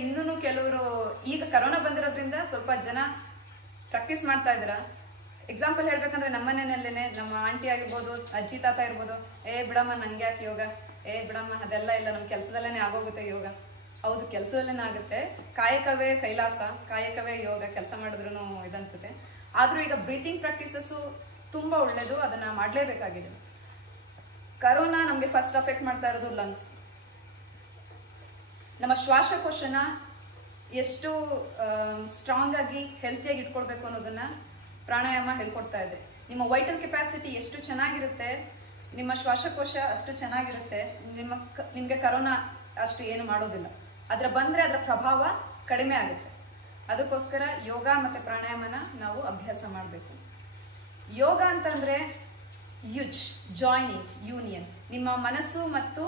ಇನ್ನೂ ಕೆಲವರು ಈಗ ಕರೋನಾ ಬಂದಿರೋದ್ರಿಂದ ಸ್ವಲ್ಪ ಜನ ಪ್ರಾಕ್ಟೀಸ್ ಮಾಡ್ತಾ ಇದ್ದೀರಾ. ಎಕ್ಸಾಂಪಲ್ ಹೇಳ್ಬೇಕಂದ್ರೆ ನಮ್ಮ ಮನೆಯಲ್ಲೇನೆ ನಮ್ಮ ಆಂಟಿ ಆಗಿರ್ಬೋದು, ಅಜ್ಜಿ ತಾತ ಇರ್ಬೋದು, ಬಿಡಮ್ಮ ನಂಗೆ ಯಾಕೆ ಯೋಗ, ಬಿಡಮ್ಮ ಅದೆಲ್ಲ ಇಲ್ಲ, ನಮ್ಮ ಕೆಲಸದಲ್ಲೇನೆ ಆಗೋಗುತ್ತೆ ಯೋಗ. ಹೌದು, ಕೆಲಸದಲ್ಲೇನೆ ಆಗುತ್ತೆ. ಕಾಯಕವೇ ಕೈಲಾಸ, ಕಾಯಕವೇ ಯೋಗ. ಕೆಲಸ ಮಾಡಿದ್ರು ಇದನ್ಸುತ್ತೆ. ಆದ್ರೂ ಈಗ ಬ್ರೀತಿಂಗ್ ಪ್ರಾಕ್ಟೀಸಸ್ಸು ತುಂಬಾ ಒಳ್ಳೇದು, ಅದನ್ನ ಮಾಡಲೇಬೇಕಾಗಿದೆ. ಕರೋನಾ ನಮಗೆ ಫಸ್ಟ್ ಅಫೆಕ್ಟ್ ಮಾಡ್ತಾ ಇರೋದು ಲಂಗ್ಸ್. ನಮ್ಮ ಶ್ವಾಸಕೋಶನ ಎಷ್ಟು ಸ್ಟ್ರಾಂಗ್ ಆಗಿ ಹೆಲ್ತಿಯಾಗಿ ಇಟ್ಕೊಳ್ಬೇಕು ಅನ್ನೋದನ್ನ ಪ್ರಾಣಾಯಾಮ ಹೇಳ್ಕೊಡ್ತಾ ಇದೆ. ನಿಮ್ಮ ವೈಟಲ್ ಕೆಪಾಸಿಟಿ ಎಷ್ಟು ಚೆನ್ನಾಗಿರುತ್ತೆ, ನಿಮ್ಮ ಶ್ವಾಸಕೋಶ ಅಷ್ಟು ಚೆನ್ನಾಗಿರುತ್ತೆ, ನಿಮಗೆ ಕರೋನಾ ಅಷ್ಟು ಏನು ಮಾಡೋದಿಲ್ಲ. ಅದರ ಬಂದರೆ ಅದರ ಪ್ರಭಾವ ಕಡಿಮೆ ಆಗುತ್ತೆ. ಅದಕ್ಕೋಸ್ಕರ ಯೋಗ ಮತ್ತು ಪ್ರಾಣಾಯಾಮನ ನಾವು ಅಭ್ಯಾಸ ಮಾಡಬೇಕು. ಯೋಗ ಅಂತಂದರೆ ಜಾಯ್ನಿಂಗ್, ಯೂನಿಯನ್, ನಿಮ್ಮ ಮನಸ್ಸು ಮತ್ತು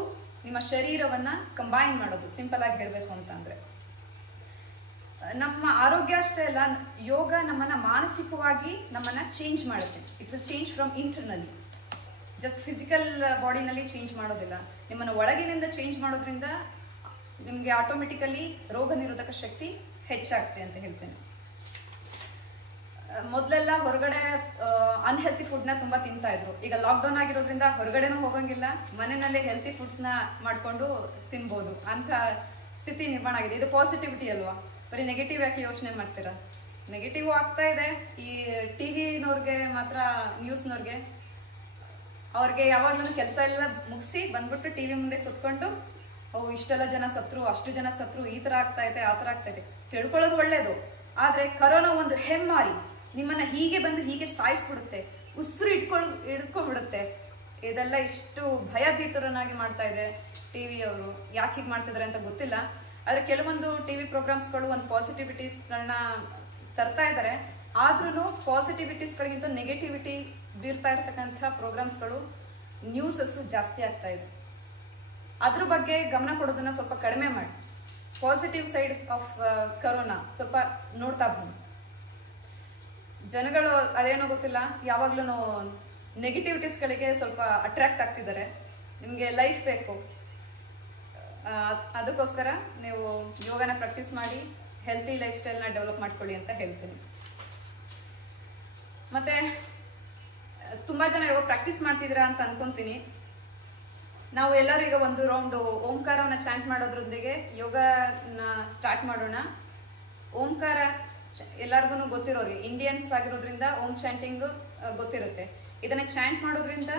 ನಿಮ್ಮ ಶರೀರವನ್ನು ಕಂಬೈನ್ ಮಾಡೋದು. ಸಿಂಪಲ್ ಆಗಿ ಹೇಳಬೇಕು ಅಂತಂದರೆ ನಮ್ಮ ಆರೋಗ್ಯ ಅಷ್ಟೇ ಅಲ್ಲ, ಯೋಗ ನಮ್ಮನ್ನು ಮಾನಸಿಕವಾಗಿ ನಮ್ಮನ್ನು ಚೇಂಜ್ ಮಾಡುತ್ತೆ. It will change from internally, just physical ಬಾಡಿನಲ್ಲಿ ಚೇಂಜ್ ಮಾಡೋದಿಲ್ಲ. ನಿಮ್ಮನ್ನು ಒಳಗಿನಿಂದ ಚೇಂಜ್ ಮಾಡೋದ್ರಿಂದ ನಿಮಗೆ ಆಟೋಮೆಟಿಕಲಿ ರೋಗ ನಿರೋಧಕ ಶಕ್ತಿ ಹೆಚ್ಚಾಗುತ್ತೆ ಅಂತ ಹೇಳ್ತೇನೆ. ಮೊದಲೆಲ್ಲ ಹೊರಗಡೆ ಅನ್ಹೆಲ್ತಿ ಫುಡ್ನ ತುಂಬ ತಿಂತಾ ಇದ್ರು. ಈಗ ಲಾಕ್ಡೌನ್ ಆಗಿರೋದ್ರಿಂದ ಹೊರಗಡೆನೂ ಹೋಗಂಗಿಲ್ಲ, ಮನೆಯಲ್ಲೇ ಹೆಲ್ತಿ ಫುಡ್ಸ್ನ ಮಾಡಿಕೊಂಡು ತಿನ್ಬೋದು ಅಂತ ಸ್ಥಿತಿ ನಿರ್ಮಾಣ ಆಗಿದೆ. ಇದು ಪಾಸಿಟಿವಿಟಿ ಅಲ್ವಾ? ಬರೀ ನೆಗೆಟಿವ್ ಯಾಕೆ ಯೋಚನೆ ಮಾಡ್ತೀರಾ? ನೆಗೆಟಿವ್ ಆಗ್ತಾ ಇದೆ. ಈ ಟಿ ವಿನವ್ರಿಗೆ ಮಾತ್ರ, ನ್ಯೂಸ್ನವ್ರಿಗೆ, ಅವ್ರಿಗೆ ಯಾವಾಗ್ಲೂ ಕೆಲಸ ಎಲ್ಲ ಮುಗಿಸಿ ಬಂದ್ಬಿಟ್ಟು ಟಿ ವಿ ಮುಂದೆ ಕುತ್ಕೊಂಡು ಇಷ್ಟೆಲ್ಲ ಜನ ಸತ್ರು, ಅಷ್ಟು ಜನ ಸತ್ರು, ಈ ಥರ ಆಗ್ತಾ ಇದೆ, ಆ ಥರ ಆಗ್ತಾ ಇದೆ ತಿಳ್ಕೊಳ್ಳೋದು ಒಳ್ಳೇದು. ಆದರೆ ಕರೋನಾ ಒಂದು ಹೆಮ್ಮಾರಿ ನಿಮ್ಮನ್ನ ಹೀಗೆ ಬಂದು ಹೀಗೆ ಸಾಯಿಸ್ಬಿಡುತ್ತೆ, ಉಸಿರು ಹಿಡ್ಕೊಂಡ್ಬಿಡುತ್ತೆ. ಇದೆಲ್ಲ ಇಷ್ಟು ಭಯಭೀತರನ್ನಾಗಿ ಮಾಡ್ತಾ ಇದೆ ಟಿ ವಿಯವರು. ಯಾಕೆ ಹೀಗೆ ಮಾಡ್ತಿದ್ದಾರೆ ಅಂತ ಗೊತ್ತಿಲ್ಲ. ಆದರೆ ಕೆಲವೊಂದು ಟಿ ವಿ ಪ್ರೋಗ್ರಾಮ್ಸ್ಗಳು ಒಂದು ಪಾಸಿಟಿವಿಟೀಸ್ಗಳನ್ನ ತರ್ತಾ ಇದ್ದಾರೆ. ಆದ್ರೂ ಪಾಸಿಟಿವಿಟೀಸ್ಗಳಿಗಿಂತ ನೆಗೆಟಿವಿಟಿ ಬೀರ್ತಾ ಇರ್ತಕ್ಕಂಥ ಪ್ರೋಗ್ರಾಮ್ಸ್ಗಳು, ನ್ಯೂಸಸ್ಸು ಜಾಸ್ತಿ ಆಗ್ತಾ ಇದೆ. ಅದ್ರ ಬಗ್ಗೆ ಗಮನ ಕೊಡೋದನ್ನ ಸ್ವಲ್ಪ ಕಡಿಮೆ ಮಾಡಿ. ಪಾಸಿಟಿವ್ ಸೈಡ್ಸ್ ಆಫ್ ಕರೋನಾ ಸ್ವಲ್ಪ ನೋಡ್ತಾ ಬನ್ನಿ. ಜನಗಳು ಅದೇನೋ ಗೊತ್ತಿಲ್ಲ, ಯಾವಾಗ್ಲೂ ನೆಗೆಟಿವಿಟೀಸ್ಗಳಿಗೆ ಸ್ವಲ್ಪ ಅಟ್ರಾಕ್ಟ್ ಆಗ್ತಿದ್ದಾರೆ. ನಿಮಗೆ ಲೈಫ್ ಬೇಕು, ಅದಕ್ಕೋಸ್ಕರ ನೀವು ಯೋಗನ ಪ್ರಾಕ್ಟೀಸ್ ಮಾಡಿ ಹೆಲ್ತಿ ಲೈಫ್ ಸ್ಟೈಲ್ನ ಡೆವಲಪ್ ಮಾಡ್ಕೊಳ್ಳಿ ಅಂತ ಹೇಳ್ತೀನಿ. ಮತ್ತೆ ತುಂಬ ಜನ ಯೋಗ ಪ್ರಾಕ್ಟೀಸ್ ಮಾಡ್ತಿದ್ದೀರಾ ಅಂತ ಅನ್ಕೊಂತೀನಿ. ನಾವು ಎಲ್ಲರೂ ಈಗ ಒಂದು ರೌಂಡು ಓಂಕಾರವನ್ನು ಚಾಂಟ್ ಮಾಡೋದ್ರೊಂದಿಗೆ ಯೋಗನ ಸ್ಟಾರ್ಟ್ ಮಾಡೋಣ. ಓಂಕಾರ ಎಲ್ಲರಿಗೂ ಗೊತ್ತಿರೋರಿಗೆ, ಇಂಡಿಯನ್ಸ್ ಆಗಿರೋದ್ರಿಂದ ಓಂ ಚಾಂಟಿಂಗ್ ಗೊತ್ತಿರುತ್ತೆ. ಇದನ್ನು ಚಾಂಟ್ ಮಾಡೋದ್ರಿಂದ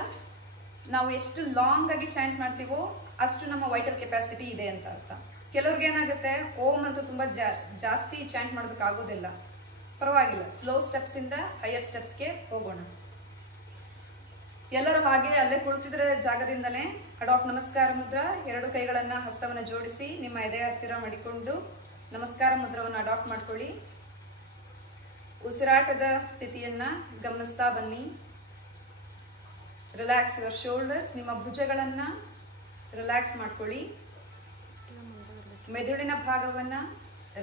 ನಾವು ಎಷ್ಟು ಲಾಂಗ್ ಆಗಿ ಚಾಂಟ್ ಮಾಡ್ತೀವೋ ಅಷ್ಟು ನಮ್ಮ ವೈಟಲ್ ಕೆಪಾಸಿಟಿ ಇದೆ ಅಂತ ಅರ್ಥ. ಕೆಲವ್ರಿಗೆ ಏನಾಗುತ್ತೆ, ಓಂ ಅಂತೂ ತುಂಬ ಜಾಸ್ತಿ ಚಾಂಟ್ ಮಾಡೋದಕ್ಕಾಗೋದಿಲ್ಲ. ಪರವಾಗಿಲ್ಲ, ಸ್ಲೋ ಸ್ಟೆಪ್ಸಿಂದ ಹೈಯರ್ ಸ್ಟೆಪ್ಸ್ಗೆ ಹೋಗೋಣ. ಎಲ್ಲರೂ ಹಾಗೆ ಅಲ್ಲೇ ಕುಳಿತಿದ್ರೆ ಜಾಗದಿಂದಲೇ ಅಡಾಪ್ಟ್ ನಮಸ್ಕಾರ ಮುದ್ರ, ಎರಡು ಕೈಗಳನ್ನು ಹಸ್ತವನ್ನು ಜೋಡಿಸಿ ನಿಮ್ಮ ಎದೆ ಹತ್ತಿರ ಮಾಡಿಕೊಂಡು ನಮಸ್ಕಾರ ಮುದ್ರವನ್ನು ಅಡಾಪ್ಟ್ ಮಾಡ್ಕೊಳ್ಳಿ. ಉಸಿರಾಟದ ಸ್ಥಿತಿಯನ್ನ ಗಮನಿಸ್ತಾ ಬನ್ನಿ. ರಿಲ್ಯಾಕ್ಸ್ ಯುವರ್ ಶೋಲ್ಡರ್ಸ್, ನಿಮ್ಮ ಭುಜಗಳನ್ನ ರಿಲ್ಯಾಕ್ಸ್ ಮಾಡ್ಕೊಳ್ಳಿ. ಮೆದುಳಿನ ಭಾಗವನ್ನ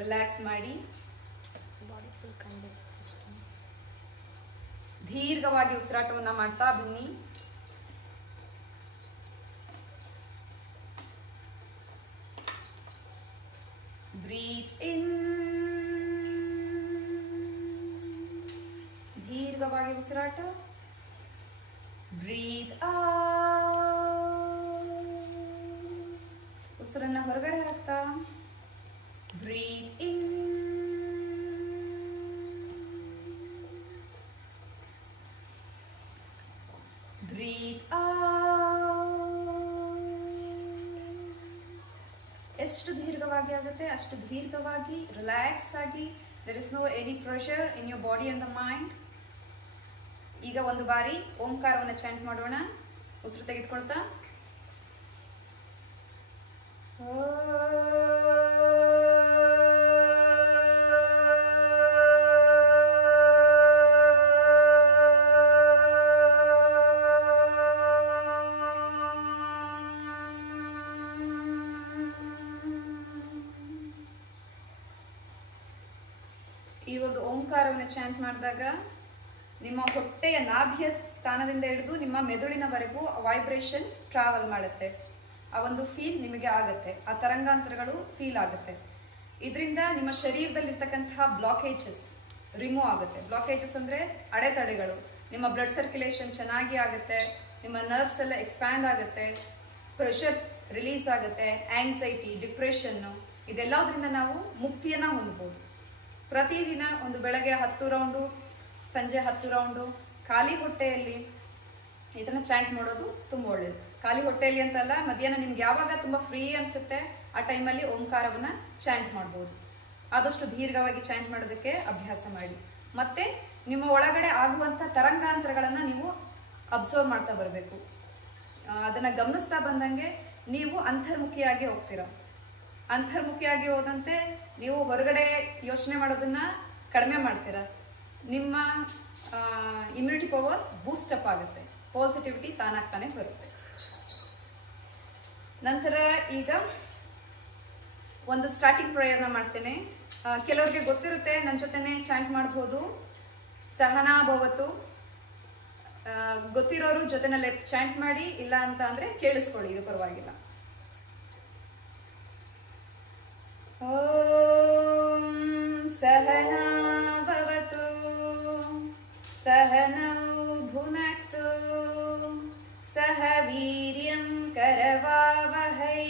ರಿಲ್ಯಾಕ್ಸ್ ಮಾಡಿ. ದೀರ್ಘವಾಗಿ ಉಸಿರಾಟವನ್ನ ಮಾಡ್ತಾ ಬನ್ನಿ. ಬ್ರೀತ್ ಇನ್, ದೀರ್ಘವಾಗಿ ಉಸಿರಾಟ. ಬ್ರೀತ್ ಔಟ್, ಉಸಿರನ್ನ ಹೊರಗಡೆ ಹಾಕ್ತಾ. Breathe in, breathe out. ಎಷ್ಟು ದೀರ್ಘವಾಗಿ ಆಗುತ್ತೆ ಅಷ್ಟು ದೀರ್ಘವಾಗಿ ರಿಲ್ಯಾಕ್ಸ್ ಆಗಿ. There is no any pressure in your body and the mind. ಈಗ ಒಂದು ಬಾರಿ ಓಂಕಾರವನ್ನು ಚಾಂಟ್ ಮಾಡೋಣ. ಉಸಿರು ತೆಗೆದುಕೊಳ್ತಾ ಈ ಒಂದು ಓಂಕಾರವನ್ನು ಚಾಂಟ್ ಮಾಡಿದಾಗ ನಿಮ್ಮ ಹೊಟ್ಟೆಯ ನಾಭಿಯ ಸ್ಥಾನದಿಂದ ಹಿಡಿದು ನಿಮ್ಮ ಮೆದುಳಿನವರೆಗೂ ವೈಬ್ರೇಷನ್ ಟ್ರಾವೆಲ್ ಮಾಡುತ್ತೆ. ಆ ಒಂದು ಫೀಲ್ ನಿಮಗೆ ಆಗುತ್ತೆ, ಆ ತರಂಗಾಂತರಗಳು ಫೀಲ್ ಆಗುತ್ತೆ. ಇದರಿಂದ ನಿಮ್ಮ ಶರೀರದಲ್ಲಿರ್ತಕ್ಕಂತಹ ಬ್ಲಾಕೇಜಸ್ ರಿಮೂವ್ ಆಗುತ್ತೆ. ಬ್ಲಾಕೇಜಸ್ ಅಂದರೆ ಅಡೆತಡೆಗಳು. ನಿಮ್ಮ ಬ್ಲಡ್ ಸರ್ಕ್ಯುಲೇಷನ್ ಚೆನ್ನಾಗಿ ಆಗುತ್ತೆ, ನಿಮ್ಮ ನರ್ವ್ಸ್ ಎಲ್ಲ ಎಕ್ಸ್ಪ್ಯಾಂಡ್ ಆಗುತ್ತೆ, ಪ್ರೆಷರ್ಸ್ ರಿಲೀಸ್ ಆಗುತ್ತೆ, ಆಂಗ್ಸೈಟಿ, ಡಿಪ್ರೆಷನ್ನು ಇದೆಲ್ಲದರಿಂದ ನಾವು ಮುಕ್ತಿಯನ್ನು ಹೊಂದ್ಬೋದು. ಪ್ರತಿದಿನ ಒಂದು ಬೆಳಗ್ಗೆ 10 ರೌಂಡು, ಸಂಜೆ 10 ರೌಂಡು ಖಾಲಿ ಹೊಟ್ಟೆಯಲ್ಲಿ ಇದನ್ನು ಚಾಂಟ್ ಮಾಡೋದು ತುಂಬ ಒಳ್ಳೆಯದು. ಖಾಲಿ ಹೊಟ್ಟೆಯಲ್ಲಿ ಅಂತಲ್ಲ, ಮಧ್ಯಾಹ್ನ ನಿಮ್ಗೆ ಯಾವಾಗ ತುಂಬ ಫ್ರೀ ಅನಿಸುತ್ತೆ ಆ ಟೈಮಲ್ಲಿ ಓಂಕಾರವನ್ನು ಚಾಂಟ್ ಮಾಡ್ಬೋದು. ಆದಷ್ಟು ದೀರ್ಘವಾಗಿ ಚಾಂಟ್ ಮಾಡೋದಕ್ಕೆ ಅಭ್ಯಾಸ ಮಾಡಿ. ಮತ್ತು ನಿಮ್ಮ ಒಳಗಡೆ ಆಗುವಂಥ ತರಂಗಾಂತರಗಳನ್ನು ನೀವು ಅಬ್ಸರ್ವ್ ಮಾಡ್ತಾ ಬರಬೇಕು. ಅದನ್ನು ಗಮನಿಸ್ತಾ ಬಂದಂಗೆ ನೀವು ಅಂತರ್ಮುಖಿಯಾಗಿ ಹೋಗ್ತೀರ. ಅಂತರ್ಮುಖಿಯಾಗಿ ಹೋದಂತೆ ನೀವು ಹೊರಗಡೆ ಯೋಚನೆ ಮಾಡೋದನ್ನು ಕಡಿಮೆ ಮಾಡ್ತೀರ. ನಿಮ್ಮ ಇಮ್ಯುನಿಟಿ ಪವರ್ ಬೂಸ್ಟಪ್ ಆಗುತ್ತೆ, ಪಾಸಿಟಿವಿಟಿ ತಾನಾಗ್ತಾನೆ ಬರುತ್ತೆ. ನಂತರ ಈಗ ಒಂದು ಸ್ಟಾರ್ಟಿಂಗ್ ಪ್ರೇಯರ್ನ ಮಾಡ್ತೇನೆ. ಕೆಲವ್ರಿಗೆ ಗೊತ್ತಿರುತ್ತೆ, ನನ್ನ ಜೊತೆನೆ ಚಾಂಟ್ ಮಾಡ್ಬೋದು. ಸಹನಾ ಭವತು. ಗೊತ್ತಿರೋರು ಜೊತೆನಲ್ಲೇ ಚಾಂಟ್ ಮಾಡಿ, ಇಲ್ಲ ಅಂತ ಅಂದರೆ ಕೇಳಿಸ್ಕೊಳ್ಳಿ, ಇದು ಪರವಾಗಿಲ್ಲ. ಓಂ ಸಹನಾ ಭವತು ಸಹನೌ ಭುನಕ್ತು ಸಹ ವೀರ್ಯಂ ಕರವಾವಹೈ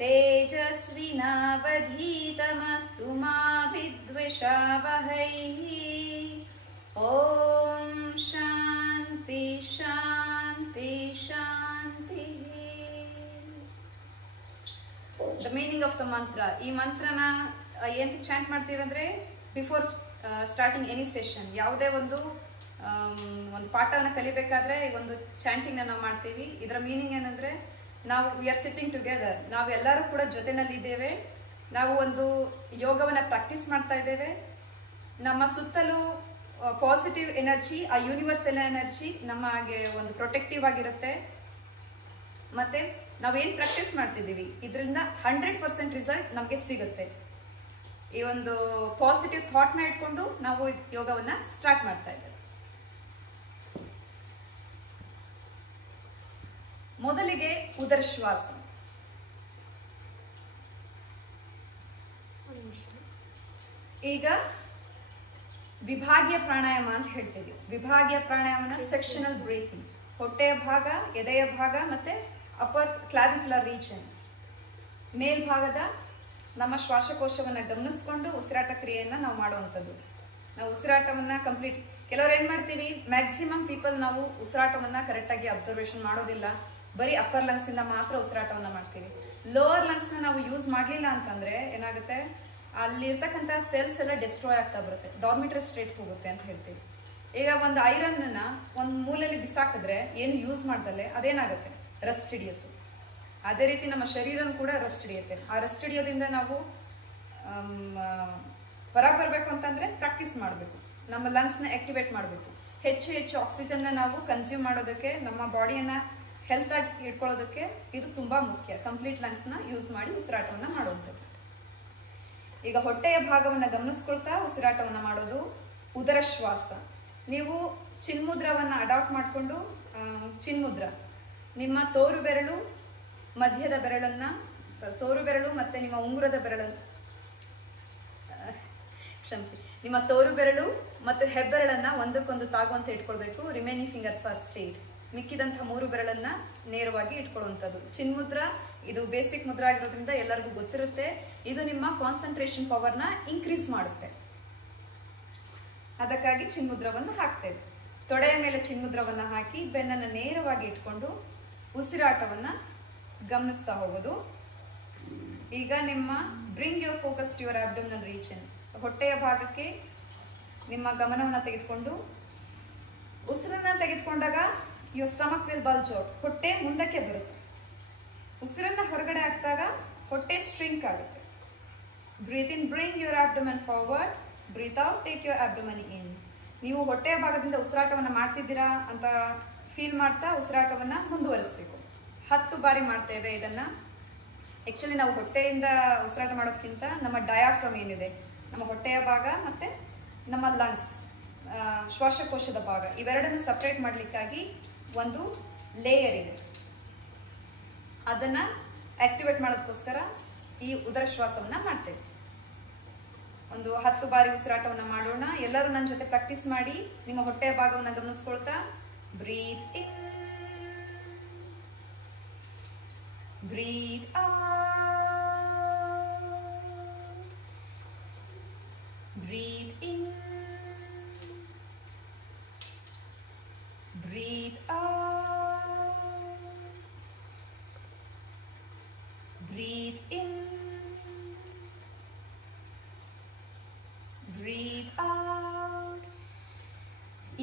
ತೇಜಸ್ವಿನಾವಧೀತಮಸ್ತು ಮಾ ವಿದ್ವಿಷಾವಹೈ. ಓಂ ಶಾಂತಿ ಶಾಂತಿ ಶಾಂತಿ. ದ ಮೀನಿಂಗ್ ಆಫ್ ದ ಮಂತ್ರ. ಈ ಮಂತ್ರನ ಏನಕ್ಕೆ ಚಾಂಟ್ ಮಾಡ್ತೀವಿ ಅಂದರೆ, ಬಿಫೋರ್ ಸ್ಟಾರ್ಟಿಂಗ್ ಎನಿ ಸೆಷನ್, ಯಾವುದೇ ಒಂದು ಪಾಠವನ್ನು ಕಲಿಬೇಕಾದ್ರೆ ಈ ಒಂದು ಚಾಂಟಿಂಗ್ನ ನಾವು ಮಾಡ್ತೀವಿ. ಇದರ ಮೀನಿಂಗ್ ಏನಂದರೆ, ನಾವು ವಿ ಆರ್ ಸಿಟ್ಟಿಂಗ್ ಟುಗೆದರ್, ನಾವು ಎಲ್ಲರೂ ಕೂಡ ಜೊತೆನಲ್ಲಿದ್ದೇವೆ, ನಾವು ಒಂದು ಯೋಗವನ್ನು ಪ್ರಾಕ್ಟೀಸ್ ಮಾಡ್ತಾ ಇದ್ದೇವೆ. ನಮ್ಮ ಸುತ್ತಲೂ ಪಾಸಿಟಿವ್ ಎನರ್ಜಿ, ಆ ಯೂನಿವರ್ಸಲ್ ಎನರ್ಜಿ ನಮಗೆ ಒಂದು ಪ್ರೊಟೆಕ್ಟಿವ್ ಆಗಿರುತ್ತೆ. ಮತ್ತು ನಾವೇನು ಪ್ರಾಕ್ಟೀಸ್ ಮಾಡ್ತಿದ್ದೀವಿ ಇದರಿಂದ 100% ರಿಸಲ್ಟ್ ನಮಗೆ ಸಿಗುತ್ತೆ. ಈ ಒಂದು ಪಾಸಿಟಿವ್ ಥಾಟ್ನ ಇಟ್ಕೊಂಡು ನಾವು ಯೋಗವನ್ನು ಸ್ಟಾರ್ಟ್ ಮಾಡ್ತಾ ಇದ್ದೇವೆ. ಮೊದಲಿಗೆ ಉದರಶ್ವಾಸ. ಈಗ ವಿಭಾಗೀಯ ಪ್ರಾಣಾಯಾಮ ಅಂತ ಹೇಳ್ತೀವಿ. ವಿಭಾಗೀಯ ಪ್ರಾಣಾಯಾಮನ ಸೆಕ್ಷನಲ್ ಬ್ರೀತಿಂಗ್. ಹೊಟ್ಟೆಯ ಭಾಗ, ಎದೆಯ ಭಾಗ ಮತ್ತು ಅಪರ್ ಕ್ಲಾವಿಕ್ಯುಲರ್ ರೀಜನ್ ಮೇಲ್ಭಾಗದ ನಮ್ಮ ಶ್ವಾಸಕೋಶವನ್ನು ಗಮನಿಸ್ಕೊಂಡು ಉಸಿರಾಟ ಕ್ರಿಯೆಯನ್ನು ನಾವು ಮಾಡುವಂಥದ್ದು. ನಾವು ಉಸಿರಾಟವನ್ನು ಕಂಪ್ಲೀಟ್, ಕೆಲವ್ರು ಏನು ಮಾಡ್ತೀವಿ, ಮ್ಯಾಕ್ಸಿಮಮ್ ಪೀಪಲ್ ನಾವು ಉಸಿರಾಟವನ್ನು ಕರೆಕ್ಟಾಗಿ ಅಬ್ಸರ್ವೇಷನ್ ಮಾಡೋದಿಲ್ಲ, ಬರೀ ಅಪ್ಪರ್ ಲಂಗ್ಸಿಂದ ಮಾತ್ರ ಉಸಿರಾಟವನ್ನು ಮಾಡ್ತೀವಿ. ಲೋವರ್ ಲಂಗ್ಸ್ನ ನಾವು ಯೂಸ್ ಮಾಡಲಿಲ್ಲ ಅಂತಂದರೆ ಏನಾಗುತ್ತೆ, ಅಲ್ಲಿರ್ತಕ್ಕಂಥ ಸೆಲ್ಸ್ ಎಲ್ಲ ಡಿಸ್ಟ್ರಾಯ್ ಆಗ್ತಾ ಬರುತ್ತೆ, ಡಾರ್ಮಿಟರಿ ಸ್ಟೇಟ್ ಹೋಗುತ್ತೆ ಅಂತ ಹೇಳ್ತೀವಿ. ಈಗ ಒಂದು ಐರನ್ನ ಒಂದು ಮೂಲೆಯಲ್ಲಿ ಬಿಸಾಕಿದ್ರೆ ಏನು ಯೂಸ್ ಮಾಡ್ದಲ್ಲೇ ಅದೇನಾಗುತ್ತೆ, ರೆಸ್ಟ್ ಹಿಡಿಯುತ್ತೆ. ಅದೇ ರೀತಿ ನಮ್ಮ ಶರೀರನೂ ಕೂಡ ರೆಸ್ಟ್ ಹಿಡಿಯುತ್ತೆ. ಆ ರೆಸ್ಟ್ ಹಿಡಿಯೋದ್ರಿಂದ ನಾವು ಹೊರಗೆ ಬರಬೇಕು ಅಂತಂದರೆ ಪ್ರಾಕ್ಟೀಸ್ ಮಾಡಬೇಕು, ನಮ್ಮ ಲಂಗ್ಸ್ನ ಆಕ್ಟಿವೇಟ್ ಮಾಡಬೇಕು. ಹೆಚ್ಚು ಹೆಚ್ಚು ಆಕ್ಸಿಜನ್ನ ನಾವು ಕನ್ಸ್ಯೂಮ್ ಮಾಡೋದಕ್ಕೆ, ನಮ್ಮ ಬಾಡಿಯನ್ನು ಹೆಲ್ತಾಗಿ ಇಟ್ಕೊಳ್ಳೋದಕ್ಕೆ ಇದು ತುಂಬ ಮುಖ್ಯ. ಕಂಪ್ಲೀಟ್ ಲಂಗ್ಸ್ನ ಯೂಸ್ ಮಾಡಿ ಉಸಿರಾಟವನ್ನು ಮಾಡುವಂಥದ್ದು. ಈಗ ಹೊಟ್ಟೆಯ ಭಾಗವನ್ನು ಗಮನಿಸ್ಕೊಳ್ತಾ ಉಸಿರಾಟವನ್ನು ಮಾಡೋದು ಉದರ ಶ್ವಾಸ. ನೀವು ಚಿನ್ಮುದ್ರವನ್ನು ಅಡಾಪ್ಟ್ ಮಾಡಿಕೊಂಡು, ಚಿನ್ಮುದ್ರ ನಿಮ್ಮ ತೋರು ಬೆರಳು, ಮಧ್ಯದ ಬೆರಳನ್ನು, ತೋರು ಬೆರಳು ಮತ್ತು ನಿಮ್ಮ ಉಂಗುರದ ಬೆರಳನ್ನು, ಕ್ಷಮಿಸಿ, ನಿಮ್ಮ ತೋರು ಬೆರಳು ಮತ್ತು ಹೆಬ್ಬೆರಳನ್ನು ಒಂದಕ್ಕೊಂದು ತಾಗುವಂತೆ ಇಟ್ಕೊಳ್ಬೇಕು. Remaining fingers are straight. ಮಿಕ್ಕಿದಂಥ 3 ಬೆರಳನ್ನು ನೇರವಾಗಿ ಇಟ್ಕೊಳ್ಳುವಂಥದ್ದು. ಚಿನ್ಮುದ್ರ ಇದು ಬೇಸಿಕ್ ಮುದ್ರ ಆಗಿರೋದ್ರಿಂದ ಎಲ್ಲರಿಗೂ ಗೊತ್ತಿರುತ್ತೆ. ಇದು ನಿಮ್ಮ ಕಾನ್ಸಂಟ್ರೇಷನ್ ಪವರ್ನ ಇನ್ಕ್ರೀಸ್ ಮಾಡುತ್ತೆ, ಅದಕ್ಕಾಗಿ ಚಿನ್ಮುದ್ರವನ್ನು ಹಾಕ್ತೇವೆ. ತೊಡೆಯ ಮೇಲೆ ಚಿನ್ಮುದ್ರವನ್ನು ಹಾಕಿ ಬೆನ್ನನ್ನು ನೇರವಾಗಿ ಇಟ್ಕೊಂಡು ಉಸಿರಾಟವನ್ನು ಗಮನಿಸ್ತಾ ಹೋಗೋದು. ಈಗ ನಿಮ್ಮ bring your focus to your abdominal region. ಹೊಟ್ಟೆಯ ಭಾಗಕ್ಕೆ ನಿಮ್ಮ ಗಮನವನ್ನು ತೆಗೆದುಕೊಂಡು ಉಸಿರನ್ನು ತೆಗೆದುಕೊಂಡಾಗ your stomach will bulge out, ಹೊಟ್ಟೆ ಮುಂದಕ್ಕೆ ಬರುತ್ತೆ. ಉಸಿರನ್ನು ಹೊರಗಡೆ ಹಾಕಿದಾಗ ಹೊಟ್ಟೆ ಸ್ಟ್ರಿಂಕ್ ಆಗುತ್ತೆ. Breathe in, bring your abdomen forward. Breathe out, take your abdomen in. ನೀವು ಹೊಟ್ಟೆಯ ಭಾಗದಿಂದ ಉಸಿರಾಟವನ್ನು ಮಾಡ್ತಿದ್ದೀರಾ ಅಂತ ಫೀಲ್ ಮಾಡ್ತಾ ಉಸಿರಾಟವನ್ನು ಮುಂದುವರಿಸಬೇಕು. 10 ಬಾರಿ ಮಾಡ್ತೇವೆ ಇದನ್ನು. ಆ್ಯಕ್ಚುಲಿ ನಾವು ಹೊಟ್ಟೆಯಿಂದ ಉಸಿರಾಟ ಮಾಡೋದಕ್ಕಿಂತ ನಮ್ಮ ಡಯಾಫ್ರಮ್ ಏನಿದೆ, ನಮ್ಮ ಹೊಟ್ಟೆಯ ಭಾಗ ಮತ್ತು ನಮ್ಮ ಲಂಗ್ಸ್, ಶ್ವಾಸಕೋಶದ ಭಾಗ, ಇವೆರಡನ್ನು ಸಪ್ರೇಟ್ ಮಾಡಲಿಕ್ಕಾಗಿ ಒಂದು ಲೇಯರ್ ಇದೆ. ಅದನ್ನು ಆಕ್ಟಿವೇಟ್ ಮಾಡೋದಕ್ಕೋಸ್ಕರ ಈ ಉದರ ಶ್ವಾಸವನ್ನು ಮಾಡ್ತೇವೆ. ಒಂದು 10 ಬಾರಿ ಉಸಿರಾಟವನ್ನು ಮಾಡೋಣ. ಎಲ್ಲರೂ ನನ್ನ ಜೊತೆ ಪ್ರಾಕ್ಟೀಸ್ ಮಾಡಿ. ನಿಮ್ಮ ಹೊಟ್ಟೆಯ ಭಾಗವನ್ನು ಗಮನಿಸ್ಕೊಳ್ತಾ breathe in, breathe out, breathe in, breathe out, breathe in, breathe out.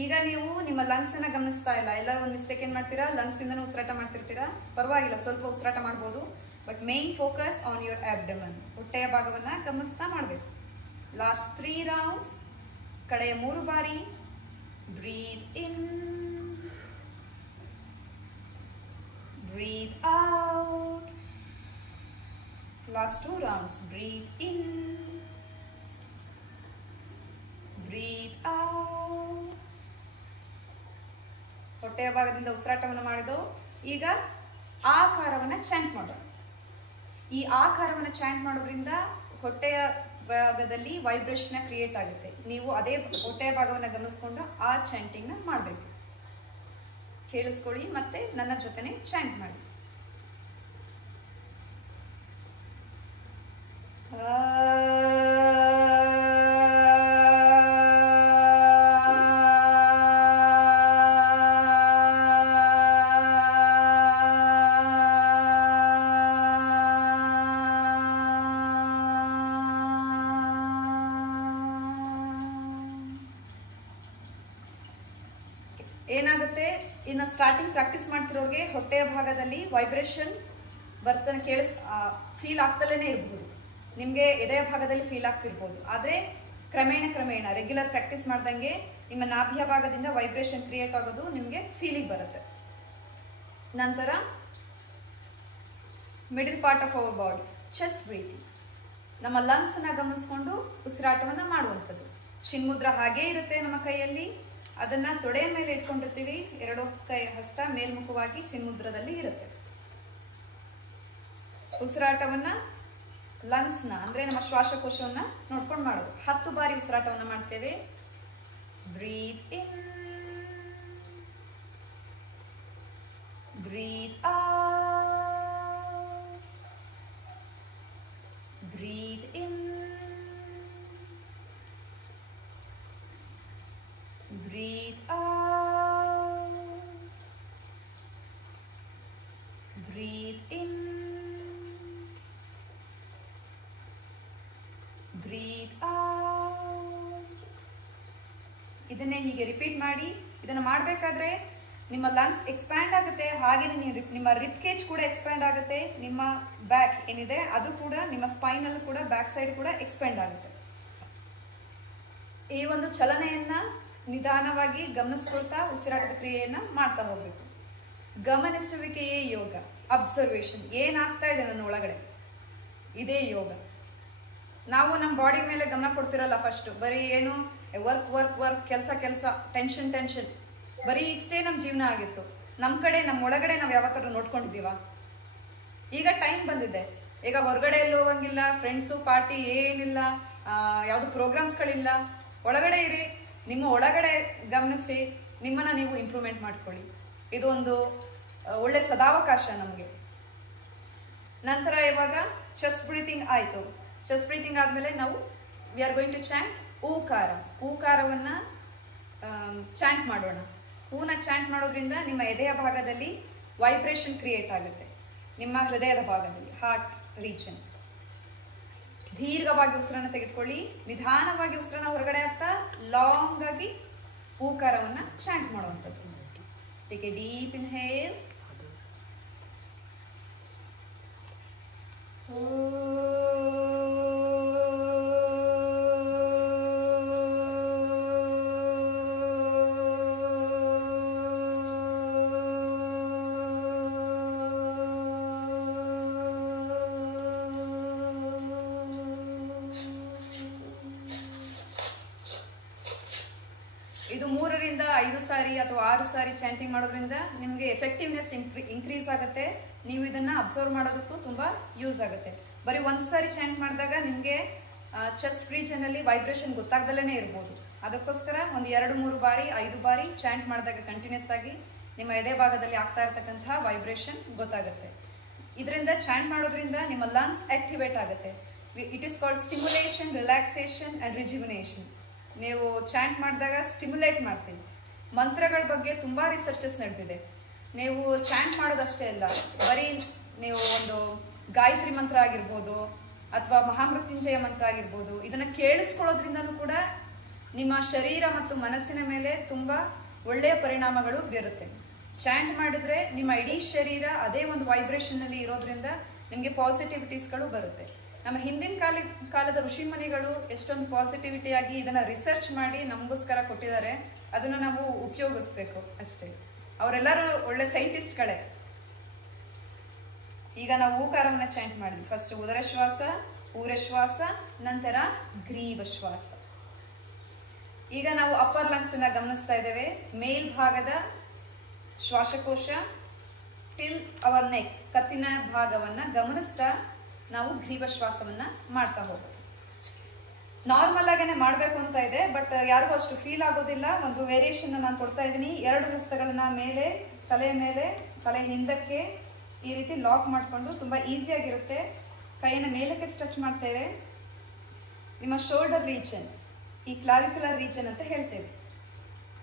ಈಗ ನೀವು ನಿಮ್ಮ ಲಂಗ್ಸ್ ಅನ್ನ ಗಮನಿಸ್ತಾ ಇಲ್ಲ. ಎಲ್ಲರೂ ಒಂದು ಮಿಸ್ಟೇಕ್ ಏನ್ ಮಾಡ್ತೀರಾ, ಲಂಗ್ಸ್ ಇಂದನೂ ಉಸಿರಾಟ ಮಾಡ್ತಿರ್ತೀರಾ. ಪರವಾಗಿಲ್ಲ, ಸ್ವಲ್ಪ ಉಸಿರಾಟ ಮಾಡ್ಬೋದು, but main focus on your abdomen, ಹೊಟ್ಟೆಯ ಭಾಗವನ್ನ ಗಮನಿಸ್ತಾ ಮಾಡಬೇಕು. ಲಾಸ್ಟ್ 3 ರೌಂಡ್ಸ್, ಕಡೆಯ 3 ಬಾರಿ. Breathe in, breathe out. Last 2 rounds. Breathe in, breathe out. ಹೊಟ್ಟೆಯ ಭಾಗದಿಂದ ಉಸಿರಾಟವನ್ನು ಮಾಡಿದೆವು. ಈಗ ಆಕಾರವನ್ನು ಚಾಂಟ್ ಮಾಡೋಣ. ಈ ಆಕಾರವನ್ನು ಚಾಂಟ್ ಮಾಡೋದ್ರಿಂದ ಹೊಟ್ಟೆಯ ಭಾಗದಲ್ಲಿ ವೈಬ್ರೇಷನ್ ಕ್ರಿಯೇಟ್ ಆಗುತ್ತೆ. ನೀವು ಅದೇ ಹೊಟ್ಟೆಯ ಭಾಗವನ್ನು ಗಮನಿಸ್ಕೊಂಡು ಆ ಚಾಂಟಿಂಗ್ನ ಮಾಡಬೇಕು. ಕೇಳಿಸ್ಕೊಳ್ಳಿ, ಮತ್ತೆ ನನ್ನ ಜೊತೆನೆ ಚಾಂಟ್ ಮಾಡಿ. ಏನಾಗುತ್ತೆ, ಇನ್ನು ಸ್ಟಾರ್ಟಿಂಗ್ ಪ್ರಾಕ್ಟೀಸ್ ಮಾಡ್ತಿರೋರಿಗೆ ಹೊಟ್ಟೆಯ ಭಾಗದಲ್ಲಿ ವೈಬ್ರೇಷನ್ ಬರ್ತನೆ ಫೀಲ್ ಆಗ್ತಲೇ ಇರ್ಬೋದು. ನಿಮಗೆ ಎದೆಯ ಭಾಗದಲ್ಲಿ ಫೀಲ್ ಆಗ್ತಿರ್ಬೋದು. ಆದರೆ ಕ್ರಮೇಣ ರೆಗ್ಯುಲರ್ ಪ್ರಾಕ್ಟೀಸ್ ಮಾಡ್ದಂಗೆ ನಿಮ್ಮ ನಾಭಿಯ ಭಾಗದಿಂದ ವೈಬ್ರೇಷನ್ ಕ್ರಿಯೇಟ್ ಆಗೋದು ನಿಮಗೆ ಫೀಲಿಂಗ್ ಬರುತ್ತೆ. ನಂತರ middle part of our body, chest breathing. ನಮ್ಮ ಲಂಗ್ಸ್ ಅನ್ನ ಗಮನಿಸ್ಕೊಂಡು ಉಸಿರಾಟವನ್ನ ಮಾಡುವಂಥದ್ದು. ಚಿನ್ಮುದ್ರ ಹಾಗೇ ಇರುತ್ತೆ ನಮ್ಮ ಕೈಯಲ್ಲಿ. ಅದನ್ನ ತೊಡೆಯ ಮೇಲೆ ಇಟ್ಕೊಂಡಿರ್ತೀವಿ. 2 ಕೈ ಹಸ್ತ ಮೇಲ್ಮುಖವಾಗಿ ಚಿನ್ಮುದ್ರದಲ್ಲಿ ಇರುತ್ತೆ. ಉಸಿರಾಟವನ್ನ ಲಂಗ್ಸ್ನ ಅಂದ್ರೆ ನಮ್ಮ ಶ್ವಾಸಕೋಶವನ್ನ ನೋಡ್ಕೊಂಡು ಮಾಡೋದು. 10 ಬಾರಿ ಉಸಿರಾಟವನ್ನ ಮಾಡ್ತೇವೆ. Breathe in, breathe out, breathe in, breathe out, breathe in, breathe out. ಇದನ್ನೇ ಹೀಗೆ ರಿಪೀಟ್ ಮಾಡಿ. ಇದನ್ನು ಮಾಡಬೇಕಾದ್ರೆ ನಿಮ್ಮ ಲಂಗ್ಸ್ ಎಕ್ಸ್ಪ್ಯಾಂಡ್ ಆಗುತ್ತೆ, ಹಾಗೆಯೇ ನಿಮ್ಮ ರಿಪ್ ಕೇಜ್ ಕೂಡ ಎಕ್ಸ್ಪ್ಯಾಂಡ್ ಆಗುತ್ತೆ. ನಿಮ್ಮ ಬ್ಯಾಕ್ ಏನಿದೆ ಅದು ಕೂಡ, ನಿಮ್ಮ ಸ್ಪೈನಲ್ಲೂ ಕೂಡ ಬ್ಯಾಕ್ ಸೈಡ್ ಕೂಡ ಎಕ್ಸ್ಪ್ಯಾಂಡ್ ಆಗುತ್ತೆ. ಈ ಒಂದು ಚಲನೆಯನ್ನ ನಿಧಾನವಾಗಿ ಗಮನಿಸ್ಕೊಳ್ತಾ ಉಸಿರಾಟದ ಕ್ರಿಯೆಯನ್ನ ಮಾಡ್ತಾ ಹೋಗ್ಬೇಕು. ಗಮನಿಸುವಿಕೆಯೇ ಯೋಗ. ಅಬ್ಸರ್ವೇಷನ್, ಏನಾಗ್ತಾ ಇದೆ ನನ್ನ ಒಳಗಡೆ, ಇದೇ ಯೋಗ. ನಾವು ನಮ್ಮ ಬಾಡಿ ಮೇಲೆ ಗಮನ ಕೊಡ್ತಿರಲ್ಲ ಫಸ್ಟ್. ಬರೀ ಏನು ವರ್ಕ್ ಕೆಲಸ ಟೆನ್ಷನ್ ಬರೀ ಇಷ್ಟೇ ನಮ್ಮ ಜೀವನ ಆಗಿತ್ತು. ನಮ್ಮ ಒಳಗಡೆ ನಾವು ಯಾವತ್ತಾದ್ರೂ ನೋಡ್ಕೊಂಡಿದ್ದೀವ? ಈಗ ಟೈಮ್ ಬಂದಿದೆ. ಈಗ ಹೊರಗಡೆ ಎಲ್ಲೂ ಹೋಗಂಗಿಲ್ಲ, ಫ್ರೆಂಡ್ಸು ಪಾರ್ಟಿ ಏನಿಲ್ಲ, ಯಾವುದು ಪ್ರೋಗ್ರಾಮ್ಸ್ಗಳಿಲ್ಲ. ಒಳಗಡೆ ಇರಿ, ನಿಮ್ಮ ಒಳಗಡೆ ಗಮನಿಸಿ, ನಿಮ್ಮನ್ನ ನೀವು ಇಂಪ್ರೂವ್ಮೆಂಟ್ ಮಾಡ್ಕೊಳ್ಳಿ. ಇದು ಒಂದು ಒಳ್ಳೆ ಸದಾವಕಾಶ ನಮಗೆ. ನಂತರ ಇವಾಗ ಚೆಸ್ಟ್ ಬ್ರೀತಿಂಗ್ ಆಯಿತು. ಚೆಸ್ಟ್ ಬ್ರೀತಿಂಗ್ ಆದಮೇಲೆ ನಾವು we are going to chant ಊಕಾರ. ಊಕಾರವನ್ನು ಚಾಂಟ್ ಮಾಡೋಣ. ಹೂನ ಚಾಂಟ್ ಮಾಡೋದ್ರಿಂದ ನಿಮ್ಮ ಎದೆಯ ಭಾಗದಲ್ಲಿ ವೈಬ್ರೇಷನ್ ಕ್ರಿಯೇಟ್ ಆಗುತ್ತೆ. ನಿಮ್ಮ ಹೃದಯದ ಭಾಗದಲ್ಲಿ, ಹಾರ್ಟ್ ರೀಜನ್. ದೀರ್ಘವಾಗಿ ಉಸಿರನ್ನು ತೆಗೆದುಕೊಳ್ಳಿ. ನಿಧಾನವಾಗಿ ಉಸಿರನ್ನ ಹೊರಗಡೆ ಆಗ್ತಾ ಲಾಂಗ್ ಆಗಿ ಊಕಾರವನ್ನು ಚಾಂಟ್ ಮಾಡುವಂಥದ್ದು. Take A deep inhale. ಇದು 3 ರಿಂದ 5 ಸಾರಿ ಅಥವಾ 6 ಸಾರಿ ಚಾಂಟಿಂಗ್ ಮಾಡೋದ್ರಿಂದ ನಿಮಗೆ ಎಫೆಕ್ಟಿವ್ನೆಸ್ ಇನ್ಕ್ರೀಸ್ ಆಗುತ್ತೆ. ನೀವು ಇದನ್ನ ಅಬ್ಸರ್ವ್ ಮಾಡೋದಕ್ಕೂ ತುಂಬಾ ಯೂಸ್ ಆಗುತ್ತೆ. ಬರೀ 1 ಸಾರಿ ಚಾಂಟ್ ಮಾಡಿದಾಗ ನಿಮಗೆ ಚೆಸ್ಟ್ ರೀಜನ್ ಅಲ್ಲಿ ವೈಬ್ರೇಷನ್ ಗೊತ್ತಾಗ್ದಲೇ ಇರ್ಬೋದು. ಅದಕ್ಕೋಸ್ಕರ ಒಂದು 2-3 ಬಾರಿ 5 ಬಾರಿ ಚಾಂಟ್ ಮಾಡಿದಾಗ ಕಂಟಿನ್ಯೂಸ್ ಆಗಿ ನಿಮ್ಮ ಎದೆ ಭಾಗದಲ್ಲಿ ಆಗ್ತಾ ಇರತಕ್ಕಂತಹ ವೈಬ್ರೇಷನ್ ಗೊತ್ತಾಗುತ್ತೆ. ಇದರಿಂದ ಚಾಂಟ್ ಮಾಡೋದ್ರಿಂದ ನಿಮ್ಮ ಲಂಗ್ಸ್ ಆಕ್ಟಿವೇಟ್ ಆಗುತ್ತೆ. It is called stimulation, relaxation and rejuvenation. ನೀವು ಚಾಂಟ್ ಮಾಡಿದಾಗ ಸ್ಟಿಮ್ಯುಲೇಟ್ ಮಾಡ್ತೀವಿ. ಮಂತ್ರಗಳ ಬಗ್ಗೆ ತುಂಬಾ ರಿಸರ್ಚಸ್ ನಡೆದಿದೆ. ನೀವು ಚಾಂಟ್ ಮಾಡೋದಷ್ಟೇ ಅಲ್ಲ, ಬರೀ ನೀವು ಒಂದು ಗಾಯತ್ರಿ ಮಂತ್ರ ಆಗಿರ್ಬೋದು ಅಥವಾ ಮಹಾಮೃತ್ಯುಂಜಯ ಮಂತ್ರ ಆಗಿರ್ಬೋದು, ಇದನ್ನ ಕೇಳಿಸ್ಕೊಳ್ಳೋದ್ರಿಂದನೂ ಕೂಡ ನಿಮ್ಮ ಶರೀರ ಮತ್ತು ಮನಸ್ಸಿನ ಮೇಲೆ ತುಂಬಾ ಒಳ್ಳೆಯ ಪರಿಣಾಮಗಳು ಬೀರುತ್ತೆ. ಚಾಂಟ್ ಮಾಡಿದ್ರೆ ನಿಮ್ಮ ಇಡೀ ಶರೀರ ಅದೇ ಒಂದು ವೈಬ್ರೇಷನ್ ಅಲ್ಲಿ ಇರೋದ್ರಿಂದ ನಿಮಗೆ ಪಾಸಿಟಿವಿಟೀಸ್ಗಳು ಬರುತ್ತೆ. ನಮ್ಮ ಹಿಂದಿನ ಕಾಲದ ಋಷಿಮುನಿಗಳು ಎಷ್ಟೊಂದು ಪಾಸಿಟಿವಿಟಿ ಆಗಿ ಇದನ್ನ ರಿಸರ್ಚ್ ಮಾಡಿ ನಮಗೋಸ್ಕರ ಕೊಟ್ಟಿದ್ದಾರೆ. ಅದನ್ನ ನಾವು ಉಪಯೋಗಿಸ್ಬೇಕು ಅಷ್ಟೇ. ಅವರೆಲ್ಲರೂ ಒಳ್ಳೆ ಸೈಂಟಿಸ್ಟ್ಗಳೇ. ಈಗ ನಾವು ಊಕಾರವನ್ನ ಚಾಂಟ್ ಮಾಡಿದ್ವಿ. ಫಸ್ಟ್ ಉದರಶ್ವಾಸ, ಊರಶ್ವಾಸ, ನಂತರ ಗ್ರೀವಶ್ವಾಸ. ಈಗ ನಾವು ಅಪ್ಪರ್ ಲಂಗ್ಸ್ ಅನ್ನ ಗಮನಿಸ್ತಾ ಇದ್ದೇವೆ. ಮೇಲ್ಭಾಗದ ಶ್ವಾಸಕೋಶ ಟಿಲ್ ಅವರ್ ನೆಕ್, ಕತ್ತಿನ ಭಾಗವನ್ನ ಗಮನಿಸ್ತಾ ನಾವು ಗ್ರೀವಶ್ವಾಸವನ್ನ ಮಾಡ್ತಾ ಹೋಗೋದು. ನಾರ್ಮಲ್ ಆಗೇನೆ ಮಾಡಬೇಕು ಅಂತ ಇದೆ, ಬಟ್ ಯಾರಿಗೂ ಅಷ್ಟು ಫೀಲ್ ಆಗೋದಿಲ್ಲ. ಒಂದು ವೇರಿಯೇಷನ್ ನಾನು ಕೊಡ್ತಾ ಇದ್ದೀನಿ. 2 ಹಸ್ತಗಳನ್ನ ಮೇಲೆ, ತಲೆಯ ಮೇಲೆ, ತಲೆ ಹಿಂದಕ್ಕೆ ಈ ರೀತಿ ಲಾಕ್ ಮಾಡಿಕೊಂಡು ತುಂಬಾ ಈಸಿಯಾಗಿರುತ್ತೆ. ಕೈಯನ್ನು ಮೇಲಕ್ಕೆ ಸ್ಟ್ರೆಚ್ ಮಾಡ್ತೇವೆ. ನಿಮ್ಮ ಶೋಲ್ಡರ್ ರೀಜನ್, ಈ ಕ್ಲಾವಿಕ್ಯುಲರ್ ರೀಜನ್ ಅಂತ ಹೇಳ್ತೇವೆ.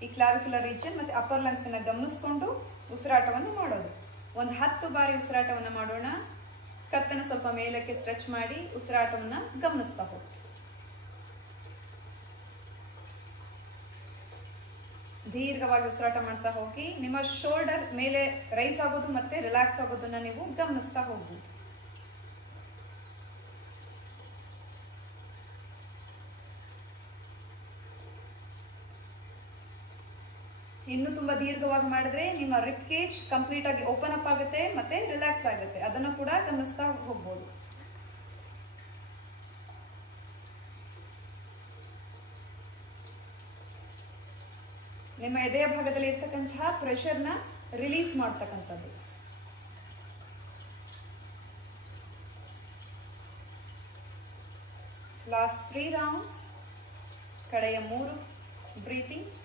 ಈ ಕ್ಲಾವಿಕ್ಯುಲರ್ ರೀಜನ್ ಮತ್ತೆ ಅಪ್ಪರ್ ಲಂಗ್ಸ್ ಅನ್ನ ಗಮನಿಸ್ಕೊಂಡು ಉಸಿರಾಟವನ್ನು ಮಾಡೋದು. ಒಂದು 10 ಬಾರಿ ಉಸಿರಾಟವನ್ನು ಮಾಡೋಣ. ಕತ್ತನ್ನು ಸ್ವಲ್ಪ ಮೇಲಕ್ಕೆ ಸ್ಟ್ರೆಚ್ ಮಾಡಿ ಉಸಿರಾಟವನ್ನು ಗಮನಿಸ್ತಾ ಹೋಗಿ. ದೀರ್ಘವಾಗಿ ಉಸಿರಾಟ ಮಾಡ್ತಾ ಹೋಗಿ ನಿಮ್ಮ ಶೋಲ್ಡರ್ ಮೇಲೆ ರೈಸ್ ಆಗೋದು ಮತ್ತೆ ರಿಲ್ಯಾಕ್ಸ್ ಆಗೋದನ್ನ ನೀವು ಗಮನಿಸ್ತಾ ಹೋಗ್ಬೋದು. ಇನ್ನು ತುಂಬಾ ದೀರ್ಘವಾಗಿ ಮಾಡಿದ್ರೆ ನಿಮ್ಮ ರಿಪ್ ಕೇಜ್ ಕಂಪ್ಲೀಟ್ ಆಗಿ ಓಪನ್ ಅಪ್ ಆಗುತ್ತೆ ಮತ್ತೆ ರಿಲ್ಯಾಕ್ಸ್ ಆಗುತ್ತೆ. ಅದನ್ನು ಕೂಡ ಗಮನಿಸ್ತಾ ಹೋಗ್ಬೋದು. ನಿಮ್ಮ ಎದೆಯ ಭಾಗದಲ್ಲಿ ಇರ್ತಕ್ಕಂತಹ ಪ್ರೆಷರ್ನ ರಿಲೀಸ್ ಮಾಡ್ತಕ್ಕಂಥದ್ದು. ಲಾಸ್ಟ್ 3 ರೌಂಡ್ಸ್, ಕಡೆಯ 3 ಬ್ರೀತಿಂಗ್ಸ್.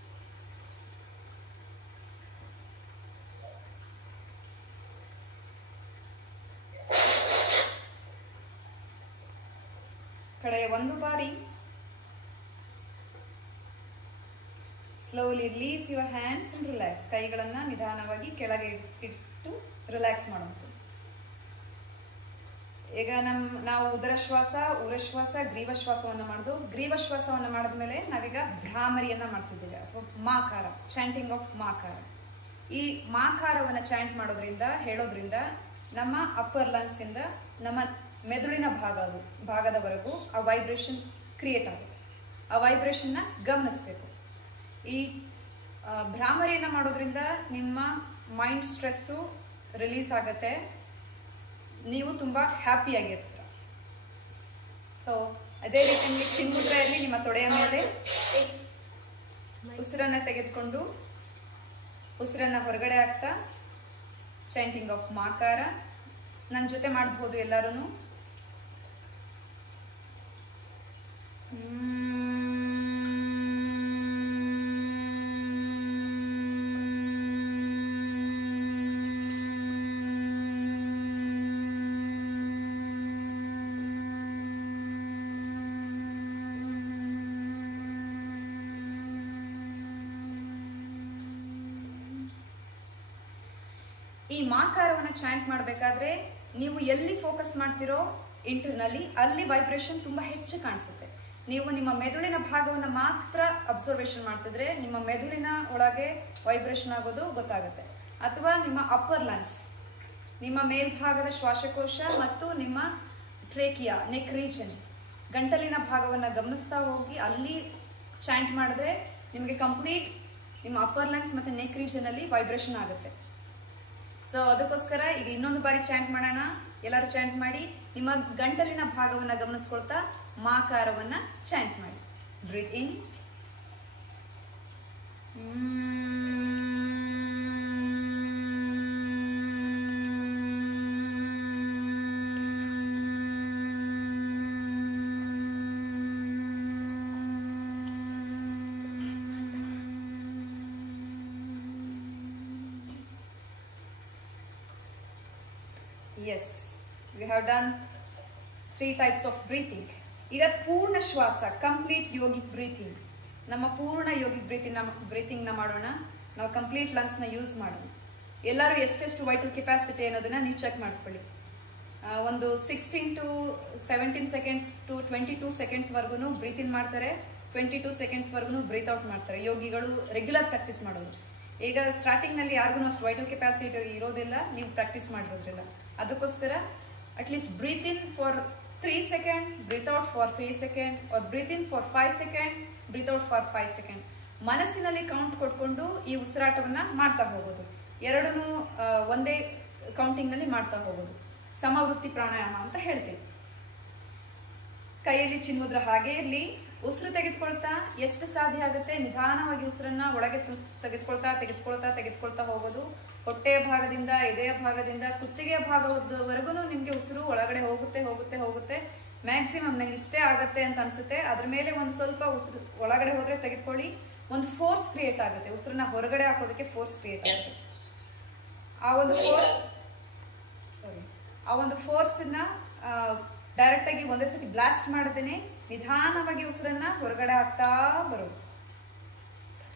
ಕಡೆಯ 1 ಬಾರಿ. Slowly release your hands and relax. ಕೈಗಳನ್ನ ನಿಧಾನವಾಗಿ ಕೆಳಗೆ ಇಟ್ಟು ರಿಲ್ಯಾಕ್ಸ್ ಮಾಡುವಂಥದ್ದು. ಈಗ ನಾವು ಉದರಶ್ವಾಸ, ಉರಶ್ವಾಸ, ಗ್ರೀವಶ್ವಾಸವನ್ನ ಮಾಡೋದು. ಗ್ರೀವಶ್ವಾಸವನ್ನ ಮಾಡಿದ್ಮೇಲೆ ನಾವೀಗ ಭ್ರಾಮರಿಯನ್ನ ಮಾಡ್ತಿದ್ದೇವೆ, ಅಥವಾ ಮಾಕಾರ, ಚಾಂಟಿಂಗ್ ಆಫ್ ಮಾಕಾರ. ಈ ಮಾಕಾರವನ್ನ ಚಾಂಟ್ ಮಾಡೋದ್ರಿಂದ, ಹೇಳೋದ್ರಿಂದ ನಮ್ಮ ಅಪ್ಪರ್ ಲಂಗ್ಸ್ ಇಂದ ನಮ್ಮ ಮೆದುಳಿನ ಭಾಗದವರೆಗೂ ಆ ವೈಬ್ರೇಷನ್ ಕ್ರಿಯೇಟ್ ಆಗುತ್ತೆ. ಆ ವೈಬ್ರೇಷನ್ನ ಗಮನಿಸ್ಬೇಕು. ಈ ಭ್ರಾಮರಿಯನ್ನ ಮಾಡೋದ್ರಿಂದ ನಿಮ್ಮ ಮೈಂಡ್ ಸ್ಟ್ರೆಸ್ಸು ರಿಲೀಸ್ ಆಗುತ್ತೆ. ನೀವು ತುಂಬಾ ಹ್ಯಾಪಿಯಾಗಿರ್ತೀರ. ಸೊ ಅದೇ ರೀತಿಯಲ್ಲಿ ಚಿನ್ಮುದ್ರೆಯಲ್ಲಿ ನಿಮ್ಮ ತೊಡೆಯ ಮೇಲೆ ಉಸಿರನ್ನ ತೆಗೆದುಕೊಂಡು ಉಸಿರನ್ನ ಹೊರಗಡೆ ಹಾಕ್ತಾ ಚಾಂಟಿಂಗ್ ಆಫ್ ಮಾಕಾರ. ನನ್ನ ಜೊತೆ ಮಾಡಬಹುದು ಎಲ್ಲರೂ. ಈ ಮಾಕಾರವನ್ನ ಚಾಂಟ್ ಮಾಡಬೇಕಾದ್ರೆ ನೀವು ಎಲ್ಲಿ ಫೋಕಸ್ ಮಾಡ್ತಿರೋ ಇಂಟರ್ನಲ್ಲಿ, ಅಲ್ಲಿ ವೈಬ್ರೇಷನ್ ತುಂಬಾ ಹೆಚ್ಚು ಕಾಣಿಸುತ್ತೆ. ನೀವು ನಿಮ್ಮ ಮೆದುಳಿನ ಭಾಗವನ್ನು ಮಾತ್ರ ಅಬ್ಸರ್ವೇಷನ್ ಮಾಡ್ತಿದ್ರೆ ನಿಮ್ಮ ಮೆದುಳಿನ ಒಳಗೆ ವೈಬ್ರೇಷನ್ ಆಗೋದು ಗೊತ್ತಾಗುತ್ತೆ. ಅಥವಾ ನಿಮ್ಮ ಅಪ್ಪರ್ ಲಂಗ್ಸ್, ನಿಮ್ಮ ಮೇಲ್ಭಾಗದ ಶ್ವಾಸಕೋಶ ಮತ್ತು ನಿಮ್ಮ ಟ್ರೇಕಿಯಾ, ನೆಕ್ ರೀಜನ್, ಗಂಟಲಿನ ಭಾಗವನ್ನು ಗಮನಿಸ್ತಾ ಹೋಗಿ ಅಲ್ಲಿ ಚಾಂಟ್ ಮಾಡಿದ್ರೆ ನಿಮಗೆ ಕಂಪ್ಲೀಟ್ ನಿಮ್ಮ ಅಪ್ಪರ್ ಲಂಗ್ಸ್ ಮತ್ತು ನೆಕ್ ರೀಜನ್ ಅಲ್ಲಿ ವೈಬ್ರೇಷನ್ ಆಗುತ್ತೆ. ಸೊ ಅದಕ್ಕೋಸ್ಕರ ಈಗ ಇನ್ನೊಂದು ಬಾರಿ ಚಾಂಟ್ ಮಾಡೋಣ. ಎಲ್ಲರೂ ಚಾಂಟ್ ಮಾಡಿ. ನಿಮ್ಮ ಗಂಟಲಿನ ಭಾಗವನ್ನ ಗಮನಿಸ್ಕೊಳ್ತಾ ಮಾಕಾರವನ್ನ ಚಾಂಟ್ ಮಾಡಿ. Breathe in, yes, we have done 3 types of breathing. ಈಗ ಪೂರ್ಣ ಶ್ವಾಸ, ಕಂಪ್ಲೀಟ್ ಯೋಗಿಕ್ ಬ್ರೀತಿಂಗ್. ನಮ್ಮ ಪೂರ್ಣ ಯೋಗಿಕ್ ಬ್ರೀತಿಂಗ್ನ ಮಾಡೋಣ. ನಾವು ಕಂಪ್ಲೀಟ್ ಲಂಗ್ಸ್ನ ಯೂಸ್ ಮಾಡೋಣ. ಎಲ್ಲರೂ ಎಷ್ಟೆಷ್ಟು ವೈಟಲ್ ಕೆಪಾಸಿಟಿ ಅನ್ನೋದನ್ನ ನೀವು ಚೆಕ್ ಮಾಡ್ಕೊಳ್ಳಿ. ಒಂದು 16 to 17 ಸೆಕೆಂಡ್ಸ್ ಟು 22 ಸೆಕೆಂಡ್ಸ್ವರೆಗೂ ಬ್ರೀತ್ ಇನ್ ಮಾಡ್ತಾರೆ, 22 ಸೆಕೆಂಡ್ಸ್ವರೆಗೂ ಬ್ರೀತ್ ಔಟ್ ಮಾಡ್ತಾರೆ ಯೋಗಿಗಳು ರೆಗ್ಯುಲರ್ ಪ್ರಾಕ್ಟೀಸ್ ಮಾಡೋದು. ಈಗ ಸ್ಟಾರ್ಟಿಂಗ್ನಲ್ಲಿ ಯಾರಿಗೂ ಅಷ್ಟು ವೈಟಲ್ ಕೆಪಾಸಿಟಿ ಇರೋದಿಲ್ಲ, ನೀವು ಪ್ರಾಕ್ಟೀಸ್ ಮಾಡಿರೋದ್ರಿಲ್ಲ. ಅದಕ್ಕೋಸ್ಕರ at least breathe in for 3 second, breathe out for 3 second, breathe in for 5 second, breathe out for 5 second. ಮನಸ್ಸಿನಲ್ಲಿ ಕೌಂಟ್ ಕೊಟ್ಕೊಂಡು ಈ ಉಸಿರಾಟವನ್ನ ಮಾಡ್ತಾ ಹೋಗೋದು. ಎರಡೂ ಒಂದೇ ಕೌಂಟಿಂಗ್ನಲ್ಲಿ ಮಾಡ್ತಾ ಹೋಗೋದು. ಸಮವೃತ್ತಿ ಪ್ರಾಣಾಯಾಮ ಅಂತ ಹೇಳ್ತೀವಿ. ಕೈಯಲ್ಲಿ ಚಿನ್ಮುದ್ರ ಹಾಗೆ ಇರಲಿ. ಉಸಿರು ತೆಗೆದುಕೊಳ್ತಾ ಎಷ್ಟು ಸಾಧ್ಯ ಆಗುತ್ತೆ ನಿಧಾನವಾಗಿ ಉಸಿರನ್ನ ಒಳಗೆ ತೆಗೆದುಕೊಳ್ತಾ ಹೋಗೋದು. ಹೊಟ್ಟೆಯ ಭಾಗದಿಂದ, ಎದೆಯ ಭಾಗದಿಂದ, ಕುತ್ತಿಗೆಯ ಭಾಗದವರೆಗೂ ನಿಮ್ಗೆ ಉಸಿರು ಒಳಗಡೆ ಹೋಗುತ್ತೆ. ಮ್ಯಾಕ್ಸಿಮಮ್ ನಂಗೆ ಇಷ್ಟೇ ಆಗತ್ತೆ ಅಂತ ಅನ್ಸುತ್ತೆ. ಅದ್ರ ಮೇಲೆ ಒಂದು ಸ್ವಲ್ಪ ಉಸಿರು ಒಳಗಡೆ ಹೋದ್ರೆ ತೆಗೆದುಕೊಳ್ಳಿ. ಒಂದು ಫೋರ್ಸ್ ಕ್ರಿಯೇಟ್ ಆಗುತ್ತೆ. ಉಸಿರನ್ನ ಹೊರಗಡೆ ಹಾಕೋದಕ್ಕೆ ಫೋರ್ಸ್ ಕ್ರಿಯೇಟ್ ಆಗುತ್ತೆ. ಆ ಒಂದು ಫೋರ್ಸ್ನ ಡೈರೆಕ್ಟ್ ಆಗಿ ಒಂದೇ ಸತಿ ಬ್ಲಾಸ್ಟ್ ಮಾಡದೇನೆ ನಿಧಾನವಾಗಿ ಉಸಿರನ್ನ ಹೊರಗಡೆ ಹಾಕ್ತಾ ಬರೋದು.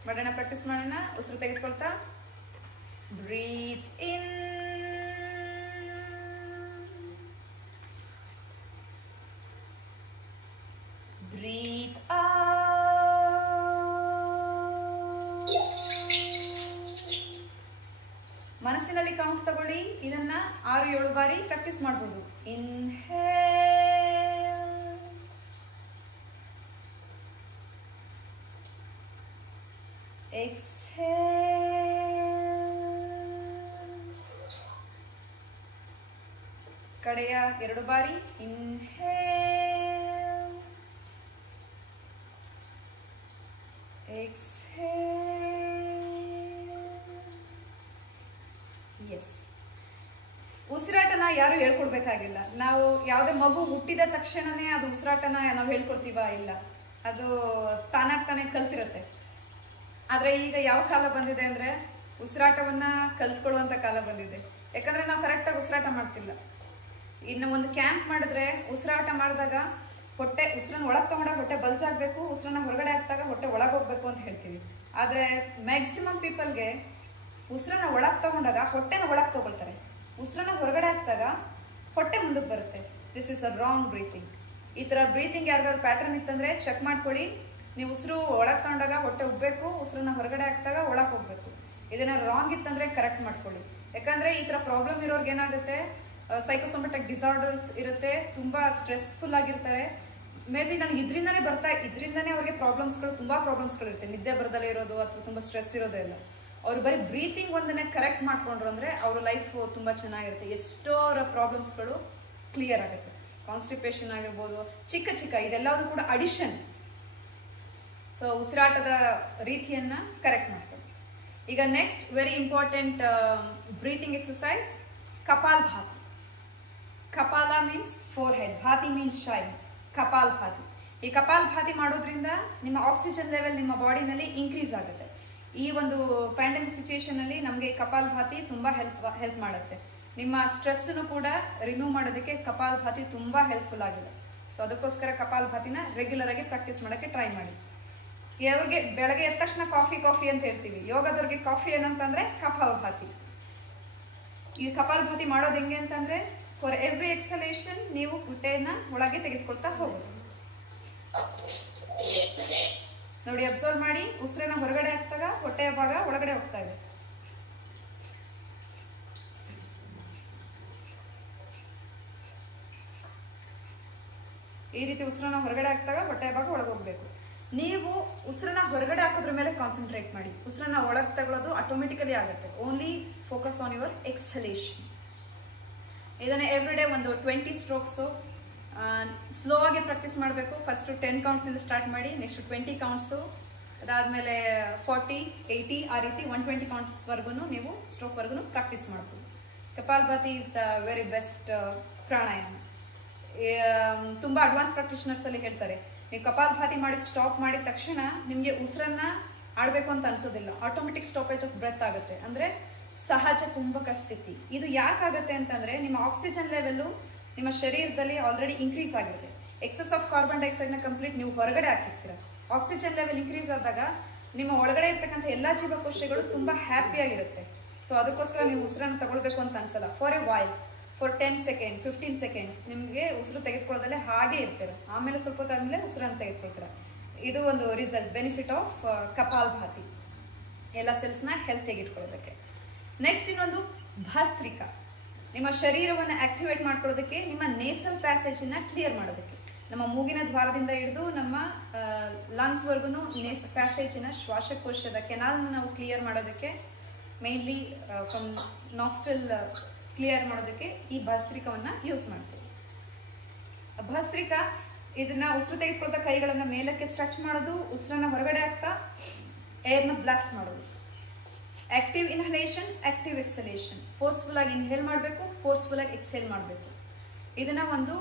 ಮಾಡೋಣ, ಪ್ರಾಕ್ಟೀಸ್ ಮಾಡೋಣ. ಉಸಿರು ತೆಗೆದುಕೊಳ್ತಾ ಬ್ರೀತ್ ಇನ್, ಬ್ರೀತ್ ಔಟ್. ಮನಸ್ಸಿನಲ್ಲಿ ಕೌಂಟ್ ತಗೊಳ್ಳಿ. ಇದನ್ನ 6-7 ಬಾರಿ ಪ್ರಾಕ್ಟೀಸ್ ಮಾಡಬಹುದು. Inhale, exhale. ಕಡೆಯ 2 ಬಾರಿ ಇನ್ಹೇಲ್, ಎಕ್ಸ್ಹೇಲ್. ಎಸ್, ಉಸಿರಾಟನ ಯಾರು ಹೇಳ್ಕೊಡ್ಬೇಕಾಗಿಲ್ಲ. ನಾವು ಯಾವುದೇ ಮಗು ಹುಟ್ಟಿದ ತಕ್ಷಣನೇ ಅದು ಉಸಿರಾಟನ ನಾವು ಹೇಳ್ಕೊಡ್ತೀವ? ಇಲ್ಲ, ಅದು ತಾನಾಗ್ತಾನೆ ಕಲ್ತಿರತ್ತೆ. ಆದ್ರೆ ಈಗ ಯಾವ ಕಾಲ ಬಂದಿದೆ ಅಂದ್ರೆ ಉಸಿರಾಟವನ್ನ ಕಲ್ತ್ಕೊಳ್ಳುವಂತ ಕಾಲ ಬಂದಿದೆ. ಯಾಕಂದ್ರೆ ನಾವು ಕರೆಕ್ಟಾಗಿ ಉಸಿರಾಟ ಮಾಡ್ತಿಲ್ಲ. ಇನ್ನು ಒಂದು ಕ್ಯಾಂಪ್ ಮಾಡಿದ್ರೆ ಉಸಿರಾಟ ಮಾಡಿದಾಗ ಉಸಿರನ್ನ ಒಳಗೆ ತಗೊಂಡಾಗ ಹೊಟ್ಟೆ ಬಲ್ಜಾಗಬೇಕು, ಉಸಿರನ್ನ ಹೊರಗಡೆ ಹಾಕಿದಾಗ ಹೊಟ್ಟೆ ಒಳಗೆ ಹೋಗ್ಬೇಕು ಅಂತ ಹೇಳ್ತೀವಿ. ಆದ್ರೆ ಮ್ಯಾಕ್ಸಿಮಮ್ ಪೀಪಲ್ಗೆ ಉಸಿರನ್ನ ಒಳಗೆ ತಗೊಂಡಾಗ ಹೊಟ್ಟೆನ ಒಳಗೆ ತಗೊಳ್ತಾರೆ, ಉಸಿರನ್ನ ಹೊರಗಡೆ ಹಾಕಿದಾಗ ಹೊಟ್ಟೆ ಮುಂದಕ್ಕೆ ಬರುತ್ತೆ. This is a wrong breathing. ಈ ಥರ ಬ್ರೀತಿಂಗ್ ಯಾರಿಗಾದ್ರು ಪ್ಯಾಟರ್ನ್ ಇತ್ತಂದ್ರೆ ಚೆಕ್ ಮಾಡ್ಕೊಳ್ಳಿ. ನೀವು ಉಸಿರು ಒಳಗೆ ತಗೊಂಡಾಗ ಹೊಟ್ಟೆ ಉಬ್ಬಬೇಕು, ಉಸಿರನ್ನ ಹೊರಗಡೆ ಹಾಕಿದಾಗ ಒಳಗೆ ಹೋಗ್ಬೇಕು. ಇದನ್ನ ರಾಂಗ್ ಇತ್ತಂದ್ರೆ ಕರೆಕ್ಟ್ ಮಾಡ್ಕೊಳ್ಳಿ. ಯಾಕಂದ್ರೆ ಈ ಥರ ಪ್ರಾಬ್ಲಮ್ ಇರೋರ್ಗೆ ಏನಾಗುತ್ತೆ, ಸೈಕೋಸೊಮ್ಯಾಟಿಕ್ ಡಿಸಾರ್ಡರ್ಸ್ ಇರುತ್ತೆ, ತುಂಬಾ ಸ್ಟ್ರೆಸ್ಫುಲ್ ಆಗಿರ್ತಾರೆ. ಮೇ ಬಿ ನನಗೆ ಇದರಿಂದನೇ ಅವ್ರಿಗೆ ತುಂಬಾ ಪ್ರಾಬ್ಲಮ್ಸ್ಗಳು ಇರುತ್ತೆ. ನಿದ್ದೆ ಬರದಲ್ಲೇ ಇರೋದು ಅಥವಾ ತುಂಬಾ ಸ್ಟ್ರೆಸ್ ಇರೋದೇ ಇಲ್ಲ. ಅವ್ರು ಬರೀ ಬ್ರೀತಿಂಗ್ ಒಂದನ್ನೇ ಕರೆಕ್ಟ್ ಮಾಡ್ಕೊಂಡ್ರು ಅಂದ್ರೆ ಅವ್ರ ಲೈಫ್ ತುಂಬಾ ಚೆನ್ನಾಗಿರುತ್ತೆ. ಎಷ್ಟೋ ಅವರ ಪ್ರಾಬ್ಲಮ್ಸ್ಗಳು ಕ್ಲಿಯರ್ ಆಗುತ್ತೆ. ಕಾನ್ಸ್ಟಿಪೇಷನ್ ಆಗಿರ್ಬೋದು, ಚಿಕ್ಕ ಇದೆಲ್ಲವೂ ಕೂಡ ಅಡಿಷನ್. ಸೊ ಉಸಿರಾಟದ ರೀತಿಯನ್ನ ಕರೆಕ್ಟ್ ಮಾಡ್ಕೊಳ್ಳಿ. ಈಗ next very important breathing exercise, kapalabhati. Kapala means forehead, bhati means shine. Kapalabhati. ಈ ಕಪಾಲಭಾತಿ ಮಾಡೋದ್ರಿಂದ ನಿಮ್ಮ ಆಕ್ಸಿಜನ್ ಲೆವೆಲ್ ನಿಮ್ಮ ಬಾಡಿನಲ್ಲಿ ಇನ್ಕ್ರೀಸ್ ಆಗುತ್ತೆ. ಈ ಒಂದು ಪ್ಯಾಂಡಮಿಕ್ ಸಿಚುಯೇಷನ್ ಅಲ್ಲಿ ನಮಗೆ ಕಪಾಲಭಾತಿ ತುಂಬಾ ಹೆಲ್ಪ್ ಮಾಡುತ್ತೆ. ನಿಮ್ಮ ಸ್ಟ್ರೆಸ್ನು ಕೂಡ ರಿಮೂವ್ ಮಾಡೋದಕ್ಕೆ ಕಪಾಲಭಾತಿ ತುಂಬಾ ಹೆಲ್ಪ್ಫುಲ್ ಆಗಿದೆ. ಸೊ ಅದಕ್ಕೋಸ್ಕರ ಕಪಾಲಭಾತಿನ ರೆಗ್ಯುಲರ್ ಆಗಿ ಪ್ರಾಕ್ಟೀಸ್ ಮಾಡೋಕ್ಕೆ ಟ್ರೈ ಮಾಡಿ. ಅವ್ರಿಗೆ ಬೆಳಗ್ಗೆ ಎದ್ದ ತಕ್ಷಣ ಕಾಫಿ ಅಂತ ಹೇಳ್ತೀವಿ. ಯೋಗದವ್ರಿಗೆ ಕಾಫಿ ಏನಂತಂದ್ರೆ ಕಪಾಲಭಾತಿ. ಈ ಕಪಾಲಭಾತಿ ಮಾಡೋದು ಹೆಂಗೆ ಅಂತಂದ್ರೆ ಫಾರ್ ಎವ್ರಿ ಎಕ್ಸಲೇಷನ್ ನೀವು ಹೊಟ್ಟೆಯನ್ನ ಒಳಗೆ ತೆಗೆದುಕೊಳ್ತಾ ಹೋಗೋದು. ನೋಡಿ, ಅಬ್ಸರ್ವ್ ಮಾಡಿ. ಉಸಿರನ್ನ ಹೊರಗಡೆ ಹಾಕಿದಾಗ ಹೊಟ್ಟೆಯ ಭಾಗ ಒಳಗಡೆ ಹೋಗ್ತಾ ಇದೆ. ಈ ರೀತಿ ಉಸಿರನ್ನ ಹೊರಗಡೆ ಹಾಕಿದಾಗ ಹೊಟ್ಟೆಯ ಭಾಗ ಒಳಗೆ ಹೋಗ್ಬೇಕು. ನೀವು ಉಸಿರನ್ನ ಹೊರಗಡೆ ಹಾಕೋದ್ರ ಮೇಲೆ ಕಾನ್ಸಂಟ್ರೇಟ್ ಮಾಡಿ. ಉಸಿರನ್ನ ಒಳಗೆ ತಗೊಳ್ಳೋದು ಆಟೋಮೆಟಿಕಲಿ ಆಗುತ್ತೆ. Only focus on your ಎಕ್ಸಲೇಷನ್. ಇದನ್ನ ಎವ್ರಿ ಡೇ ಒಂದು 20 ಸ್ಟ್ರೋಕ್ಸು ಸ್ಲೋ ಆಗಿ ಪ್ರಾಕ್ಟೀಸ್ ಮಾಡಬೇಕು. ಫಸ್ಟ್ 10 ಕೌಂಟ್ಸ್ ಇಂದ ಸ್ಟಾರ್ಟ್ ಮಾಡಿ, ನೆಕ್ಸ್ಟ್ 20 ಕೌಂಟ್ಸು, ಅದಾದ್ಮೇಲೆ 40, 80 ಆ ರೀತಿ 120 ಕೌಂಟ್ಸ್ ವರ್ಗು ನೀವು ಸ್ಟ್ರೋಕ್ ವರ್ಗು ಪ್ರಾಕ್ಟೀಸ್ ಮಾಡಬಹುದು. Kapalabhati is the very best pranayama. ತುಂಬಾ ಅಡ್ವಾನ್ಸ್ ಪ್ರಾಕ್ಟೀಷನರ್ಸ್ ಅಲ್ಲಿ ಹೇಳ್ತಾರೆ, ನೀವು ಕಪಾಲಭಾತಿ ಮಾಡಿ ಸ್ಟಾಪ್ ಮಾಡಿದ ತಕ್ಷಣ ನಿಮಗೆ ಉಸಿರನ್ನ ಆಡಬೇಕು ಅಂತ ಅನ್ಸೋದಿಲ್ಲ. ಆಟೋಮೆಟಿಕ್ ಸ್ಟಾಪೇಜ್ ಆಫ್ ಬ್ರೆತ್ ಆಗುತ್ತೆ. ಅಂದ್ರೆ ಸಹಜ ಕುಂಭಕ ಸ್ಥಿತಿ. ಇದು ಯಾಕಾಗುತ್ತೆ ಅಂತಂದ್ರೆ ನಿಮ್ಮ ಆಕ್ಸಿಜನ್ ಲೆವೆಲ್ ನಿಮ್ಮ ಶರೀರದಲ್ಲಿ ಆಲ್ರೆಡಿ ಇನ್ಕ್ರೀಸ್ ಆಗಿದೆ. ಎಕ್ಸೆಸ್ ಆಫ್ ಕಾರ್ಬನ್ ಡೈಆಕ್ಸೈಡ್ ನ ಕಂಪ್ಲೀಟ್ ನೀವು ಹೊರಗಡೆ ಹಾಕಿರ್ತೀರ. ಆಕ್ಸಿಜನ್ ಲೆವೆಲ್ ಇನ್ಕ್ರೀಸ್ ಆದಾಗ ನಿಮ್ಮ ಒಳಗಡೆ ಇರ್ತಕ್ಕಂಥ ಎಲ್ಲಾ ಜೀವಕೋಶಗಳು ತುಂಬಾ ಹ್ಯಾಪಿಯಾಗಿರುತ್ತೆ. ಸೊ ಅದಕ್ಕೋಸ್ಕರ ನೀವು ಉಸಿರನ್ನು ತಗೊಳ್ಬೇಕು ಅಂತ ಅನ್ಸಲ್ಲ. For A while, for 10 second 15 seconds ನಿಮಗೆ ಉಸಿರು ತೆಗೆದುಕೊಳ್ಳೋದಲ್ಲೇ ಹಾಗೆ ಇರ್ತೀರ. ಆಮೇಲೆ ಸ್ವಲ್ಪ ಹೊತ್ತಾದ್ಮೇಲೆ ಉಸಿರನ್ನು ತೆಗೆದುಕೊಳ್ತೀರ. ಇದು ಒಂದು ರಿಸಲ್ಟ್, ಬೆನಿಫಿಟ್ ಆಫ್ ಕಪಾಲಭಾತಿ, ಎಲ್ಲ ಸೆಲ್ಸ್ನ ಹೆಲ್ತಿಯಾಗಿ ಇಟ್ಕೊಳ್ಳೋದಕ್ಕೆ. ನೆಕ್ಸ್ಟ್ ಇನ್ನೊಂದು ಭಸ್ತ್ರಿಕಾ, ನಿಮ್ಮ ಶರೀರವನ್ನು ಆಕ್ಟಿವೇಟ್ ಮಾಡ್ಕೊಳ್ಳೋದಕ್ಕೆ, ನಿಮ್ಮ ನೇಸಲ್ ಪ್ಯಾಸೇಜನ್ನ ಕ್ಲಿಯರ್ ಮಾಡೋದಕ್ಕೆ. ನಮ್ಮ ಮೂಗಿನ ದ್ವಾರದಿಂದ ಹಿಡಿದು ನಮ್ಮ ಲಂಗ್ಸ್ ವರ್ಗು ಪ್ಯಾಸೇಜಿನ ಶ್ವಾಸಕೋಶದ ಕೆನಾಲ್ನ ನಾವು ಕ್ಲಿಯರ್ ಮಾಡೋದಕ್ಕೆ, ಮೇನ್ಲಿ ಫ್ರಮ್ ನಾಸ್ಟ್ರಿಲ್ ಕ್ಲಿಯರ್ ಮಾಡೋದಕ್ಕೆ ಈ ಭಸ್ತ್ರಿಕವನ್ನ ಯೂಸ್ ಮಾಡ್ತೀವಿ. ಭಸ್ತ್ರಿಕಾ ಇದನ್ನ ಉಸಿರು ತೆಗೆದುಕೊಳ್ತಾ ಕೈಗಳನ್ನ ಮೇಲಕ್ಕೆ ಸ್ಟ್ರೆಚ್ ಮಾಡೋದು, ಉಸಿರನ್ನ ಹೊರಗಡೆ ಹಾಕ್ತಾ ಏರ್ನ ಬ್ಲಾಸ್ಟ್ ಮಾಡೋದು. Active inhalation, active ಎಕ್ಸಲೇಷನ್. ಫೋರ್ಸ್ಫುಲ್ ಆಗಿ ಇನ್ಹೇಲ್ ಮಾಡಬೇಕು, ಫೋರ್ಸ್ಫುಲ್ ಆಗಿ ಎಕ್ಸೇಲ್ ಮಾಡಬೇಕು. ಇದನ್ನ ಒಂದು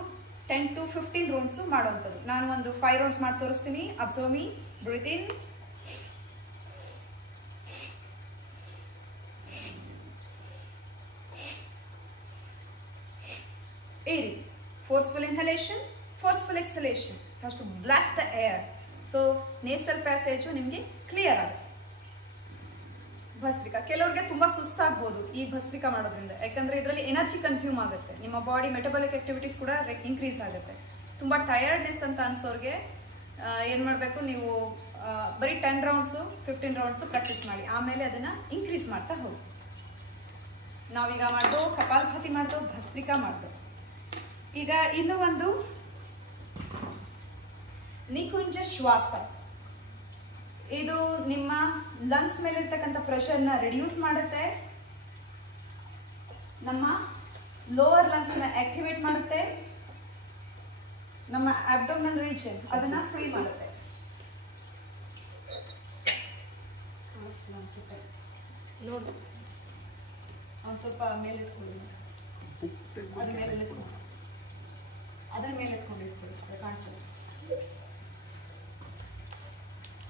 10 to 15 ರೌಂಡ್ಸ್ ಮಾಡುವಂಥದ್ದು. ನಾನು ಒಂದು 5 ರೌಂಡ್ಸ್ ಮಾಡಿ ತೋರಿಸ್ತೀನಿ. ಅಬ್ಸರ್ವ್ ಮೀ, ಬ್ರೀತ್ ಇನ್, ಈ ರೀತಿ forceful inhalation, forceful exhalation, has to blast the air. So nasal passage ನಿಮಗೆ ಕ್ಲಿಯರ್ ಆಗುತ್ತೆ. ಭಸ್ತ್ರಿಕಾ ಕೆಲವ್ರಿಗೆ ತುಂಬಾ ಸುಸ್ತಾಗ್ಬೋದು ಈ ಭಸ್ತ್ರಿಕಾ ಮಾಡೋದ್ರಿಂದ, ಯಾಕಂದ್ರೆ ಇದರಲ್ಲಿ ಎನರ್ಜಿ ಕನ್ಸ್ಯೂಮ್ ಆಗುತ್ತೆ, ನಿಮ್ಮ ಬಾಡಿ ಮೆಟಬಾಲಿಕ್ ಆಕ್ಟಿವಿಟೀಸ್ ಕೂಡ ಇನ್ಕ್ರೀಸ್ ಆಗುತ್ತೆ. ತುಂಬಾ ಟಯರ್ಡ್ನೆಸ್ ಅಂತ ಅನ್ಸೋರ್ಗೆ ಏನ್ ಮಾಡ್ಬೇಕು, ನೀವು ಬರೀ 10 ರೌಂಡ್ಸ್ 15 ರೌಂಡ್ಸ್ ಪ್ರಾಕ್ಟೀಸ್ ಮಾಡಿ, ಆಮೇಲೆ ಅದನ್ನ ಇನ್ಕ್ರೀಸ್ ಮಾಡ್ತಾ ಹೋಗಿ. ನಾವೀಗ ಮಾಡ್ದು ಕಪಾಲಭಾತಿ ಮಾಡ್ದು, ಭಸ್ತ್ರಿಕಾ ಮಾಡ್ದು. ಈಗ ಇನ್ನು ಒಂದು ನಿಕುಂಜ ಶ್ವಾಸ. ಇದು ನಿಮ್ಮ ಲಂಗ್ಸ್ ಮೇಲೆ ಇರ್ತಕ್ಕಂಥ ಪ್ರೆಷರ್ನ ರಿಡ್ಯೂಸ್ ಮಾಡುತ್ತೆ, ನಮ್ಮ ಲೋವರ್ ಲಂಗ್ಸ್ ನ ಆಕ್ಟಿವೇಟ್ ಮಾಡುತ್ತೆ, ನಮ್ಮ ಅಬ್ಡೋಮಿನಲ್ ರೀಜನ್ ಅದನ್ನ ಫ್ರೀ ಮಾಡುತ್ತೆ. ನೋಡಿ ಒಂದು ಸ್ವಲ್ಪ ಮೇಲೆ ಇಟ್ಕೊಳ್ಳಿ, ಅದ್ರ ಮೇಲೆ ಇಟ್ಕೊಂಡು ಕಾಣಿಸುತ್ತೆ.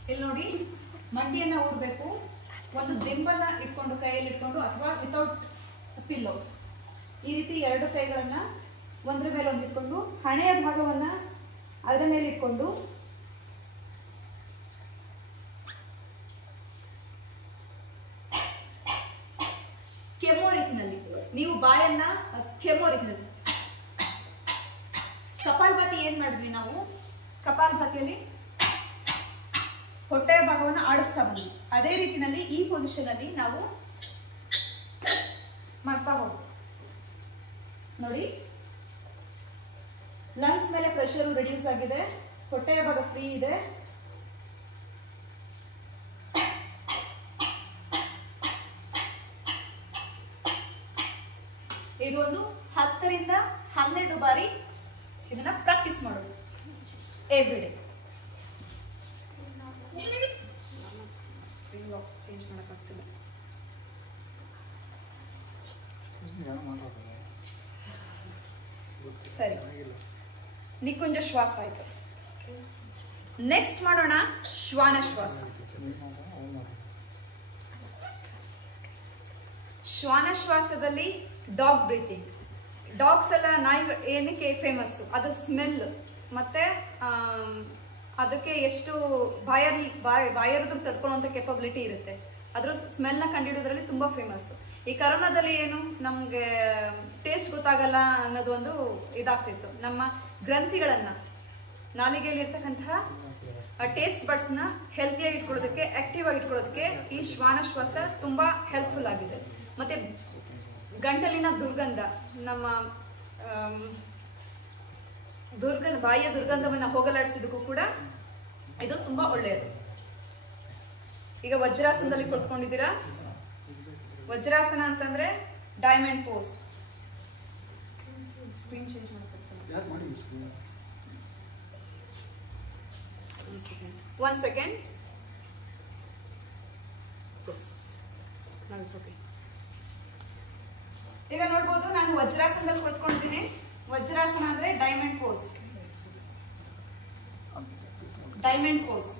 ಇಲ್ಲಿ ನೋಡಿ, ಮಂಡಿಯನ್ನ ಊರ್ಬೇಕು. ಒಂದು ದಿಂಬನ್ನ ಇಟ್ಕೊಂಡು ಕೈಯಲ್ಲಿ ಇಟ್ಕೊಂಡು ಅಥವಾ ವಿತೌಟ್ ಪಿಲ್ಲೋ ಈ ರೀತಿ 2 ಕೈಗಳನ್ನ ಒಂದ್ರ ಮೇಲೆ ಒಂದು ಇಟ್ಕೊಂಡು ಹಣೆಯ ಭಾಗವನ್ನ ಅದರ ಮೇಲೆ ಇಟ್ಕೊಂಡು ಕೆಮ್ಮೋ ರೀತಿನಲ್ಲಿ ನೀವು ಬಾಯನ್ನ ಕೆಮ್ಮೋ ರೀತಿನಲ್ಲಿ. ಕಪಾಲಭಾತಿ ಏನ್ ಮಾಡಿದ್ವಿ ನಾವು, ಕಪಾಲಭಾತಿಯಲ್ಲಿ ಹೊಟ್ಟೆಯ ಭಾಗವನ್ನು ಆಡಿಸ್ತಾ ಬಂದ್ವಿ. ಅದೇ ರೀತಿನಲ್ಲಿ ಈ ಪೊಸಿಷನ್ ಅಲ್ಲಿ ನಾವು ಮಾಡ್ತಾ ಹೋಗ್ತೀವಿ. ನೋಡಿ, ಲಂಗ್ಸ್ ಮೇಲೆ ಪ್ರೆಷರ್ ರಿಡ್ಯೂಸ್ ಆಗಿದೆ, ಹೊಟ್ಟೆಯ ಭಾಗ ಫ್ರೀ ಇದೆ. ಇದು ಒಂದು 10 ರಿಂದ 12 ಬಾರಿ ಇದನ್ನ ಪ್ರಾಕ್ಟೀಸ್ ಮಾಡೋದು ಎವ್ರಿ ಡೇ. ಚೇಂಜ್ ಮಾಡಕ್ಕಾಗ್ತಿಲ್ಲ. ಸರಿ, ನಿಕುಂಜ ಶ್ವಾಸ ಆಯ್ತು. ನೆಕ್ಸ್ಟ್ ಮಾಡೋಣ ಶ್ವಾನ ಶ್ವಾಸ. ಶ್ವಾನ ಶ್ವಾಸದಲ್ಲಿ ಡಾಗ್ ಬ್ರೀತಿಂಗ್. ಡಾಗ್ಸ್ ಎಲ್ಲ ನಾಯಿ ಏನಕ್ಕೆ ಫೇಮಸ್, ಅದ್ರ ಸ್ಮೆಲ್ ಮತ್ತೆ ಅದಕ್ಕೆ ಎಷ್ಟು ಬಾಯರ್ದು ತಡ್ಕೊಳ್ಳುವಂತ ಕೆಪಬಿಲಿಟಿ ಇರುತ್ತೆ. ಅದ್ರ ಸ್ಮೆಲ್ ನ ಕಂಡುಹಿಡಿಯೋದ್ರಲ್ಲಿ ತುಂಬಾ ಫೇಮಸ್. ಈ ಕರೋನಾದಲ್ಲಿ ಏನು ನಮ್ಗೆ ಟೇಸ್ಟ್ ಗೊತ್ತಾಗಲ್ಲ ಅನ್ನೋದು ಒಂದು ಇದಾಗ್ತಿತ್ತು. ನಮ್ಮ ಗ್ರಂಥಿಗಳನ್ನ, ನಾಲಿಗೆಯಲ್ಲಿ ಇರ್ತಕ್ಕಂತಹ ಟೇಸ್ಟ್ ಬಡ್ಸ್ ನ ಹೆಲ್ತಿಯಾಗಿ ಇಟ್ಕೊಳ್ಳೋದಕ್ಕೆ, ಆಕ್ಟಿವ್ ಆಗಿ ಇಟ್ಕೊಳ್ಳೋದಕ್ಕೆ ಈ ಶ್ವಾನ ಶ್ವಾಸ ತುಂಬಾ ಹೆಲ್ಪ್ಫುಲ್ ಆಗಿದೆ. ಮತ್ತೆ ಗಂಟಲಿನ ದುರ್ಗಂಧ, ನಮ್ಮ ಬಾಯಿಯ ದುರ್ಗಂಧವನ್ನ ಹೋಗಲಾಡಿಸಿದಕ್ಕೂ ಕೂಡ ಇದು ತುಂಬಾ ಒಳ್ಳೆಯದು. ಈಗ ವಜ್ರಾಸನದಲ್ಲಿ ಕುಳಿತುಕೊಂಡಿದ್ದೀರಾ. ವಜ್ರಾಸನ ಅಂತಂದ್ರೆ ಡೈಮಂಡ್ ಪೋಸ್. ಸ್ಕ್ರೀನ್ ಚೇಂಜ್ ಮಾಡ್ಕೊಳ್ತೀನಿ. 1 ಸೆಕೆಂಡ್. ಈಗ ನೋಡ್ಬೋದು, ನಾನು ವಜ್ರಾಸನದಲ್ಲಿ ಕುಳಿತುಕೊಂಡಿದ್ದೀನಿ. ವಜ್ರಾಸನ ಅಂದ್ರೆ ಡೈಮಂಡ್ ಪೋಸ್. Diamond pose.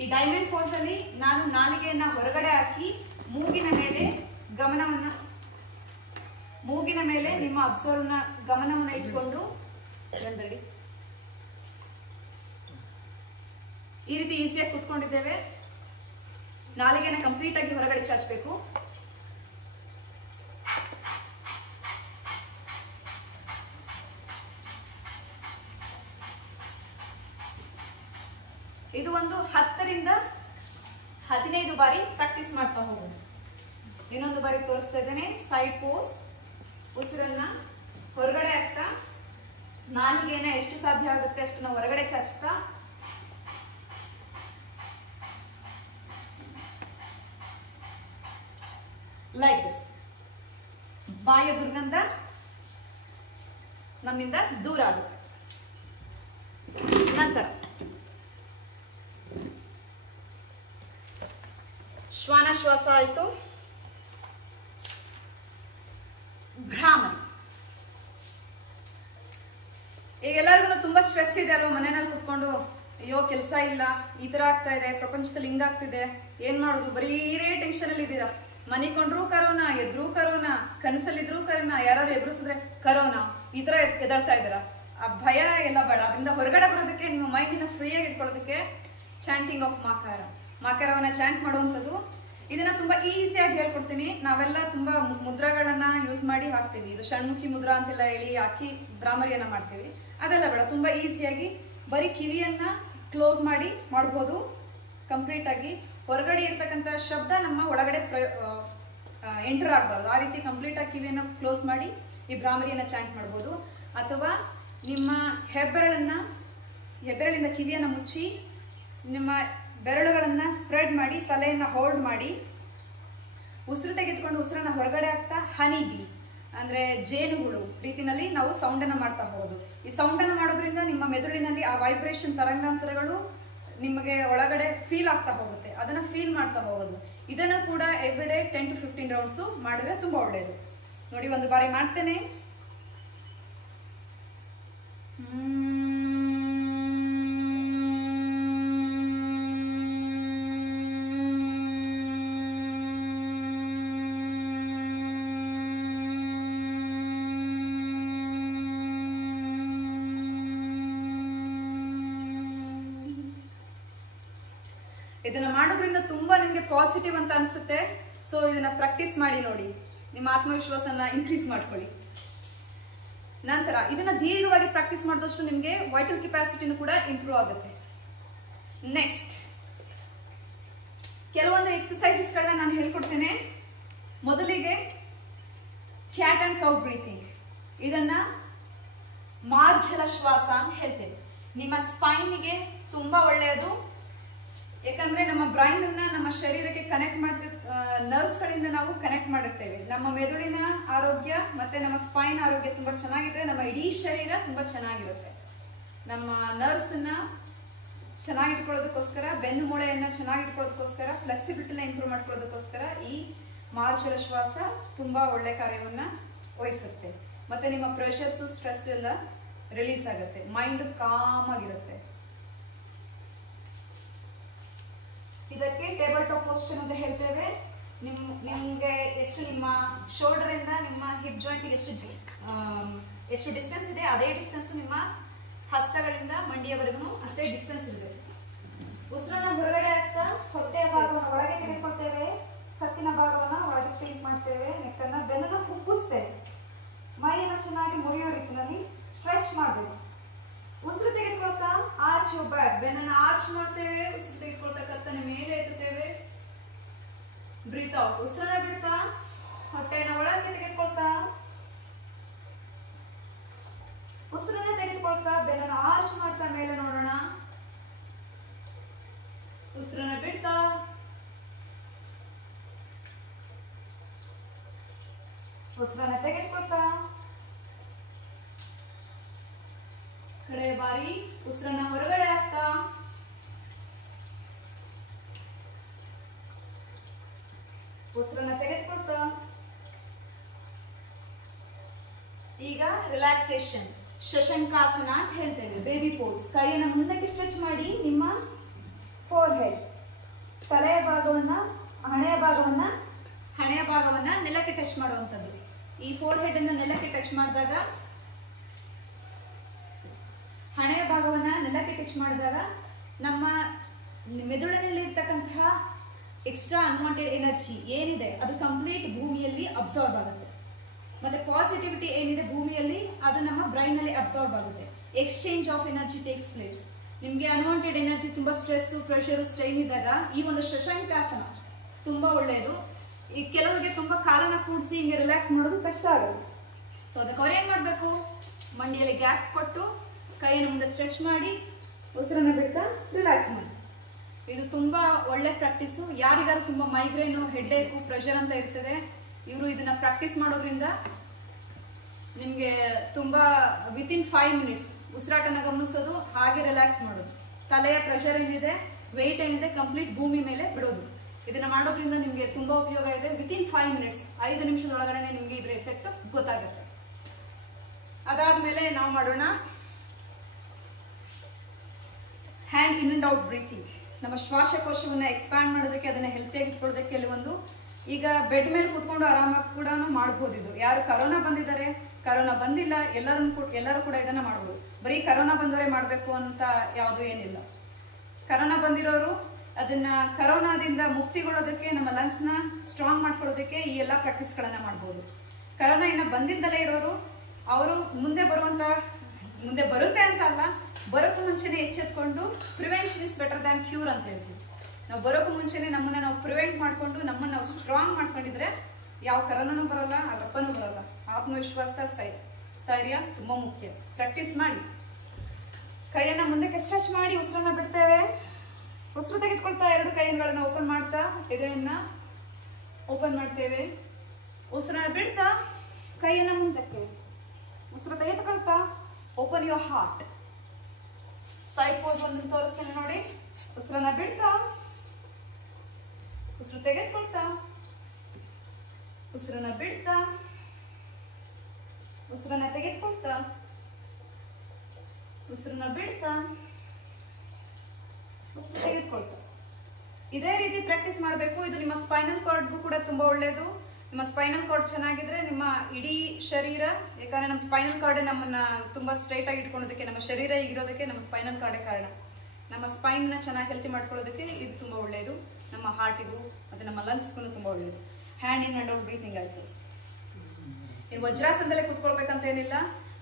ಈ ಡೈಮಂಡ್ ಪೋಸ್ ಅಲ್ಲಿ ನಾನು ನಾಲಿಗೆಯನ್ನ ಹೊರಗಡೆ ಹಾಕಿ ಮೂಗಿನ ಮೇಲೆ ಗಮನವನ್ನ ಮೂಗಿನ ಮೇಲೆ ನಿಮ್ಮ ಅಬ್ಸರ್ವ್ನ ಗಮನವನ್ನ ಇಟ್ಕೊಂಡು ಈ ರೀತಿ ಈಸಿಯಾಗಿ ಕೂತ್ಕೊಂಡಿದ್ದೇವೆ. ನಾಲಿಗೆನ ಕಂಪ್ಲೀಟ್ ಆಗಿ ಹೊರಗಡೆ ಚಾಚಬೇಕು. ಇದು ಒಂದು 10 ರಿಂದ 15 ಬಾರಿ ಪ್ರಾಕ್ಟೀಸ್ ಮಾಡ್ತಾ ಹೋಗೋದು. ಇನ್ನೊಂದು ಬಾರಿ ತೋರಿಸ್ತಾ ಇದ್ದೇನೆ. Side pose. ಉಸಿರನ್ನ ಹೊರಗಡೆ ಹಾಕ್ತಾ ನಾಲಿಗೆನ ಎಷ್ಟು ಸಾಧ್ಯ ಆಗುತ್ತೆ ಅಷ್ಟನ್ನ ಹೊರಗಡೆ ಚಾಚ್ತಾ ಲೈಕ್ ದಿಸ್. ಬಾಯಿಯ ದುರ್ಗಂಧ ನಮ್ಮಿಂದ ದೂರ ಆಗುತ್ತೆ. ನಂತರ ಶ್ವಾನಶ್ವಾಸ ಆಯಿತು. ಭ್ರಾಮರಿ. ಈಗ ಎಲ್ಲರಿಗೂ ತುಂಬಾ ಸ್ಟ್ರೆಸ್ ಇದೆ ಅಲ್ವಾ, ಮನೆಯಲ್ಲಿ ಕುತ್ಕೊಂಡು ಅಯ್ಯೋ ಕೆಲಸ ಇಲ್ಲ, ಈ ತರ ಆಗ್ತಾ ಇದೆ, ಪ್ರಪಂಚದಲ್ಲಿ ಹಿಂಗಾಗ್ತಿದೆ, ಏನ್ ಮಾಡೋದು, ಬರೀ ಟೆನ್ಷನ್ ಅಲ್ಲಿ ಇದ್ದೀರಾ. ಮನಿಕೊಂಡ್ರು ಕರೋನಾ, ಎದ್ರು ಕರೋನಾ, ಕನಸಲ್ಲಿದ್ರು ಕರೋನಾ, ಯಾರು ಎದುರಿಸಿದ್ರೆ ಕರೋನಾ, ಈ ತರ ಎದಾಡ್ತಾ ಇದ್ದೀರಾ. ಆ ಭಯ ಎಲ್ಲ ಬೇಡ. ಅದರಿಂದ ಹೊರಗಡೆ ಬರೋದಕ್ಕೆ, ನಿಮ್ಮ ಮೈಂಡಿನ ಫ್ರೀಯಾಗಿ ಇಟ್ಕೊಳ್ಳೋದಕ್ಕೆ ಚಾಂಟಿಂಗ್ ಆಫ್ ಮಾಕಾರ, ಮಾಕಾರವನ್ನ ಚಾಂಟ್ ಮಾಡುವಂಥದ್ದು. ಇದನ್ನ ತುಂಬಾ ಈಸಿಯಾಗಿ ಹೇಳ್ಕೊಡ್ತೀನಿ. ನಾವೆಲ್ಲ ತುಂಬಾ ಮುದ್ರಗಳನ್ನ ಯೂಸ್ ಮಾಡಿ ಹಾಕ್ತೀವಿ. ಇದು ಷಣ್ಮುಖಿ ಮುದ್ರಾ ಅಂತೆಲ್ಲ ಹೇಳಿ ಹಾಕಿ ಭ್ರಾಮರಿಯನ್ನ ಮಾಡ್ತೀವಿ. ಅದೆಲ್ಲ ಬೇಡ. ತುಂಬಾ ಈಸಿಯಾಗಿ ಬರೀ ಕಿವಿಯನ್ನ ಕ್ಲೋಸ್ ಮಾಡಿ ಮಾಡ್ಬೋದು. ಕಂಪ್ಲೀಟ್ ಆಗಿ ಹೊರಗಡೆ ಇರ್ತಕ್ಕಂಥ ಶಬ್ದ ನಮ್ಮ ಒಳಗಡೆ ಎಂಟರ್ ಆಗಬಾರ್ದು. ಆ ರೀತಿ ಕಂಪ್ಲೀಟ್ ಆಗಿ ಕಿವಿಯನ್ನ ಕ್ಲೋಸ್ ಮಾಡಿ ಈ ಭ್ರಾಮರಿಯನ್ನ ಚಾಂಟ್ ಮಾಡ್ಬೋದು. ಅಥವಾ ನಿಮ್ಮ ಹೆಬ್ಬೆರಳಿಂದ ಕಿವಿಯನ್ನ ಮುಚ್ಚಿ ನಿಮ್ಮ ಬೆರಳುಗಳನ್ನ ಸ್ಪ್ರೆಡ್ ಮಾಡಿ ತಲೆಯನ್ನ ಹೋಲ್ಡ್ ಮಾಡಿ ಉಸಿರು ತೆಗೆದುಕೊಂಡು ಉಸಿರನ್ನ ಹೊರಗಡೆ ಹಾಕ್ತಾ ಹನಿ ಬಿ ಅಂದ್ರೆ ಜೇನುಹುಳು ರೀತಿನಲ್ಲಿ ನಾವು ಸೌಂಡ್ ಅನ್ನ ಮಾಡ್ತಾ ಹೋಗೋದು. ಈ ಸೌಂಡ್ ಅನ್ನ ಮಾಡೋದ್ರಿಂದ ನಿಮ್ಮ ಮೆದುಳಿನಲ್ಲಿ ಆ ವೈಬ್ರೇಷನ್ ತರಂಗಾಂತರಗಳು ನಿಮಗೆ ಒಳಗಡೆ ಫೀಲ್ ಆಗ್ತಾ ಹೋಗುತ್ತೆ. ಅದನ್ನ ಫೀಲ್ ಮಾಡ್ತಾ ಹೋಗೋದು. ಇದನ್ನ ಕೂಡ ಎವ್ರಿಡೇ 10 to 15 ರೌಂಡ್ಸ್ ಮಾಡಿದ್ರೆ ತುಂಬಾ ಒಳ್ಳೆಯದು. ನೋಡಿ, ಒಂದು ಬಾರಿ ಮಾಡ್ತೇನೆ. ಇದನ್ನ ಮಾಡೋದ್ರಿಂದ ತುಂಬಾ ನಿಮ್ಗೆ ಪಾಸಿಟಿವ್ ಅಂತ ಅನ್ಸುತ್ತೆ. ಸೊ ಇದನ್ನ ಪ್ರಾಕ್ಟೀಸ್ ಮಾಡಿ ನೋಡಿ. ನಿಮ್ಮ ಆತ್ಮವಿಶ್ವಾಸನ ಇನ್ಕ್ರೀಸ್ ಮಾಡ್ಕೊಳ್ಳಿ. ನಂತರ ಇದನ್ನ ದೀರ್ಘವಾಗಿ ಪ್ರಾಕ್ಟೀಸ್ ಮಾಡಿದಷ್ಟು ನಿಮ್ಗೆ ವೈಟಲ್ ಕೆಪಾಸಿಟಿನೂ ಕೂಡ ಇಂಪ್ರೂವ್ ಆಗುತ್ತೆ. ನೆಕ್ಸ್ಟ್ ಕೆಲವೊಂದು ಎಕ್ಸರ್ಸೈಸಸ್ ಗಳನ್ನ ನಾನು ಹೇಳ್ಕೊಡ್ತೇನೆ. ಮೊದಲಿಗೆ ಕ್ಯಾಟ್ ಅಂಡ್ ಕೌ ಬ್ರೀತಿಂಗ್. ಇದನ್ನ ಮಾರ್ಜಲ ಶ್ವಾಸ ಅಂತ ಹೇಳ್ತೇವೆ. ನಿಮ್ಮ ಸ್ಪೈನಿಗೆ ತುಂಬಾ ಒಳ್ಳೆಯದು. ಯಾಕಂದ್ರೆ ನಮ್ಮ ಬ್ರೈನ್ ಅನ್ನ ನಮ್ಮ ಶರೀರಕ್ಕೆ ಕನೆಕ್ಟ್ ನರ್ವ್ಸ್ ಗಳಿಂದ ನಾವು ಕನೆಕ್ಟ್ ಮಾಡಿರ್ತೇವೆ. ನಮ್ಮ ಮೆದುಳಿನ ಆರೋಗ್ಯ ಮತ್ತೆ ನಮ್ಮ ಸ್ಪೈನ್ ಆರೋಗ್ಯ ತುಂಬಾ ಚೆನ್ನಾಗಿದ್ರೆ ನಮ್ಮ ಇಡೀ ಶರೀರ ತುಂಬಾ ಚೆನ್ನಾಗಿರುತ್ತೆ. ನಮ್ಮ ನರ್ವ್ಸ್ ಅನ್ನ ಚೆನ್ನಾಗಿಟ್ಕೊಳ್ಳೋದಕ್ಕೋಸ್ಕರ, ಬೆನ್ನು ಮೂಳೆಯನ್ನ ಚೆನ್ನಾಗಿಟ್ಕೊಳ್ಳೋದಕ್ಕೋಸ್ಕರ, ಫ್ಲೆಕ್ಸಿಬಿಲಿಟಿನ ಇಂಪ್ರೂವ್ ಮಾಡ್ಕೊಳ್ಳೋದಕ್ಕೋಸ್ಕರ ಈ ಮಾರ್ಜಲ ಶ್ವಾಸ ತುಂಬಾ ಒಳ್ಳೆ ಕಾರ್ಯವನ್ನ ವಹಿಸುತ್ತೆ. ಮತ್ತೆ ನಿಮ್ಮ ಪ್ರೆಷರ್ಸ್, ಸ್ಟ್ರೆಸ್ ಎಲ್ಲ ರಿಲೀಸ್ ಆಗುತ್ತೆ. ಮೈಂಡ್ ಕಾಮ್ ಆಗಿರುತ್ತೆ. ಇದಕ್ಕೆ ಟೇಬಲ್ ಟಾಪ್ ಪೋಸ್ಚರ್ ಅಂತ ಹೇಳ್ತೇವೆ. ನಿಮ್ಗೆ ಎಷ್ಟು ನಿಮ್ಮ ಶೋಲ್ಡರ್ ಇಂದ ನಿಮ್ಮ ಹಿಪ್ ಜಾಯಿಂಟ್ ಎಷ್ಟು ಡಿಸ್ಟೆನ್ಸ್ ಇದೆ, ಅದೇ ಡಿಸ್ಟೆನ್ಸ್ ನಿಮ್ಮ ಹಸ್ತಗಳಿಂದ ಮಂಡಿಯವರೆಗೂ ಅಷ್ಟೇ ಡಿಸ್ಟೆನ್ಸ್ ಇರಬೇಕು. ಉಸಿರನ್ನ ಹೊರಗಡೆ ಹಾಕ್ತಾ ಹೊಟ್ಟೆಯ ಭಾಗವನ್ನು ಒಳಗೆ ತೆಗೆದುಕೊಳ್ತೇವೆ. ಕತ್ತಿನ ಭಾಗವನ್ನ ಒಳಗೆ ಸ್ಟ್ರೈಟ್ ಮಾಡ್ತೇವೆ. ನೆಕ್ಕನ್ನ ಬೆನ್ನನ್ನು ಕುಗ್ಗಿಸ್ತೇವೆ. ಮೈಯನ್ನು ಚೆನ್ನಾಗಿ ಮುರಿಯೋ ರೀತಿಯಲ್ಲಿ ಸ್ಟ್ರೆಚ್ ಮಾಡಬೇಕು. ಉಸಿರು ತೆಗೆದುಕೊಳ್ತಾ ಆರ್ಚ್ ಬ್ಯಾಕ್, ಬೆನ್ನನ್ನು ಆರ್ಚ್ ಮಾಡ್ತೇವೆ. ಉಸಿರು ತೆಗೆದುಕೊಳ್ತಾ ಕತ್ತನ್ನು ಮೇಲೆ ಎತ್ತುತ್ತೇವೆ. Breathe out. ಉಸಿರನ್ನ ಬಿಡ್ತಾ ಹೊಟ್ಟೆನ ಒಳಗೆ ತೆಗೆದುಕೊಳ್ತಾ ಉಸಿರನ್ನ ತೆಗೆದುಕೊಳ್ತಾ ಬೆನ್ನನ್ನು ಆರ್ಚ್ ಮಾಡ್ತಾ ಮೇಲೆ ನೋಡೋಣ. ಉಸಿರನ್ನ ಬಿಡ್ತಾ ಉಸಿರನ್ನ ತೆಗೆದುಕೊಳ್ತಾ ಕಡೆ ಬಾರಿ ಉಸಿರನ್ನ ಹೊರಗಡೆ ಹಾಕ್ತಾ ಉಸಿರನ್ನ ತೆಗೆದುಕೊಳ್ತಾ ಈಗ ರಿಲ್ಯಾಕ್ಸೇಷನ್ ಶಶಂಕಾಸನ ಅಂತ ಹೇಳ್ತೇವೆ. Baby pose. ಕೈಯನ್ನ ಮುಂದಕ್ಕೆ ಸ್ಟ್ರೆಚ್ ಮಾಡಿ ನಿಮ್ಮ ಫೋರ್ ಹೆಡ್, ತಲೆಯ ಭಾಗವನ್ನ ಹಣೆಯ ಭಾಗವನ್ನ ನೆಲಕ್ಕೆ ಟಚ್ ಮಾಡುವಂಥದ್ದು. ಈ ಫೋರ್ ಹೆಡ್ ಅನ್ನ ನೆಲಕ್ಕೆ ಟಚ್ ಮಾಡಿದಾಗ, ಹಣೆಯ ಭಾಗವನ್ನ ನೆಲಕ್ಕೆ ಟಚ್ ಮಾಡಿದಾಗ ನಮ್ಮ ಮೆದುಳಿನಲ್ಲಿ ಇರ್ತಕ್ಕಂತಹ ಎಕ್ಸ್ಟ್ರಾ ಅನ್ವಾಂಟೆಡ್ ಎನರ್ಜಿ ಏನಿದೆ ಅದು ಕಂಪ್ಲೀಟ್ ಭೂಮಿಯಲ್ಲಿ ಅಬ್ಸಾರ್ಬ್ ಆಗುತ್ತೆ. ಮತ್ತೆ ಪಾಸಿಟಿವಿಟಿ ಏನಿದೆ ಭೂಮಿಯಲ್ಲಿ ಅದು ನಮ್ಮ ಬ್ರೈನ್ ನಲ್ಲಿ ಅಬ್ಸಾರ್ಬ್ ಆಗುತ್ತೆ. Exchange of energy takes place. ನಿಮ್ಗೆ ಅನ್ವಾಂಟೆಡ್ ಎನರ್ಜಿ, ತುಂಬಾ ಸ್ಟ್ರೆಸ್, ಪ್ರೆಷರ್, ಸ್ಟ್ರೈನ್ ಇದ್ದಾಗ ಈ ಒಂದು ಶಶಾಂಕಾಸನ ತುಂಬಾ ಒಳ್ಳೆಯದು. ಈ ಕೆಲವರಿಗೆ ತುಂಬಾ ಕಾಲನ ಕೂಡಿಸಿ ಹಿಂಗೆ ರಿಲ್ಯಾಕ್ಸ್ ಮಾಡೋದು ಕಷ್ಟ ಆಗುತ್ತೆ. ಸೊ ಅದಕ್ಕೆ ಅವ್ರು ಏನ್ ಮಾಡ್ಬೇಕು, ಮಂಡಿಯಲ್ಲಿ ಗ್ಯಾಪ್ ಕೊಟ್ಟು ಕೈಯನ್ನು ಮುಂದೆ ಸ್ಟ್ರೆಚ್ ಮಾಡಿ ಉಸಿರನ್ನ ಬಿಡ್ತಾ ರಿಲ್ಯಾಕ್ಸ್ ಮಾಡಿ. ಇದು ತುಂಬಾ ಒಳ್ಳೆ ಪ್ರಾಕ್ಟೀಸು. ಯಾರಿಗಾರು ತುಂಬಾ ಮೈಗ್ರೇನು, ಹೆಡ್ಏಕು, ಪ್ರೆಷರ್ ಅಂತ ಇರ್ತದೆ, ಇವರು ಇದನ್ನ ಪ್ರಾಕ್ಟೀಸ್ ಮಾಡೋದ್ರಿಂದ ನಿಮ್ಗೆ ತುಂಬಾ ವಿತಿನ್ 5 ಮಿನಿಟ್ಸ್ ಉಸಿರಾಟನ ಗಮನಿಸೋದು, ಹಾಗೆ ರಿಲ್ಯಾಕ್ಸ್ ಮಾಡೋದು, ತಲೆಯ ಪ್ರೆಷರ್ ಏನಿದೆ, ವೆಯ್ಟ್ ಏನಿದೆ ಕಂಪ್ಲೀಟ್ ಭೂಮಿ ಮೇಲೆ ಬಿಡೋದು. ಇದನ್ನ ಮಾಡೋದ್ರಿಂದ ನಿಮ್ಗೆ ತುಂಬಾ ಉಪಯೋಗ ಇದೆ. ವಿತಿನ್ 5 ಮಿನಿಟ್ಸ್, 5 ನಿಮಿಷದೊಳಗಡೆ ನಿಮ್ಗೆ ಇದ್ರ ಎಫೆಕ್ಟ್ ಗೊತ್ತಾಗುತ್ತೆ. ಅದಾದ್ಮೇಲೆ ನಾವು ಮಾಡೋಣ hand in and out breathing. ನಮ್ಮ ಶ್ವಾಸಕೋಶವನ್ನ ಎಕ್ಸ್ಪ್ಯಾಂಡ್ ಮಾಡೋದಕ್ಕೆ, ಅದನ್ನ ಹೆಲ್ತಿಯಾಗಿ ಇಟ್ಕೊಳ್ಳೋದಕ್ಕೆ ಕೆಲವೊಂದು, ಈಗ ಬೆಡ್ ಮೇಲೆ ಕೂತ್ಕೊಂಡು ಆರಾಮಾಗಿ ಕೂಡ ಮಾಡ್ಬೋದು. ಇದು ಯಾರು ಕರೋನಾ ಬಂದಿದ್ದಾರೆ, ಕರೋನಾ ಬಂದಿಲ್ಲ, ಎಲ್ಲರೂ ಕೂಡ ಇದನ್ನ ಮಾಡ್ಬೋದು. ಬರೀ ಕರೋನಾ ಬಂದವರೇ ಮಾಡ್ಬೇಕು ಅಂತ ಯಾವುದು ಏನಿಲ್ಲ. ಕರೋನಾ ಬಂದಿರೋರು ಅದನ್ನ ಕರೋನಾದಿಂದ ಮುಕ್ತಿಗೊಳ್ಳೋದಕ್ಕೆ, ನಮ್ಮ ಲಂಗ್ಸ್ ನ ಸ್ಟ್ರಾಂಗ್ ಮಾಡ್ಕೊಳ್ಳೋದಕ್ಕೆ ಈ ಎಲ್ಲಾ ಪ್ರಾಕ್ಟೀಸ್ ಗಳನ್ನ ಮಾಡ್ಬೋದು. ಕರೋನಾ ಇನ್ನ ಬಂದಿದ್ದಲೇ ಇರೋರು, ಅವರು ಮುಂದೆ ಬರುತ್ತೆ ಅಂತ ಅಲ್ಲ, ಬರೋಕ್ಕೂ ಮುಂಚೆನೆ ಎಚ್ಚೆತ್ಕೊಂಡು prevention is better than cure ಅಂತ ಹೇಳ್ತೀವಿ. ನಾವು ಬರೋಕ್ಕೂ ಮುಂಚೆನೆ ನಮ್ಮನ್ನ ನಾವು ಪ್ರಿವೆಂಟ್ ಮಾಡ್ಕೊಂಡು ನಮ್ಮನ್ನ ನಾವು ಸ್ಟ್ರಾಂಗ್ ಮಾಡ್ಕೊಂಡಿದ್ರೆ ಯಾವ ಕರೋನಾನು ಬರಲ್ಲ, ರಪ್ಪನೂ ಬರಲ್ಲ. ಆತ್ಮವಿಶ್ವಾಸ, ಸ್ಥೈರ್ಯ ತುಂಬಾ ಮುಖ್ಯ. ಪ್ರಾಕ್ಟೀಸ್ ಮಾಡಿ. ಕೈಯನ್ನ ಮುಂದಕ್ಕೆ ಸ್ಟ್ರೆಚ್ ಮಾಡಿ ಉಸಿರನ್ನ ಬಿಡ್ತೇವೆ. ಉಸಿರು ತೆಗೆದುಕೊಳ್ತಾ 2 ಕೈಗಳನ್ನ ಓಪನ್ ಮಾಡ್ತಾ ಎದೆಯನ್ನ ಓಪನ್ ಮಾಡ್ತೇವೆ. ಉಸಿರನ್ನ ಬಿಡ್ತಾ ಕೈಯನ್ನ ಮುಂದಕ್ಕೆ, ಉಸಿರು ತೆಗೆದುಕೊಳ್ತಾ open your heart. Side pose ಒಂದು ತೋರಿಸ್ತೇನೆ ನೋಡಿ. ಉಸಿರನ್ನ ಬಿಡ್ತಾ, ಉಸಿರು ತೆಗೆದುಕೊಳ್ತಾ, ಉಸಿರನ್ನ ಬಿಡ್ತಾ, ಉಸಿರನ್ನ ತೆಗೆದುಕೊಳ್ತಾ, ಉಸಿರನ್ನ ಬಿಡ್ತಾ, ಉಸಿರು ತೆಗೆದುಕೊಳ್ತಾ. ಇದೇ ರೀತಿ ಪ್ರಾಕ್ಟೀಸ್ ಮಾಡಬೇಕು. ಇದು ನಿಮ್ಮ ಸ್ಪೈನಲ್ ಕಾರ್ಡ್ಗೂ ಕೂಡ ತುಂಬಾ ಒಳ್ಳೆಯದು. ನಿಮ್ಮ ಸ್ಪೈನಲ್ ಕಾರ್ಡ್ ಚೆನ್ನಾಗಿದ್ರೆ ನಿಮ್ಮ ಇಡೀ ಶರೀರ, ಯಾಕಂದ್ರೆ ನಮ್ಮ ಸ್ಪೈನಲ್ ಕಾರ್ಡ್ ನಮ್ಮನ್ನ ತುಂಬಾ ಸ್ಟ್ರೈಟ್ ಆಗಿ ಇಟ್ಕೊಳ್ಳೋದಕ್ಕೆ, ನಮ್ಮ ಶರೀರ ಇರೋದಕ್ಕೆ ನಮ್ಮ ಸ್ಪೈನಲ್ ಕಾರ್ಡೇ ಕಾರಣ. ನಮ್ಮ ಸ್ಪೈನ್ ನ ಚೆನ್ನಾಗಿ ಹೆಲ್ತಿ ಮಾಡ್ಕೊಳ್ಳೋದಕ್ಕೆ ಇದು ತುಂಬಾ ಒಳ್ಳೆಯದು. ನಮ್ಮ ಹಾರ್ಟಿಗೂ ಮತ್ತೆ ನಮ್ಮ ಲಂಗ್ಸ್ಗೂ ತುಂಬಾ ಒಳ್ಳೆಯದು. Hand in and out breathing ಆಯ್ತು. ಇನ್ನು ವಜ್ರಾಸನದಲ್ಲೇ ಕುತ್ಕೊಳ್ಬೇಕಂತ ಏನಿಲ್ಲ,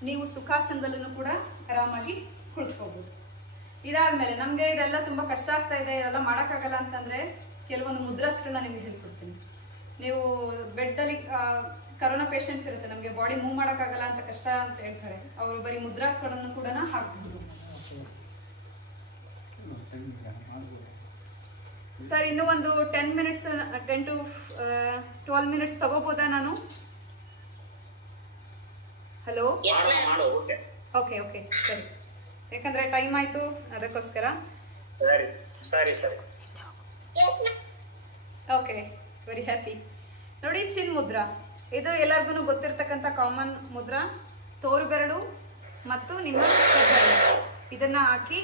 ನೀವು ಸುಖಾಸನದಲ್ಲೂ ಕೂಡ ಆರಾಮಾಗಿ ಕುಳಿತುಕೋಬಹುದು. ಇದಾದ್ಮೇಲೆ ನಮ್ಗೆ ಇದೆಲ್ಲ ತುಂಬಾ ಕಷ್ಟ ಆಗ್ತಾ ಇದೆ, ಇದೆಲ್ಲ ಮಾಡೋಕ್ಕಾಗಲ್ಲ ಅಂತಂದ್ರೆ ಕೆಲವೊಂದು ಮುದ್ರಾಸ್ಗಳನ್ನ ನಿಮ್ಗೆ ಹೇಳ್ಕೊಡ್ತೀನಿ. ನೀವು ಬೆಡ್ ಅಲ್ಲಿ ಕರೋನಾ ಪೇಷಂಟ್ಸ್ ಇರುತ್ತೆ, ನಮ್ಗೆ ಬಾಡಿ ಮೂವ್ ಮಾಡೋಕ್ಕಾಗಲ್ಲ ಅಂತ ಕಷ್ಟ ಅಂತ ಹೇಳ್ತಾರೆ, ಅವರು ಬರೀ ಮುದ್ರಾಸ್ಗಳನ್ನು ಕೂಡ ಹಾಕಬಹುದು. ಸರ್ ಇನ್ನೂ ಒಂದು 10 to 12 ಮಿನಿಟ್ಸ್ ತಗೋಬೋದಾ ನಾನು? ಹಲೋ, ಓಕೆ ಓಕೆ ಸರಿ, ಯಾಕಂದ್ರೆ ಟೈಮ್ ಆಯ್ತು ಅದಕ್ಕೋಸ್ಕರ. Okay, very happy. ನೋಡಿ, ಚಿನ್ ಮುದ್ರಾ ಇದು ಎಲ್ಲರಿಗೂ ಗೊತ್ತಿರ್ತಕ್ಕಂಥ ಕಾಮನ್ ಮುದ್ರಾ. ತೋರು ಬೆರಳು ಮತ್ತು ನಿಮ್ಮ ಹೆಬ್ಬೆರಳು ಇದನ್ನ ಹಾಕಿ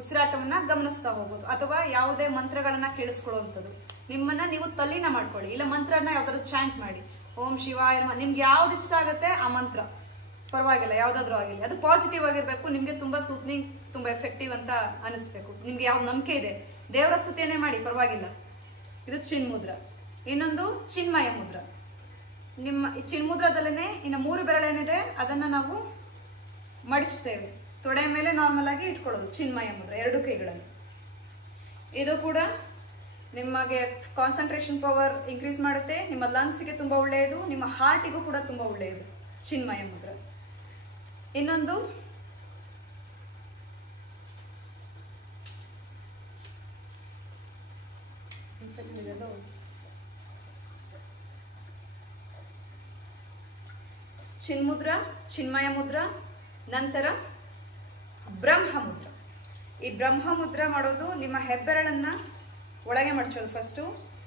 ಉಸಿರಾಟವನ್ನ ಗಮನಿಸ್ತಾ ಹೋಗೋದು, ಅಥವಾ ಯಾವುದೇ ಮಂತ್ರಗಳನ್ನ ಕೇಳಿಸ್ಕೊಳ್ಳುವಂಥದ್ದು. ನಿಮ್ಮನ್ನ ನೀವು ತಲ್ಲೀನ ಮಾಡ್ಕೊಳ್ಳಿ, ಇಲ್ಲ ಮಂತ್ರನ ಯಾವ್ದಾದ್ರು ಚಾಂಟ್ ಮಾಡಿ. ಓಂ ಶಿವಾಯ ನಮಃ, ನಿಮ್ಗೆ ಯಾವ್ದು ಇಷ್ಟ ಆಗುತ್ತೆ ಆ ಮಂತ್ರ, ಪರವಾಗಿಲ್ಲ ಯಾವ್ದಾದ್ರು ಆಗಿಲ್ಲ, ಅದು ಪಾಸಿಟಿವ್ ಆಗಿರ್ಬೇಕು. ನಿಮ್ಗೆ ತುಂಬಾ ಸೂತ್ನಿಂಗ್, ತುಂಬಾ ಎಫೆಕ್ಟಿವ್ ಅಂತ ಅನಿಸ್ಬೇಕು. ನಿಮ್ಗೆ ಯಾವ್ದು ನಂಬಿಕೆ ಇದೆ ದೇವರ ಸ್ತುತಿಯನ್ನೇ ಮಾಡಿ, ಪರವಾಗಿಲ್ಲ. ಇದು ಚಿನ್ ಮುದ್ರಾ. ಇನ್ನೊಂದು ಚಿನ್ಮಯ ಮುದ್ರಾ. ನಿಮ್ಮ ಚಿನ್ ಮುದ್ರಾದಲ್ಲೇ ಇನ್ನು 3 ಬೆರಳೇನಿದೆ ಅದನ್ನ ನಾವು ಮಡಚ್ತೇವೆ, ತೊಡೆ ಮೇಲೆ ನಾರ್ಮಲ್ ಆಗಿ ಇಟ್ಕೊಳ್ಳೋದು. ಚಿನ್ಮಯ ಮುದ್ರಾ 2 ಕೈಗಳಲ್ಲಿ. ಇದು ಕೂಡ ನಿಮಗೆ ಕಾನ್ಸಂಟ್ರೇಷನ್ ಪವರ್ ಇನ್ಕ್ರೀಸ್ ಮಾಡುತ್ತೆ, ನಿಮ್ಮ ಲಂಗ್ಸ್ಗೆ ತುಂಬಾ ಒಳ್ಳೆಯದು, ನಿಮ್ಮ ಹಾರ್ಟಿಗೂ ಕೂಡ ತುಂಬಾ ಒಳ್ಳೆಯದು ಚಿನ್ಮಯ ಮುದ್ರಾ. ಇನ್ನೊಂದು ಚಿನ್ಮುದ್ರಾ, ಚಿನ್ಮಯ ಮುದ್ರಾ, ನಂತರ ಬ್ರಹ್ಮ ಮುದ್ರಾ. ಈ ಬ್ರಹ್ಮ ಮುದ್ರಾ ಮಾಡೋದು ನಿಮ್ಮ ಹೆಬ್ಬೆರಳನ್ನ ಒಳಗೆ ಮಡಚೋದು ಫಸ್ಟು,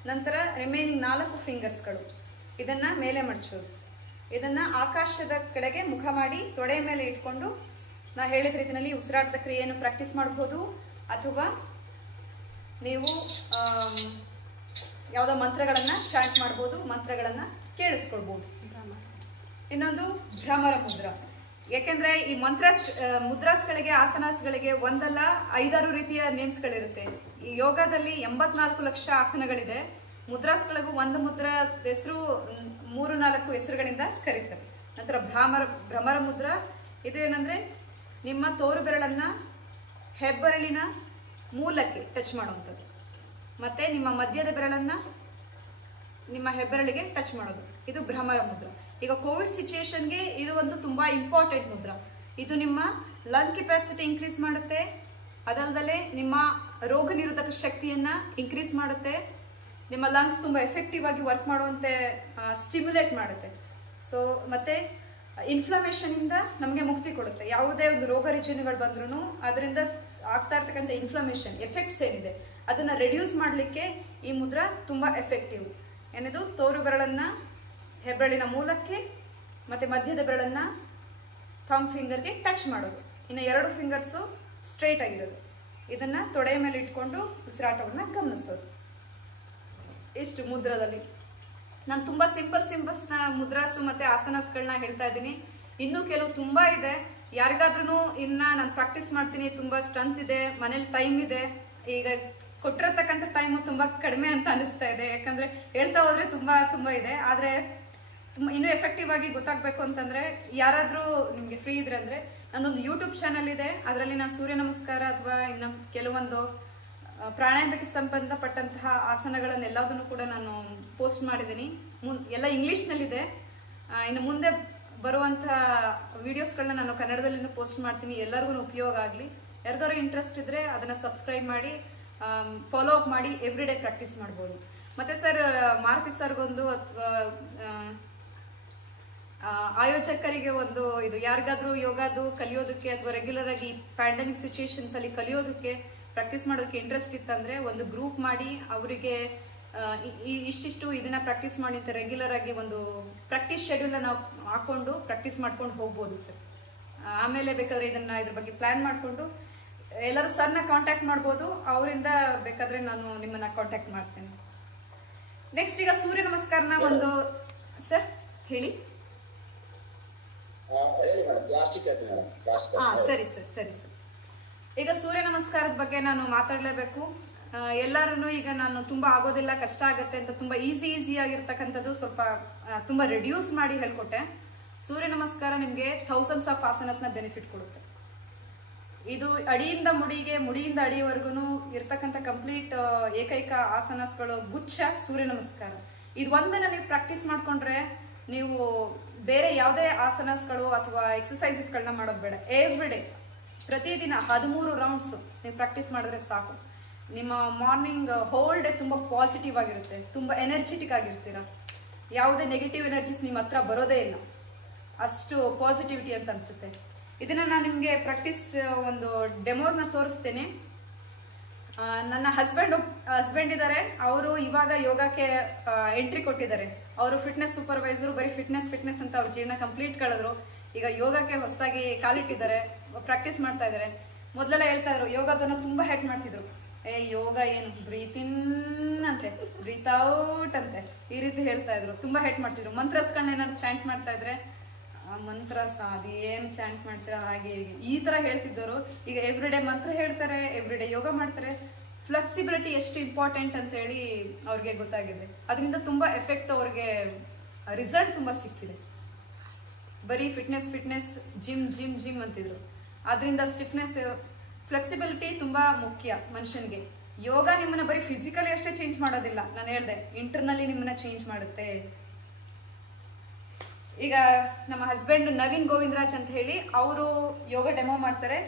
ನಂತರ ರಿಮೈನಿಂಗ್ 4 ಫಿಂಗರ್ಸ್ಗಳು ಇದನ್ನ ಮೇಲೆ ಮಡಚೋದು. ಇದನ್ನ ಆಕಾಶದ ಕಡೆಗೆ ಮುಖ ಮಾಡಿ ತೊಡೆ ಮೇಲೆ ಇಟ್ಕೊಂಡು ನಾ ಹೇಳಿದ ರೀತಿಯಲ್ಲಿ ಉಸಿರಾಟದ ಕ್ರಿಯೆಯನ್ನು ಪ್ರಾಕ್ಟೀಸ್ ಮಾಡಬಹುದು, ಅಥವಾ ನೀವು ಯಾವುದೋ ಮಂತ್ರಗಳನ್ನ ಚಾಂಟ್ ಮಾಡ್ಬೋದು, ಮಂತ್ರಗಳನ್ನ ಕೇಳಿಸ್ಕೊಳ್ಬೋದು. ಇನ್ನೊಂದು ಭ್ರಮರ ಮುದ್ರಾ. ಯಾಕೆಂದ್ರೆ ಈ ಮುದ್ರಾಸ್ಗಳಿಗೆ, ಆಸನಾಸ್ಗಳಿಗೆ ಒಂದಲ್ಲ 5-6 ರೀತಿಯ ನೇಮ್ಸ್ಗಳಿರುತ್ತೆ. ಈ ಯೋಗದಲ್ಲಿ 84 ಲಕ್ಷ ಆಸನಗಳಿದೆ. ಮುದ್ರಾಸ್ಗಳಿಗೂ ಒಂದು ಮುದ್ರಾ ಹೆಸರು 3-4 ಹೆಸರುಗಳಿಂದ ಕರೀತಾರೆ. ನಂತರ ಭ್ರಮರ ಮುದ್ರಾ, ಇದು ಏನಂದ್ರೆ ನಿಮ್ಮ ತೋರು ಬೆರಳನ್ನ ಹೆಬ್ಬೆರಳಿನ ಮೂಲಕ್ಕೆ ಟಚ್ ಮಾಡುವಂಥದ್ದು, ಮತ್ತೆ ನಿಮ್ಮ ಮಧ್ಯದ ಬೆರಳನ್ನ ನಿಮ್ಮ ಹೆಬ್ಬೆರಳಿಗೆ ಟಚ್ ಮಾಡೋದು, ಇದು ಭ್ರಮರ ಮುದ್ರಾ. ಈಗ ಕೋವಿಡ್ ಸಿಚುಯೇಷನ್ಗೆ ಇದು ಒಂದು ತುಂಬಾ ಇಂಪಾರ್ಟೆಂಟ್ ಮುದ್ರಾ. ಇದು ನಿಮ್ಮ ಲಂಗ್ ಕೆಪಾಸಿಟಿ ಇನ್ಕ್ರೀಸ್ ಮಾಡುತ್ತೆ, ಅದಲ್ಲದೆ ನಿಮ್ಮ ರೋಗ ನಿರೋಧಕ ಶಕ್ತಿಯನ್ನ ಇನ್ಕ್ರೀಸ್ ಮಾಡುತ್ತೆ, ನಿಮ್ಮ ಲಂಗ್ಸ್ ತುಂಬಾ ಎಫೆಕ್ಟಿವ್ ಆಗಿ ವರ್ಕ್ ಮಾಡುವಂತೆ ಸ್ಟಿಮ್ಯುಲೇಟ್ ಮಾಡುತ್ತೆ. ಸೊ ಮತ್ತೆ ಇನ್ಫ್ಲಮೇಷನ್ ಇಂದ ನಮಗೆ ಮುಕ್ತಿ ಕೊಡುತ್ತೆ. ಯಾವುದೇ ಒಂದು ರೋಗ ರುಜಿನಗಳು ಬಂದ್ರೂ ಅದರಿಂದ ಆಗ್ತಾ ಇರ್ತಕ್ಕಂಥ ಇನ್ಫ್ಲಮೇಷನ್ ಎಫೆಕ್ಟ್ಸ್ ಏನಿದೆ ಅದನ್ನ ರೆಡ್ಯೂಸ್ ಮಾಡಲಿಕ್ಕೆ ಈ ಮುದ್ರಾ ತುಂಬಾ ಎಫೆಕ್ಟಿವ್. ಏನಿದು ತೋರು ಬೆರಳನ್ನ ಹೆಬ್ಬೆರಳಿನ ಮೂಲಕ್ಕೆ ಮತ್ತೆ ಮಧ್ಯದ ಬೆರಳನ್ನ ಥಂಬ್ ಫಿಂಗರ್ಗೆ ಟಚ್ ಮಾಡೋದು, ಇನ್ನು 2 ಫಿಂಗರ್ಸು ಸ್ಟ್ರೈಟ್ ಆಗಿರೋದು. ಇದನ್ನ ತೊಡೆಯ ಮೇಲೆ ಇಟ್ಕೊಂಡು ಉಸಿರಾಟವನ್ನ ಗಮನಿಸೋದು. ಇಷ್ಟು ಮುದ್ರಾದಲ್ಲಿ ನಾನು ತುಂಬಾ ಸಿಂಪಲ್ಸ್ನ ಮುದ್ರಾಸು ಮತ್ತೆ ಆಸನಾಸ್ಗಳನ್ನ ಹೇಳ್ತಾ ಇದ್ದೀನಿ. ಇನ್ನೂ ಕೆಲವು ತುಂಬಾ ಇದೆ. ಯಾರಿಗಾದ್ರೂ ಇನ್ನ ನಾನು ಪ್ರಾಕ್ಟೀಸ್ ಮಾಡ್ತೀನಿ, ತುಂಬಾ ಸ್ಟ್ರೆಂತ್ ಇದೆ, ಮನೇಲಿ ಟೈಮ್ ಇದೆ, ಈಗ ಕೊಟ್ಟಿರತಕ್ಕಂಥ ಟೈಮು ತುಂಬಾ ಕಡಿಮೆ ಅಂತ ಅನಿಸ್ತಾ ಇದೆ. ಯಾಕಂದ್ರೆ ಹೇಳ್ತಾ ಹೋದ್ರೆ ತುಂಬಾ ಇದೆ. ಆದ್ರೆ ಇನ್ನೂ ಎಫೆಕ್ಟಿವ್ ಆಗಿ ಗೊತ್ತಾಗಬೇಕು ಅಂತಂದ್ರೆ ಯಾರಾದ್ರೂ ನಿಮ್ಗೆ ಫ್ರೀ ಇದ್ರೆ ಅಂದ್ರೆ ನನ್ನೊಂದು ಯೂಟ್ಯೂಬ್ ಚಾನಲ್ ಇದೆ. ಅದರಲ್ಲಿ ನಾನು ಸೂರ್ಯ ನಮಸ್ಕಾರ ಅಥವಾ ಇನ್ನು ಕೆಲವೊಂದು ಪ್ರಾಣಾಯಾಮಕ್ಕೆ ಸಂಬಂಧಪಟ್ಟಂತಹ ಆಸನಗಳನ್ನೆಲ್ಲದನ್ನು ಕೂಡ ನಾನು ಪೋಸ್ಟ್ ಮಾಡಿದ್ದೀನಿ. ಎಲ್ಲ ಇಂಗ್ಲೀಷ್ನಲ್ಲಿದೆ. ಇನ್ನು ಮುಂದೆ ಬರುವಂಥ ವಿಡಿಯೋಸ್ಗಳನ್ನ ನಾನು ಕನ್ನಡದಲ್ಲಿ ಪೋಸ್ಟ್ ಮಾಡ್ತೀನಿ. ಎಲ್ಲರಿಗೂ ಉಪಯೋಗ ಆಗಲಿ. ಯಾರಿಗಾರು ಇಂಟ್ರೆಸ್ಟ್ ಇದ್ರೆ ಅದನ್ನು ಸಬ್ಸ್ಕ್ರೈಬ್ ಮಾಡಿ ಫಾಲೋ ಅಪ್ ಮಾಡಿ ಎವ್ರಿ ಡೇ ಪ್ರಾಕ್ಟೀಸ್ ಮಾಡ್ಬೋದು. ಮತ್ತೆ ಸರ್ ಮಾರುತಿ ಸರ್ಗೊಂದು ಅಥವಾ ಆಯೋಜಕರಿಗೆ ಒಂದು ಇದು, ಯಾರಿಗಾದ್ರೂ ಯೋಗದು ಕಲಿಯೋದಕ್ಕೆ ಅಥವಾ ರೆಗ್ಯುಲರ್ ಆಗಿ ಪ್ಯಾಂಡಮಿಕ್ ಸಿಚುಯೇಷನ್ಸ್ ಅಲ್ಲಿ ಕಲಿಯೋದಕ್ಕೆ ಪ್ರಾಕ್ಟೀಸ್ ಮಾಡೋದಕ್ಕೆ ಇಂಟ್ರೆಸ್ಟ್ ಇತ್ತಂದ್ರೆ ಒಂದು ಗ್ರೂಪ್ ಮಾಡಿ ಅವರಿಗೆ ಇಷ್ಟಿಷ್ಟು ಇದನ್ನ ಪ್ರಾಕ್ಟೀಸ್ ಮಾಡಿ ಅಂತ ರೆಗ್ಯುಲರ್ ಆಗಿ ಒಂದು ಪ್ರಾಕ್ಟೀಸ್ ಶೆಡ್ಯೂಲ್ ನಾವು ಹಾಕೊಂಡು ಪ್ರಾಕ್ಟೀಸ್ ಮಾಡ್ಕೊಂಡು ಹೋಗ್ಬೋದು ಸರ್. ಆಮೇಲೆ ಬೇಕಾದ್ರೆ ಇದ್ರ ಬಗ್ಗೆ ಪ್ಲಾನ್ ಮಾಡಿಕೊಂಡು ಎಲ್ಲರೂ ಸರ್ನ ಕಾಂಟ್ಯಾಕ್ಟ್ ಮಾಡ್ಬೋದು. ಅವರಿಂದ ಬೇಕಾದ್ರೆ ನಾನು ನಿಮ್ಮನ್ನ ಕಾಂಟ್ಯಾಕ್ಟ್ ಮಾಡ್ತೇನೆ. ನೆಕ್ಸ್ಟ್ ಈಗ ಸೂರ್ಯ ನಮಸ್ಕಾರನ ಒಂದು ಸರ್ ಹೇಳಿ. ಸರಿ ಸರ್. ಈಗ ಸೂರ್ಯ ನಮಸ್ಕಾರದ ಬಗ್ಗೆ ನಾನು ಮಾತಾಡಲೇಬೇಕು. ಎಲ್ಲರೂ ಈಗ ನಾನು ತುಂಬಾ ಆಗೋದಿಲ್ಲ, ಕಷ್ಟ ಆಗುತ್ತೆ ಅಂತ ತುಂಬಾ ಈಸಿ ಆಗಿರ್ತಕ್ಕಂಥದ್ದು ಸ್ವಲ್ಪ ತುಂಬಾ ರೆಡ್ಯೂಸ್ ಮಾಡಿ ಹೇಳ್ಕೊಟ್ಟೆ. ಸೂರ್ಯ ನಮಸ್ಕಾರ ನಿಮ್ಗೆ ಥೌಸಂಡ್ಸ್ ಆಫ್ ಆಸನಸ್ನ ಬೆನಿಫಿಟ್ ಕೊಡುತ್ತೆ. ಇದು ಅಡಿಯಿಂದ ಮುಡಿಗೆ, ಮುಡಿಯಿಂದ ಅಡಿಯವರೆಗೂ ಇರ್ತಕ್ಕಂಥ ಕಂಪ್ಲೀಟ್ ಏಕೈಕ ಆಸನಸ್ಗಳು ಗುಚ್ಛ ಸೂರ್ಯ ನಮಸ್ಕಾರ. ಇದು ಒಂದನ್ನ ನೀವು ಪ್ರಾಕ್ಟೀಸ್ ಮಾಡ್ಕೊಂಡ್ರೆ ನೀವು ಬೇರೆ ಯಾವುದೇ ಆಸನಸ್ಗಳು ಅಥವಾ ಎಕ್ಸಸೈಸಸ್ಗಳನ್ನ ಮಾಡೋದು ಬೇಡ. ಎವ್ರಿ ಡೇ ಪ್ರತಿದಿನ 13 ರೌಂಡ್ಸ್ ನೀವು ಪ್ರಾಕ್ಟೀಸ್ ಮಾಡಿದ್ರೆ ಸಾಕು. ನಿಮ್ಮ ಮಾರ್ನಿಂಗ್ ಹೋಲ್ ಡೇ ತುಂಬಾ ಪಾಸಿಟಿವ್ ಆಗಿರುತ್ತೆ, ತುಂಬಾ ಎನರ್ಜೆಟಿಕ್ ಆಗಿರ್ತೀರ. ಯಾವುದೇ ನೆಗೆಟಿವ್ ಎನರ್ಜೀಸ್ ನಿಮ್ಮ ಹತ್ರ ಬರೋದೇ ಇಲ್ಲ, ಅಷ್ಟು ಪಾಸಿಟಿವಿಟಿ ಅಂತ ಅನ್ಸುತ್ತೆ. ಇದನ್ನ ನಾನು ನಿಮ್ಗೆ ಪ್ರಾಕ್ಟೀಸ್ ಒಂದು ಡೆಮೋರ್ನ ತೋರಿಸ್ತೇನೆ. ನನ್ನ ಹಸ್ಬೆಂಡ್ ಇದ್ದಾರೆ. ಅವರು ಇವಾಗ ಯೋಗಕ್ಕೆ ಎಂಟ್ರಿ ಕೊಟ್ಟಿದ್ದಾರೆ. ಅವರು ಫಿಟ್ನೆಸ್ ಸೂಪರ್ವೈಸರ್. ಬರೀ ಫಿಟ್ನೆಸ್ ಅಂತ ಅವ್ರ ಜೀವನ ಕಂಪ್ಲೀಟ್ ಕಳೆದ್ರು. ಈಗ ಯೋಗಕ್ಕೆ ಹೊಸದಾಗಿ ಕಾಲಿಟ್ಟಿದ್ದಾರೆ, ಪ್ರಾಕ್ಟೀಸ್ ಮಾಡ್ತಾ ಇದ್ದಾರೆ. ಮೊದಲೆಲ್ಲ ಹೇಳ್ತಾ ಇದ್ರು, ಯೋಗದನ್ನ ತುಂಬಾ ಹೆಟ್ ಮಾಡ್ತಿದ್ರು. ಯೋಗ ಏನು ಬ್ರೀತ್ ಇನ್ ಅಂತೆ, ಬ್ರೀತ್ ಔಟ್ ಅಂತೆ, ಈ ರೀತಿ ಹೇಳ್ತಾ ಇದ್ರು. ತುಂಬಾ ಹೆಟ್ ಮಾಡ್ತಿದ್ರು. ಮಂತ್ರಸ್ಗಳನ್ನ ಏನಾದ್ರು ಚಾಂಟ್ ಮಾಡ್ತಾ ಇದ್ರೆ ಮಂತ್ರಸ ಅದೇನ್ ಚಾಂಟ್ ಮಾಡ್ತೀರಾ ಹಾಗೆ ಈ ತರ ಹೇಳ್ತಿದ್ದವರು ಈಗ ಎವ್ರಿ ಡೇ ಮಂತ್ರ ಹೇಳ್ತಾರೆ, ಎವ್ರಿ ಡೇ ಯೋಗ ಮಾಡ್ತಾರೆ. ಫ್ಲೆಕ್ಸಿಬಿಲಿಟಿ ಎಷ್ಟು ಇಂಪಾರ್ಟೆಂಟ್ ಅಂತ ಹೇಳಿ ಅವ್ರಿಗೆ ಗೊತ್ತಾಗಿದೆ. ಅದರಿಂದ ತುಂಬಾ ಎಫೆಕ್ಟ್, ಅವ್ರಿಗೆ ರಿಸಲ್ಟ್ ತುಂಬಾ ಸಿಕ್ಕಿದೆ. ಬರೀ ಫಿಟ್ನೆಸ್ ಜಿಮ್ ಅಂತಿದ್ರು. ಅದರಿಂದ ಸ್ಟಿಫ್ನೆಸ್, ಫ್ಲೆಕ್ಸಿಬಿಲಿಟಿ ತುಂಬಾ ಮುಖ್ಯ ಮನುಷ್ಯನಿಗೆ. ಯೋಗ ನಿಮ್ಮನ್ನ ಬರೀ ಫಿಸಿಕಲಿ ಅಷ್ಟೇ ಚೇಂಜ್ ಮಾಡೋದಿಲ್ಲ, ನಾನು ಹೇಳ್ದೆ ಇಂಟರ್ನಲ್ಲಿ ನಿಮ್ಮನ್ನ ಚೇಂಜ್ ಮಾಡುತ್ತೆ. ಈಗ ನಮ್ಮ ಹಸ್ಬೆಂಡ್ ನವೀನ್ ಗೋವಿಂದರಾಜ್ ಅಂತ ಹೇಳಿ ಅವರು ಯೋಗ ಡೆಮೋ ಮಾಡ್ತಾರೆ.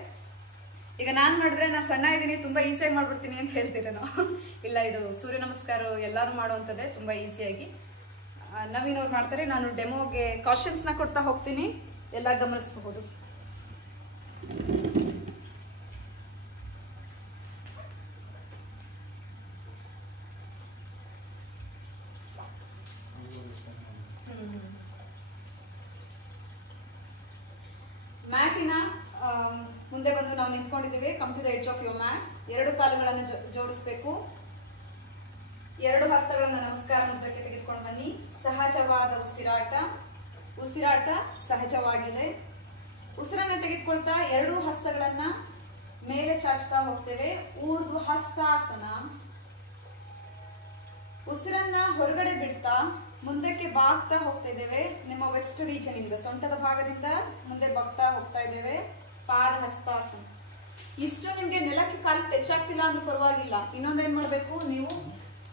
ಈಗ ನಾನ್ ಮಾಡಿದ್ರೆ ನಾನು ಸಣ್ಣ ಇದ್ದೀನಿ, ತುಂಬಾ ಈಸಿಯಾಗಿ ಮಾಡ್ಬಿಡ್ತೀನಿ ಅಂತ ಹೇಳ್ತೀರೇನೋ. ಇಲ್ಲ, ಇದು ಸೂರ್ಯ ನಮಸ್ಕಾರ ಎಲ್ಲರೂ ಮಾಡುವಂಥದ್ದೇ ತುಂಬಾ ಈಸಿಯಾಗಿ. ನವೀನ್ ಅವ್ರು ಮಾಡ್ತಾರೆ. ನಾನು ಡೆಮೋಗೆ ಕಾಷನ್ಸ್ನ ಕೊಡ್ತಾ ಹೋಗ್ತೀನಿ, ಎಲ್ಲ ಗಮನಿಸಬಹುದು. ಮ್ಯಾಟಿನ ಮುಂದೆ ಬಂದು ನಾವು ನಿಂತ್ಕೊಂಡಿದ್ದೀವಿ. Come to the edge of your mat. 2 ಕಾಲುಗಳನ್ನು ಜೋಡಿಸ್ಬೇಕು. ಎರಡು ಹಸ್ತಗಳನ್ನ ನಮಸ್ಕಾರ ಮುದ್ರಕ್ಕೆ ತೆಗೆದುಕೊಂಡು ಬನ್ನಿ. ಸಹಜವಾದ ಉಸಿರಾಟ. ಉಸಿರಾಟ ಸಹಜವಾಗಿದೆ. ಉಸಿರನ್ನ ತೆಗೆದುಕೊಳ್ತಾ ಎರಡು ಹಸ್ತಗಳನ್ನ ಮೇಲೆ ಚಾಚ್ತಾ ಹೋಗ್ತೇವೆ. ಊರ್ಧ್ವ ಹಸ್ತಾಸನ. ಉಸಿರನ್ನ ಹೊರಗಡೆ ಬಿಡ್ತಾ ಮುಂದಕ್ಕೆ ಬಾಗ್ತಾ ಹೋಗ್ತಾ ಇದ್ದೇವೆ. ನಿಮ್ಮ ವೆಸ್ಟ್ ರೀಜನ್ ಇಂದ, ಸೊಂಟದ ಭಾಗದಿಂದ ಮುಂದೆ ಬಾಗ್ತಾ ಹೋಗ್ತಾ ಇದ್ದೇವೆ. ಪಾದ ಹಸ್ತಾಸನ. ಇಷ್ಟು ನಿಮ್ಗೆ ನೆಲಕ್ಕೆ ಕಾಲು ಟಚ್ ಆಗ್ತಿಲ್ಲ ಅಂದ್ರೂ ಪರವಾಗಿಲ್ಲ. ಇನ್ನೊಂದೇನ್ ಮಾಡ್ಬೇಕು, ನೀವು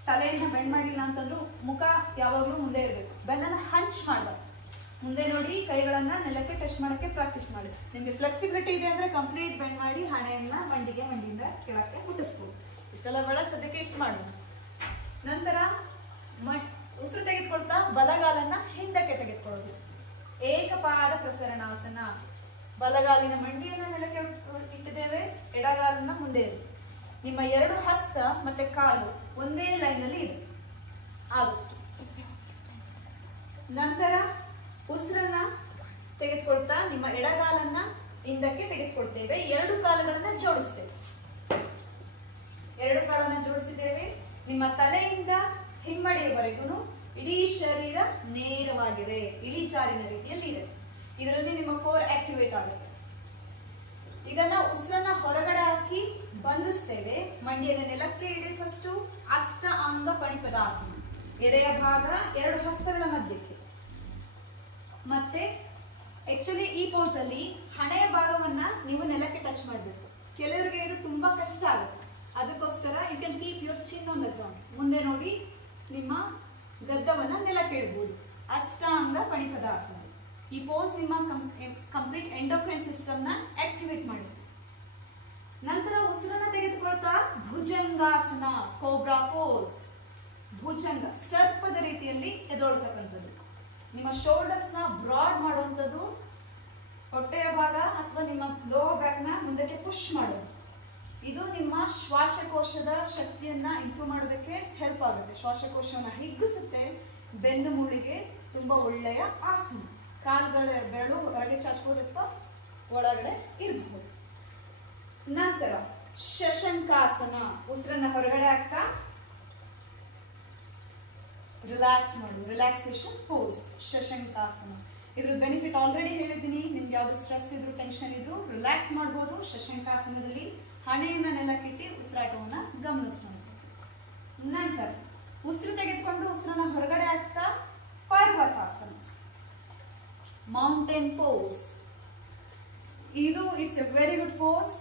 ತಲೆಯನ್ನ ಬೆಂಡ್ ಮಾಡಿಲ್ಲ ಅಂತಂದ್ರು ಮುಖ ಯಾವಾಗ್ಲೂ ಮುಂದೆ ಇರ್ಬೇಕು. ಬೆನ್ನನ್ನ ಹಂಚ್ ಮಾಡ್ಬಾರ್ದು. ಮುಂದೆ ನೋಡಿ, ಕೈಗಳನ್ನ ನೆಲಕ್ಕೆ ಟಚ್ ಮಾಡಕ್ಕೆ ಪ್ರಾಕ್ಟೀಸ್ ಮಾಡಿ. ನಿಮ್ಗೆ ಫ್ಲೆಕ್ಸಿಬಿಲಿಟಿ ಇದೆ ಅಂದ್ರೆ ಕಂಪ್ಲೀಟ್ ಬೆಂಡ್ ಮಾಡಿ ಹಣೆಯನ್ನ ಮಂಡಿಯಿಂದ ಕೆಳಕ್ಕೆ ಮುಟ್ಟಿಸ್ಬೋದು. ಇಷ್ಟೆಲ್ಲ ಬೇಡ, ಸದ್ಯಕ್ಕೆ ಇಷ್ಟು ಮಾಡೋಣ. ನಂತರ ಉಸಿರು ತೆಗೆದುಕೊಳ್ತಾ ಬಲಗಾಲನ್ನ ಹಿಂದಕ್ಕೆ ತೆಗೆದುಕೊಳ್ಳೋದು. ಏಕಪಾದ ಪ್ರಸರಣಾಸನ. ಬಲಗಾಲಿನ ಮಂಡಿಯನ್ನ ನೆಲಕ್ಕೆ ಇಟ್ಟಿದ್ದೇವೆ, ಎಡಗಾಲನ್ನ ಮುಂದೆ ಇದೆ. ನಿಮ್ಮ ಎರಡು ಹಸ್ತ ಮತ್ತೆ ಕಾಲು ಒಂದೇ ಲೈನ್ ಅಲ್ಲಿ ಇದೆ ಆದಷ್ಟು. ನಂತರ ಉಸಿರನ್ನ ತೆಗೆದುಕೊಳ್ತಾ ನಿಮ್ಮ ಎಡಗಾಲನ್ನ ಹಿಂದಕ್ಕೆ ತೆಗೆದುಕೊಳ್ತೇವೆ. ಎರಡು ಕಾಲುಗಳನ್ನ ಜೋಡಿಸ್ತೇವೆ. ಎರಡು ಕಾಲನ್ನ ಜೋಡಿಸಿದ್ದೇವೆ. ನಿಮ್ಮ ತಲೆಯಿಂದ ಹಿಮ್ಮಡಿಯವರೆಗೂ ಇಡೀ ಶರೀರ ನೇರವಾಗಿದೆ, ಇಳಿಜಾರಿನ ರೀತಿಯಲ್ಲಿ ಇದೆ. ಇದರಲ್ಲಿ ನಿಮ್ಮ ಕೋರ್ ಆಕ್ಟಿವೇಟ್ ಆಗುತ್ತೆ. ಈಗ ನಾವು ಉಸಿರನ್ನ ಹೊರಗಡೆ ಹಾಕಿ ಬಂಧಿಸ್ತೇವೆ. ಮಂಡಿಯನ್ನು ನೆಲಕ್ಕೆ ಇಡಿ. ಫಸ್ಟ್ ಅಷ್ಟ ಅಂಗ ಪಣಿಪದಾಸನ. ಎದೆಯ ಭಾಗ ಎರಡು ಹಸ್ತಗಳ ಮಧ್ಯಕ್ಕೆ. ಮತ್ತೆ ಆಕ್ಚುಲಿ ಈ ಪೋಸ್ ಅಲ್ಲಿ ಹಣೆಯ ಭಾಗವನ್ನ ನೀವು ನೆಲಕ್ಕೆ ಟಚ್ ಮಾಡಬೇಕು. ಕೆಲವರಿಗೆ ಇದು ತುಂಬಾ ಕಷ್ಟ ಆಗುತ್ತೆ. ಅದಕ್ಕೋಸ್ಕರ you can keep your chin on the ground. ಮುಂದೆ ನೋಡಿ, ನಿಮ್ಮ ಗದ್ದವನ್ನ ನೆಲಕ್ಕೆ ಇಡಬಹುದು. ಅಷ್ಟಾಂಗ ಪಣಿಪದಾಸನ. ಈ ಪೋಸ್ ನಿಮ್ಮ ಕಂಪ್ಲೀಟ್ ಎಂಡೋಕ್ರೈನ್ ಸಿಸ್ಟಮ್ ನ ಆಕ್ಟಿವೇಟ್ ಮಾಡಿ. ನಂತರ ಉಸಿರನ್ನ ತೆಗೆದುಕೊಳ್ತಾ ಭುಜಂಗಾಸನ, ಕೋಬ್ರಾ ಪೋಸ್. ಭುಜಂಗ ಸರ್ಪದ ರೀತಿಯಲ್ಲಿ ಎದೊಳ್ತಕ್ಕಂಥದ್ದು. ನಿಮ್ಮ ಶೋಲ್ಡರ್ಸ್ ನ ಬ್ರಾಡ್ ಮಾಡುವಂಥದ್ದು. ಹೊಟ್ಟೆಯ ಭಾಗ ಅಥವಾ ನಿಮ್ಮ ಲೋವರ್ ಬ್ಯಾಕ್ ನ ಮುಂದಕ್ಕೆ ಪುಷ್ ಮಾಡೋದು. ಇದು ನಿಮ್ಮ ಶ್ವಾಸಕೋಶದ ಶಕ್ತಿಯನ್ನ ಇಂಪ್ರೂವ್ ಮಾಡೋದಕ್ಕೆ ಹೆಲ್ಪ್ ಆಗುತ್ತೆ. ಶ್ವಾಸಕೋಶವನ್ನ ಹಿಗ್ಗಿಸುತ್ತೆ. ಬೆನ್ನು ಮೂಳಿಗೆ ತುಂಬಾ ಒಳ್ಳೆಯ ಆಸನ. ಕಾಲುಗಳ ಬೆರಳು ಹೊರಗೆ ಚಾಚ್ಬೋದು ಅಥವಾ ಒಳಗಡೆ ಇರಬಹುದು. ನಂತರ ಶಶಂಕಾಸನ. ಉಸಿರನ್ನ ಹೊರಗಡೆ ಹಾಕ್ತಾ ರಿಲ್ಯಾಕ್ಸ್ ಮಾಡು. Relaxation pose Shashankasana. ಇದ್ರ ಬೆನಿಫಿಟ್ ಆಲ್ರೆಡಿ ಹೇಳಿದ್ದೀನಿ. ನಿಮ್ಗೆ ಯಾವ್ದು ಸ್ಟ್ರೆಸ್ ಇದ್ರು, ಟೆನ್ಷನ್ ಇದ್ರು ರಿಲ್ಯಾಕ್ಸ್ ಮಾಡಬಹುದು. ಶಶಂಕಾಸನದಲ್ಲಿ ಹಣೆಯನ್ನ ನೆಲಕ್ಕಿಟ್ಟು ಉಸಿರಾಟವನ್ನ ಗಮನಿಸೋಣ. ನಂತರ ಉಸಿರು ತೆಗೆದುಕೊಂಡು ಉಸಿರನ್ನ ಹೊರಗಡೆ ಹಾಕ್ತಾ ಪರ್ವತಾಸನ, ಮೌಂಟೇನ್ ಪೋಸ್. ಇದು it's A very good pose.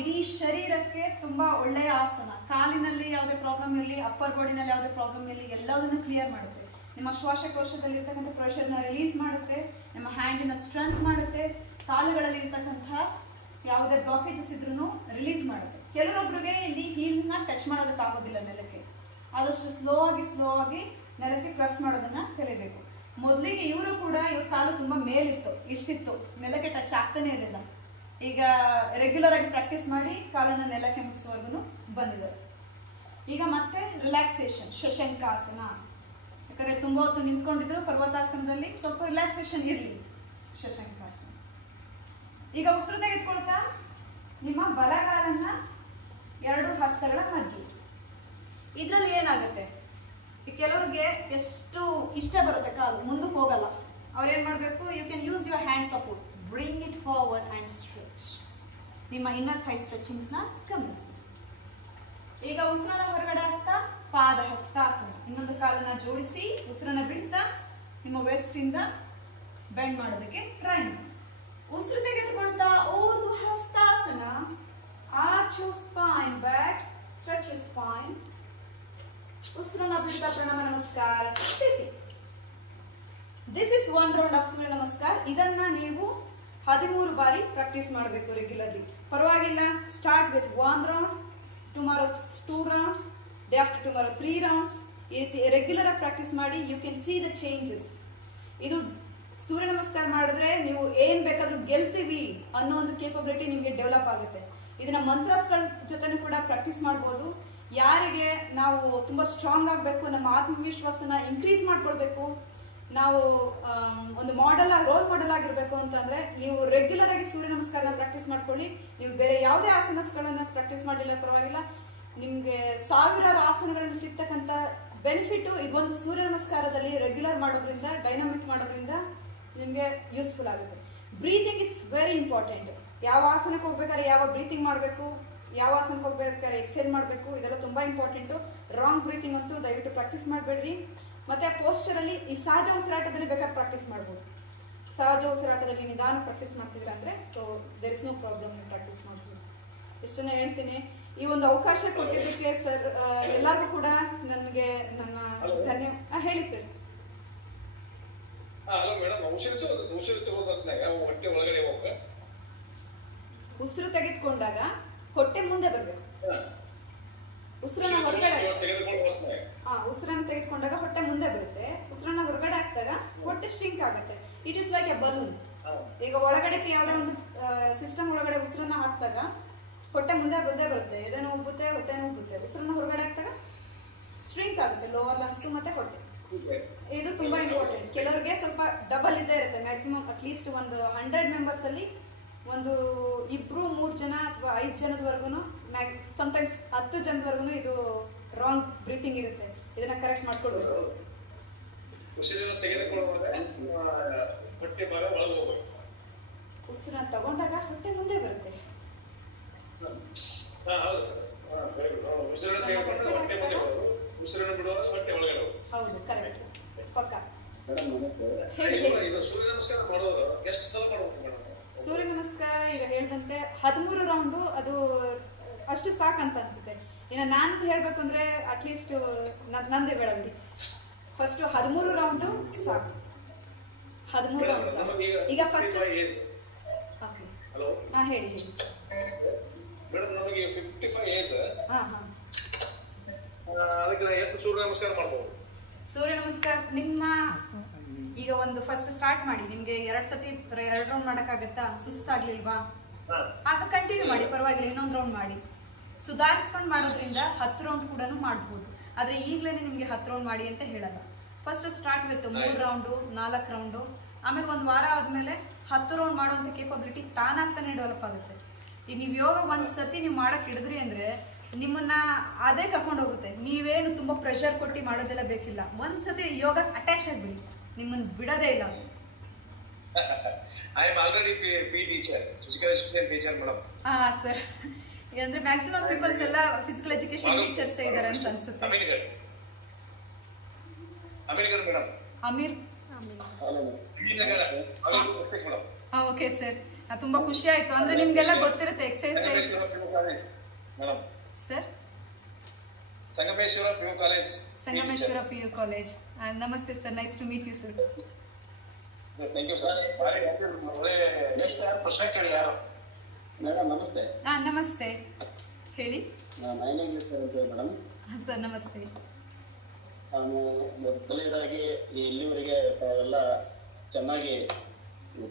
ಇಡೀ ಶರೀರಕ್ಕೆ ತುಂಬಾ ಒಳ್ಳೆಯ ಆಸನ. ಕಾಲಿನಲ್ಲಿ ಯಾವುದೇ ಪ್ರಾಬ್ಲಮ್ ಇರಲಿ, ಅಪ್ಪರ್ ಬಾಡಿನಲ್ಲಿ ಯಾವುದೇ ಪ್ರಾಬ್ಲಮ್ ಇರಲಿ, ಎಲ್ಲದನ್ನು ಕ್ಲಿಯರ್ ಮಾಡುತ್ತೆ. ನಿಮ್ಮ ಶ್ವಾಸಕೋಶದಲ್ಲಿ ಇರ್ತಕ್ಕಂಥ ಪ್ರೆಷರ್ನ ರಿಲೀಸ್ ಮಾಡುತ್ತೆ. ನಿಮ್ಮ ಹ್ಯಾಂಡಿನ ಸ್ಟ್ರೆಂತ್ ಮಾಡುತ್ತೆ. ಕಾಲುಗಳಲ್ಲಿ ಇರ್ತಕ್ಕಂಥ ಯಾವುದೇ ಬ್ಲಾಕೇಜಸ್ ಇದ್ರೂ ರಿಲೀಸ್ ಮಾಡುತ್ತೆ. ಕೆಲವೊಬ್ಬರಿಗೆ ಇಲ್ಲಿ ಹೀಲ್ನ ಟಚ್ ಮಾಡೋದಕ್ಕಾಗೋದಿಲ್ಲ ನೆಲಕ್ಕೆ. ಆದಷ್ಟು ಸ್ಲೋ ಆಗಿ ನೆಲಕ್ಕೆ ಪ್ರೆಸ್ ಮಾಡೋದನ್ನ ಕಲಿಬೇಕು. ಮೊದಲಿಗೆ ಇವರು ಕೂಡ ಇವ್ರ ಕಾಲು ತುಂಬಾ ಮೇಲಿತ್ತು, ಇಷ್ಟಿತ್ತು, ನೆಲಕ್ಕೆ ಟಚ್ ಆಗ್ತಾನೆ ಇರಲಿಲ್ಲ. ಈಗ ರೆಗ್ಯುಲರ್ ಆಗಿ ಪ್ರಾಕ್ಟೀಸ್ ಮಾಡಿ ಕಾಲನ್ನ ನೆಲಕ್ಕೆ ಮುಗಿಸುವವರೆಗೂ ಬಂದಿದ್ದಾರೆ. ಈಗ ಮತ್ತೆ ರಿಲ್ಯಾಕ್ಸೇಷನ್ ಶಶಂಕಾಸನ. ಯಾಕಂದ್ರೆ ತುಂಬಾ ಹೊತ್ತು ನಿಂತ್ಕೊಂಡಿದ್ರು ಪರ್ವತಾಸನದಲ್ಲಿ, ಸ್ವಲ್ಪ ರಿಲ್ಯಾಕ್ಸೇಷನ್ ಇರಲಿ. ಶಶಂಕಾಸನ. ಈಗ ಉಸಿರು ತೆಗೆದುಕೊಳ್ತಾ ನಿಮ್ಮ ಬಲಗಾಲನ್ನ ಎರಡು ಹಸ್ತಗಳ ಮಧ್ಯೆ. ಇದ್ರಲ್ಲಿ ಏನಾಗುತ್ತೆ, ಕೆಲವ್ರಿಗೆ ಎಷ್ಟು ಇಷ್ಟ ಬರುತ್ತೆ ಕಾಲು ಮುಂದಕ್ಕೆ ಹೋಗಲ್ಲ. ಅವ್ರೇನ್ ಮಾಡ್ಬೇಕು, you can use your hand support. Bring it forward and stretch. ನಿಮ್ಮ ಇನ್ನರ್ ಥೈ ಸ್ಟ್ರೆಚಿಂಗ್ಸ್ ನ ಗಮನಿಸಿ. ಈಗ ಉಸಿರನ್ನ ಹೊರಗಡೆ ಹಾಕ್ತಾ ಪಾದ ಹಸ್ತಾಸನ. ಇನ್ನೊಂದು ಕಾಲನ್ನ ಜೋಡಿಸಿ ಉಸಿರನ್ನ ಬಿಡ್ತಾ ನಿಮ್ಮ ವೆಸ್ಟ್ ಇಂದ ಬೆಂಡ್ ಮಾಡೋದಕ್ಕೆ ಟ್ರೈ ಮಾಡಿ. ಉಸಿರು ತೆಗೆದುಕೊಳ್ತಾ ಊರ್ಧ್ವ ಹಸ್ತಾಸನ. Arch your spine back, stretch your spine. ಉಸಿರನ್ನ ಬಿಡ್ತಾ ಪ್ರಣಾಮ ನಮಸ್ಕಾರ ಸ್ಥಿತಿ. This is one round of Surya Namaskar. ಇದನ್ನ ನೀವು 13 ಬಾರಿ ಪ್ರಾಕ್ಟೀಸ್ ಮಾಡಬೇಕು ರೆಗ್ಯುಲರ್ಲಿ. ಪರವಾಗಿಲ್ಲ, start with 1 round, tomorrow 2 rounds, day after tomorrow 3 rounds. ಈ ರೀತಿ ರೆಗ್ಯುಲರ್ ಆಗಿ ಪ್ರಾಕ್ಟೀಸ್ ಮಾಡಿ. You can see the changes. ಇದು ಸೂರ್ಯ ನಮಸ್ಕಾರ ಮಾಡಿದ್ರೆ ನೀವು ಏನ್ ಬೇಕಾದ್ರೂ ಗೆಲ್ತೀವಿ ಅನ್ನೋ ಒಂದು ಕೇಪಬಿಲಿಟಿ ನಿಮ್ಗೆ ಡೆವಲಪ್ ಆಗುತ್ತೆ. ಇದನ್ನ ಮಂತ್ರಸ್ಗಳ ಜೊತೆನೂ ಕೂಡ ಪ್ರಾಕ್ಟೀಸ್ ಮಾಡ್ಬೋದು. ಯಾರಿಗೆ ನಾವು ತುಂಬಾ ಸ್ಟ್ರಾಂಗ್ ಆಗಬೇಕು, ನಮ್ಮ ಆತ್ಮವಿಶ್ವಾಸನ ಇನ್ಕ್ರೀಸ್ ಮಾಡ್ಕೊಳ್ಬೇಕು, ನಾವು ಒಂದು ರೋಲ್ ಮಾಡೆಲ್ ಆಗಿರ್ಬೇಕು ಅಂತಂದ್ರೆ ನೀವು ರೆಗ್ಯುಲರ್ ಆಗಿ ಸೂರ್ಯ ನಮಸ್ಕಾರನ ಪ್ರಾಕ್ಟೀಸ್ ಮಾಡ್ಕೊಳ್ಳಿ. ನೀವು ಬೇರೆ ಯಾವುದೇ ಆಸನಸ್ಗಳನ್ನ ಪ್ರಾಕ್ಟೀಸ್ ಮಾಡಲಿಲ್ಲ ಪರವಾಗಿಲ್ಲ, ನಿಮ್ಗೆ ಸಾವಿರಾರು ಆಸನಗಳನ್ನು ಸಿಗ್ತಕ್ಕಂಥ ಬೆನಿಫಿಟ್ ಇದೊಂದು ಸೂರ್ಯ ನಮಸ್ಕಾರದಲ್ಲಿ ರೆಗ್ಯುಲರ್ ಮಾಡೋದ್ರಿಂದ, ಡೈನಾಮಿಕ್ ಮಾಡೋದ್ರಿಂದ ನಿಮ್ಗೆ ಯೂಸ್ಫುಲ್ ಆಗುತ್ತೆ. Breathing is very important. ಯಾವ ಆಸನಕ್ಕೆ ಹೋಗ್ಬೇಕಾದ್ರೆ ಯಾವ ಬ್ರೀತಿಂಗ್ ಮಾಡಬೇಕು, ಯಾವ ಆಸನಕ್ಕೆ ಹೋಗ್ಬೇಕಾದ್ರೆ ಎಕ್ಸೇಲ್ ಮಾಡಬೇಕು, ಇದೆಲ್ಲ ತುಂಬಾ ಇಂಪಾರ್ಟೆಂಟು. ರಾಂಗ್ ಬ್ರೀತಿಂಗ್ ಅಂತೂ ದಯವಿಟ್ಟು ಪ್ರಾಕ್ಟೀಸ್ ಮಾಡಬೇಡ್ರಿ. ಮತ್ತೆ ಪೋಸ್ಚರ್ ಅಲ್ಲಿ ಈ ಸಹಜ ಉಸಿರಾಟದಲ್ಲಿ ಬೇಕಾದ್ರೆ ಪ್ರಾಕ್ಟೀಸ್ ಮಾಡ್ಬೋದು. ಸಹಜ ಉಸಿರಾಟದಲ್ಲಿ ನಿಧಾನ ಪ್ರಾಕ್ಟೀಸ್ ಮಾಡ್ತಿದ್ರ ಅಂದ್ರೆ so there is no problem, practice ಮಾಡ್ಬೋದು. ಇಷ್ಟನ್ನ ಹೇಳ್ತೀನಿ. ಈ ಒಂದು ಅವಕಾಶ ಕೊಟ್ಟಿದ್ದಕ್ಕೆ ಸರ್ ಎಲ್ಲರಿಗೂ ಕೂಡ ನನಗೆ ನನ್ನ ಧನ್ಯವಾದ. ಹೇಳಿ ಸರ್. ಉಸಿರು ತೆಗೆದುಕೊಂಡಾಗ ಹೊಟ್ಟೆ ಮುಂದೆ ಬರ್ಬೇಕು. ಉಸಿರನ್ನ ಹೊರಗಡೆ ಉಸಿರನ್ನ ತೆಗೆದುಕೊಂಡಾಗ ಹೊಟ್ಟೆ ಮುಂದೆ ಬರುತ್ತೆ. ಉಸಿರನ್ನ ಹೊರಗಡೆ ಹಾಕಿದಾಗ ಹೊಟ್ಟೆ ಸ್ಟ್ರಿಂಕ್ ಆಗುತ್ತೆ. It is like A balloon. ಈಗ ಒಳಗಡೆಗೆ ಯಾವ್ದೋ ಒಂದು ಸಿಸ್ಟಮ್ ಒಳಗಡೆ ಉಸಿರನ್ನ ಹಾಕಿದಾಗ ಹೊಟ್ಟೆ ಮುಂದೆ ಬಂದೇ ಬರುತ್ತೆ. ಎದೆನೂ ಉಬ್ಬುತ್ತೆ, ಹೊಟ್ಟೆನೂ ಉಬ್ಬುತ್ತೆ. ಉಸಿರನ್ನ ಹೊರಗಡೆ ಹಾಕಿದಾಗ ಸ್ಟ್ರಿಂಕ್ ಆಗುತ್ತೆ ಲೋವರ್ ಲಂಗ್ಸ್ ಮತ್ತೆ ಹೊಟ್ಟೆ. ಇದು ತುಂಬಾ ಇಂಪಾರ್ಟೆಂಟ್. ಕೆಲವರಿಗೆ ಸ್ವಲ್ಪ ಡಬಲ್ ಇದ್ದೇ ಇರುತ್ತೆ. ಮ್ಯಾಕ್ಸಿಮಮ್ ಅಟ್ಲೀಸ್ಟ್ ಒಂದು 100 ಮೆಂಬರ್ಸ್ ಅಲ್ಲಿ ಒಂದು 2-3 ಜನ ಅಥವಾ 5 ಜನದವರೆಗೂ, ಸಮ್ಟೈಮ್ಸ್ 10 ಜನದವರೆಗೂ ಇದು ರಾಂಗ್ ಬ್ರೀತಿಂಗ್ ಇರುತ್ತೆ. ಇದನ್ನ ಕರೆಕ್ಟ್ ಮಾಡ್ಕೊಳ್ಬೇಕು. ಉಸಿರನ್ನ ತಗೊಂಡಾಗ ಹೊಟ್ಟೆ ಮುಂದೆ ಬರುತ್ತೆ. ಹೌದು, ಕರೆಕ್ಟ್, ಪಕ್ಕ. ಸೂರ್ಯ ನಮಸ್ಕಾರ ಈಗ ಹೇಳಿದಂತೆ 13 ರೌಂಡು ಅದು ಅಷ್ಟು ಸಾಕಂತ ಅನ್ಸುತ್ತೆ. ಇನ್ನು ನಾನು ಹೇಳ್ಬೇಕು ಅಂದ್ರೆ ಅಟ್ಲೀಸ್ಟ್ ನಂದೇ ಬೆಳವಣಿಗೆ ಫಸ್ಟ್ 13 ರೌಂಡು ಸಾಕು. 13 ರೌಂಡ್ ಈಗ ಫಸ್ಟ್ ಹೇಳಿ ಮೇಡಮ್. ನಮಗೆ 55 ಏಜ್. ಅದಕ್ಕೆ ಸೂರ್ಯ ನಮಸ್ಕಾರ ಮಾಡಬಹುದು. ಸೂರ್ಯ ನಮಸ್ಕಾರ ನಿಮ್ಮ ಈಗ ಒಂದು ಫಸ್ಟ್ ಸ್ಟಾರ್ಟ್ ಮಾಡಿ. ನಿಮ್ಗೆ 2 ಸತಿ 2 ರೌಂಡ್ ಮಾಡಕ್ಕಾಗತ್ತಾ? ಸುಸ್ತಾಗ್ಲಿಲ್ವಾ? ಆಗ ಕಂಟಿನ್ಯೂ ಮಾಡಿ, ಪರವಾಗಿಲ್ಲ. ಇನ್ನೊಂದು ರೌಂಡ್ ಮಾಡಿ. ಸುಧಾರಿಸ್ಕೊಂಡು ಮಾಡೋದ್ರಿಂದ 10 ರೌಂಡ್ ಕೂಡ ಮಾಡ್ಬೋದು. ಆದ್ರೆ ಈಗ್ಲೇ ನಿಮ್ಗೆ 10 ರೌಂಡ್ ಮಾಡಿ ಅಂತ ಹೇಳಲ್ಲ. First start with 3 round, 4 round, ಆಮೇಲೆ ಒಂದು ವಾರ ಆದ್ಮೇಲೆ 10 ರೌಂಡ್ ಮಾಡುವಂತ ಕೇಪಬಿಲಿಟಿ ತಾನಾಗ್ತಾನೆ ಡೆವಲಪ್ ಆಗುತ್ತೆ. ಈಗ ನೀವು ಯೋಗ ಒಂದ್ ಸತಿ ನೀವು ಮಾಡಕ್ ಹಿಡಿದ್ರಿ ಅಂದ್ರೆ ನಿಮ್ಮನ್ನ ಅದೇ ಕರ್ಕೊಂಡು ಹೋಗುತ್ತೆ. ನೀವೇನು ತುಂಬಾ ಪ್ರೆಷರ್ ಕೊಟ್ಟು ಮಾಡೋದೆಲ್ಲ ಬೇಕಿಲ್ಲ. ಒಂದ್ಸತಿ ಯೋಗ ಅಟ್ಯಾಚ್ ಆಗ್ಬಿಡಿ, ನಿಮ್ಮನ್ನ ಬಿಡೋದೇ ಇಲ್ಲ. I am already P teacher, physical education teacher madam. Sir, ಅಂದ್ರೆ ಮ್ಯಾಕ್ಸಿಮಮ್ ಪೀಪಲ್ಸ್ ಎಲ್ಲ ಫಿಸಿಕಲ್ ಎಜುಕೇಶನ್ ಟೀಚರ್ಸ್ ಇದ್ದಾರೆ ಅಂತ ಅನ್ಸುತ್ತೆ. ಅಮೀರ್ ಓಕೆ ಸರ್, ತುಂಬಾ ಖುಷಿ ಆಯ್ತು. ಅಂದ್ರೆ ನಿಮ್ಗೆಲ್ಲ ಗೊತ್ತಿರುತ್ತೆ exercise. Sir, Sangameshwara PU college. ನಮಸ್ತೆ sir, nice to meet you sir. Thank you sir. ಪ್ರಶ್ನೆ ಕೇಳಿ ಯಾರು? ಮೇಡಮ್ ನಮಸ್ತೆ. ನಮಸ್ತೆ, ಹೇಳಿ. ಮೇಡಮ್ ಸರ್ ನಮಸ್ತೆ. ನಾನು ಮೊದಲನೇದಾಗಿ ಇಲ್ಲಿವರೆಗೆ ತಾವೆಲ್ಲ ಚೆನ್ನಾಗಿ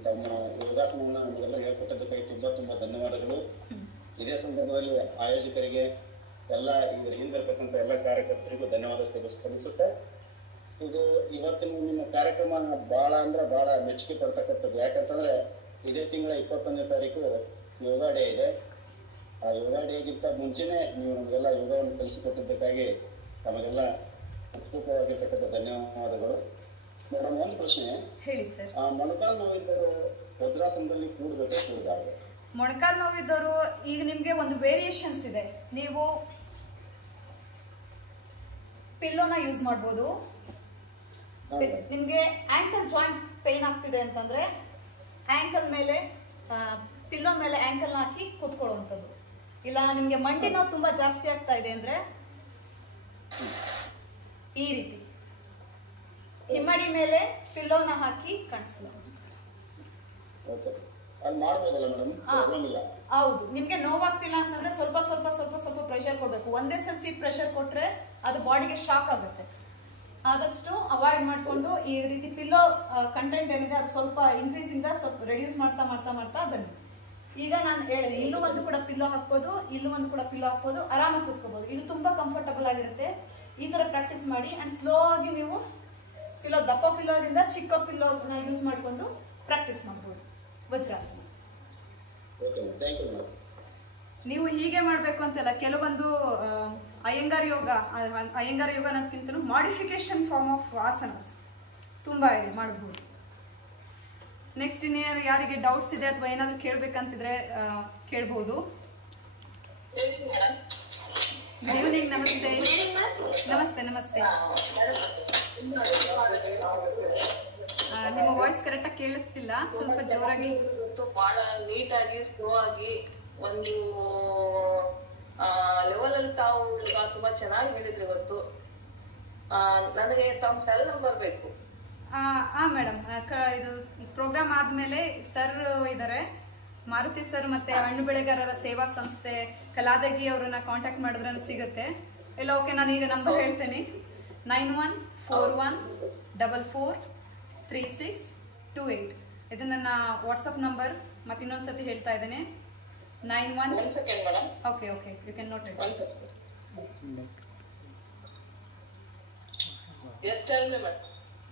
ತಮ್ಮ ಯೋಗಾಸನವನ್ನು ನಮಗೆಲ್ಲ ಹೇಳ್ಕೊಟ್ಟಿದ್ದಕ್ಕಾಗಿ ತುಂಬಾ ಧನ್ಯವಾದಗಳು. ಇದೇ ಸಂದರ್ಭದಲ್ಲಿ ಆಯೋಜಕರಿಗೆ, ಎಲ್ಲ ಇದರ ಹಿಂದಿರತಕ್ಕಂಥ ಎಲ್ಲ ಕಾರ್ಯಕರ್ತರಿಗೂ ಧನ್ಯವಾದ ಸಲ್ಲಿಸುತ್ತೆ. ಇದು ಇವತ್ತಿನ ನಿಮ್ಮ ಕಾರ್ಯಕ್ರಮ ಬಹಳ ಮೆಚ್ಚುಗೆ ಪಡ್ತಕ್ಕಂಥದ್ದು. ಯಾಕಂತಂದ್ರೆ ಇದೇ ತಿಂಗಳ 21ನೇ ತಾರೀಕು ಯೋಗ ಡೇ ಇದೆ. ಆ ಯೋಗ ಡೇಗಿಂತ ಮುಂಚೆನೆ ನೀವು ನಮಗೆಲ್ಲ ಯೋಗವನ್ನು ಕಲಿಸಿಕೊಟ್ಟಿದ್ದಕ್ಕಾಗಿ ತಮಗೆಲ್ಲ ಉತ್ಪೂರ್ವವಾಗಿರ್ತಕ್ಕಂಥ ಧನ್ಯವಾದಗಳು. ಮೇಡಮ್, ಒಂದು ಪ್ರಶ್ನೆ. ಹೇಳಿ ಸರ್. ಮೊಣಕಾಲು ನೋವಿದ್ದವರು ವಜ್ರಾಸನದಲ್ಲಿ ಕೂಡಬಾರದು? ಮೊಣಕಾಲು ನೋವಿದ್ದವರು ಈಗ ನಿಮ್ಗೆ ಒಂದು ವೇರಿಯೇಷನ್ಸ್ ಇದೆ. ನೀವು ಪಿಲ್ಲೋನ ಯೂಸ್ ಮಾಡ್ಬೋದು. ನಿಮ್ಗೆ ಆಂಕಲ್ ಜಾಯಿಂಟ್ ಪೇನ್ ಆಗ್ತಿದೆ ಅಂತಂದ್ರೆ ಆಂಕಲ್ ಮೇಲೆ ಪಿಲ್ಲೋ ಮೇಲೆ ಆಂಕಲ್ ಹಾಕಿ ಕೂತ್ಕೊಳ್ಳುವಂಥದ್ದು. ಇಲ್ಲ ನಿಮ್ಗೆ ಮಂಡಿ ನೋವು ತುಂಬಾ ಜಾಸ್ತಿ ಆಗ್ತಾ ಇದೆ ಅಂದ್ರೆ ಈ ರೀತಿ ಹಿಮ್ಮಡಿ ಮೇಲೆ ಪಿಲ್ಲೋನ ಹಾಕಿ ಕಾಣಿಸ್ಲ. ಹೌದು, ನಿಮ್ಗೆ ನೋವಾಗ್ತಿಲ್ಲ ಅಂತಂದ್ರೆ ಸ್ವಲ್ಪ ಸ್ವಲ್ಪ ಸ್ವಲ್ಪ ಸ್ವಲ್ಪ ಪ್ರೆಷರ್ ಕೊಡ್ಬೇಕು. ಒಂದೇ ಸಲ ಪ್ರೆಷರ್ ಕೊಟ್ರೆ ಅದು ಬಾಡಿಗೆ ಶಾಕ್ ಆಗುತ್ತೆ. ಆದಷ್ಟು ಅವಾಯ್ಡ್ ಮಾಡ್ಕೊಂಡು ಈ ರೀತಿ ಪಿಲ್ಲೋ ಕಂಟೆಂಟ್ ಏನಿದೆ ಅದು ಸ್ವಲ್ಪ ಇನ್ಕ್ರೀಸ್ ಇಂದ ಸ್ವಲ್ಪ ರೆಡ್ಯೂಸ್ ಮಾಡ್ತಾ ಮಾಡ್ತಾ ಮಾಡ್ತಾ ಬನ್ನಿ. ಈಗ ನಾನು ಹೇಳಿದೆ, ಇಲ್ಲೂ ಒಂದು ಕೂಡ ಪಿಲ್ಲೋ ಹಾಕ್ಬೋದು, ಇಲ್ಲೂ ಒಂದು ಕೂಡ ಪಿಲ್ಲೋ ಹಾಕ್ಬೋದು, ಆರಾಮಾಗಿ ಕೂತ್ಕೋಬಹುದು. ಇದು ತುಂಬಾ ಕಂಫರ್ಟಬಲ್ ಆಗಿರುತ್ತೆ. ಈ ತರ ಪ್ರಾಕ್ಟೀಸ್ ಮಾಡಿ ಅಂಡ್ ಸ್ಲೋ ಆಗಿ ನೀವು ಪಿಲ್ಲೋ, ದಪ್ಪ ಪಿಲ್ಲೋದಿಂದ ಚಿಕ್ಕ ಪಿಲ್ಲೋನ ಯೂಸ್ ಮಾಡಿಕೊಂಡು ಪ್ರಾಕ್ಟೀಸ್ ಮಾಡ್ಬೋದು ವಜ್ರಾಸನ. ನೀವು ಹೀಗೆ ಮಾಡ್ಬೇಕು ಅಂತಲ್ಲ, ಕೆಲವೊಂದು ಅಯ್ಯಂಗಾರ್ ಯೋಗ ಅನ್ನೋದಕ್ಕಿಂತ ಮಾಡಿಫಿಕೇಶನ್ ಫಾರ್ಮ್ ಆಫ್ ಆಸನಸ್ ತುಂಬ ಇದೆ, ಮಾಡ್ಬೋದು. ನೆಕ್ಸ್ಟ್ ಇನ್ನೇನು ಯಾರಿಗೆ ಡೌಟ್ಸ್ ಇದೆ ಅಥವಾ ಏನಾದರೂ ಕೇಳಬೇಕಂತಿದ್ರೆ ಕೇಳ್ಬೋದು. Good evening. ನಮಸ್ತೆ ನಮಸ್ತೆ ನಮಸ್ತೆ. ನಿಮ್ಮ ವಾಯ್ಸ್ ಕರೆಕ್ಟಾಗಿ ಕೇಳಿಸ್ತಿಲ್ಲ, ಸ್ವಲ್ಪ ಜೋರಾಗಿ. ಬಹಳ ನೀಟಾಗಿ ಸ್ಲೋ ಆಗಿ ಒಂದು ಲೆವೆಲ್ ಅಲ್ಲಿ ತಾವು ತುಂಬಾ ಚೆನ್ನಾಗಿ ಹೇಳಿದ್ರಿ ಇವತ್ತು. ನನಗೆ ತಮ್ಮ ಸೆಲ್ ನಂಬರ್ ಬೇಕು. ಮೇಡಮ್, ಇದು ಪ್ರೋಗ್ರಾಮ್ ಆದ್ಮೇಲೆ ಸರ್ ಇದ್ದಾರೆ, ಮಾರುತಿ ಸರ್ ಮತ್ತೆ ಹಣ್ಣು ಬೆಳೆಗಾರರ ಸೇವಾ ಸಂಸ್ಥೆ ಕಲಾದಗಿ ಅವರನ್ನ ಕಾಂಟ್ಯಾಕ್ಟ್ ಮಾಡಿದ್ರೆ ಸಿಗುತ್ತೆ ಎಲ್ಲ. ಓಕೆ, ನಾನು ಈಗ ನಂಬರ್ ಹೇಳ್ತೇನೆ. 9141443628. ಇದು ನನ್ನ ವಾಟ್ಸಪ್ ನಂಬರ್. ಮತ್ತೆ ಇನ್ನೊಂದ್ಸತಿ ಹೇಳ್ತಾ ಇದ್ದೇನೆ, 91. Okay okay, you can note it. Yes, tell me, madam.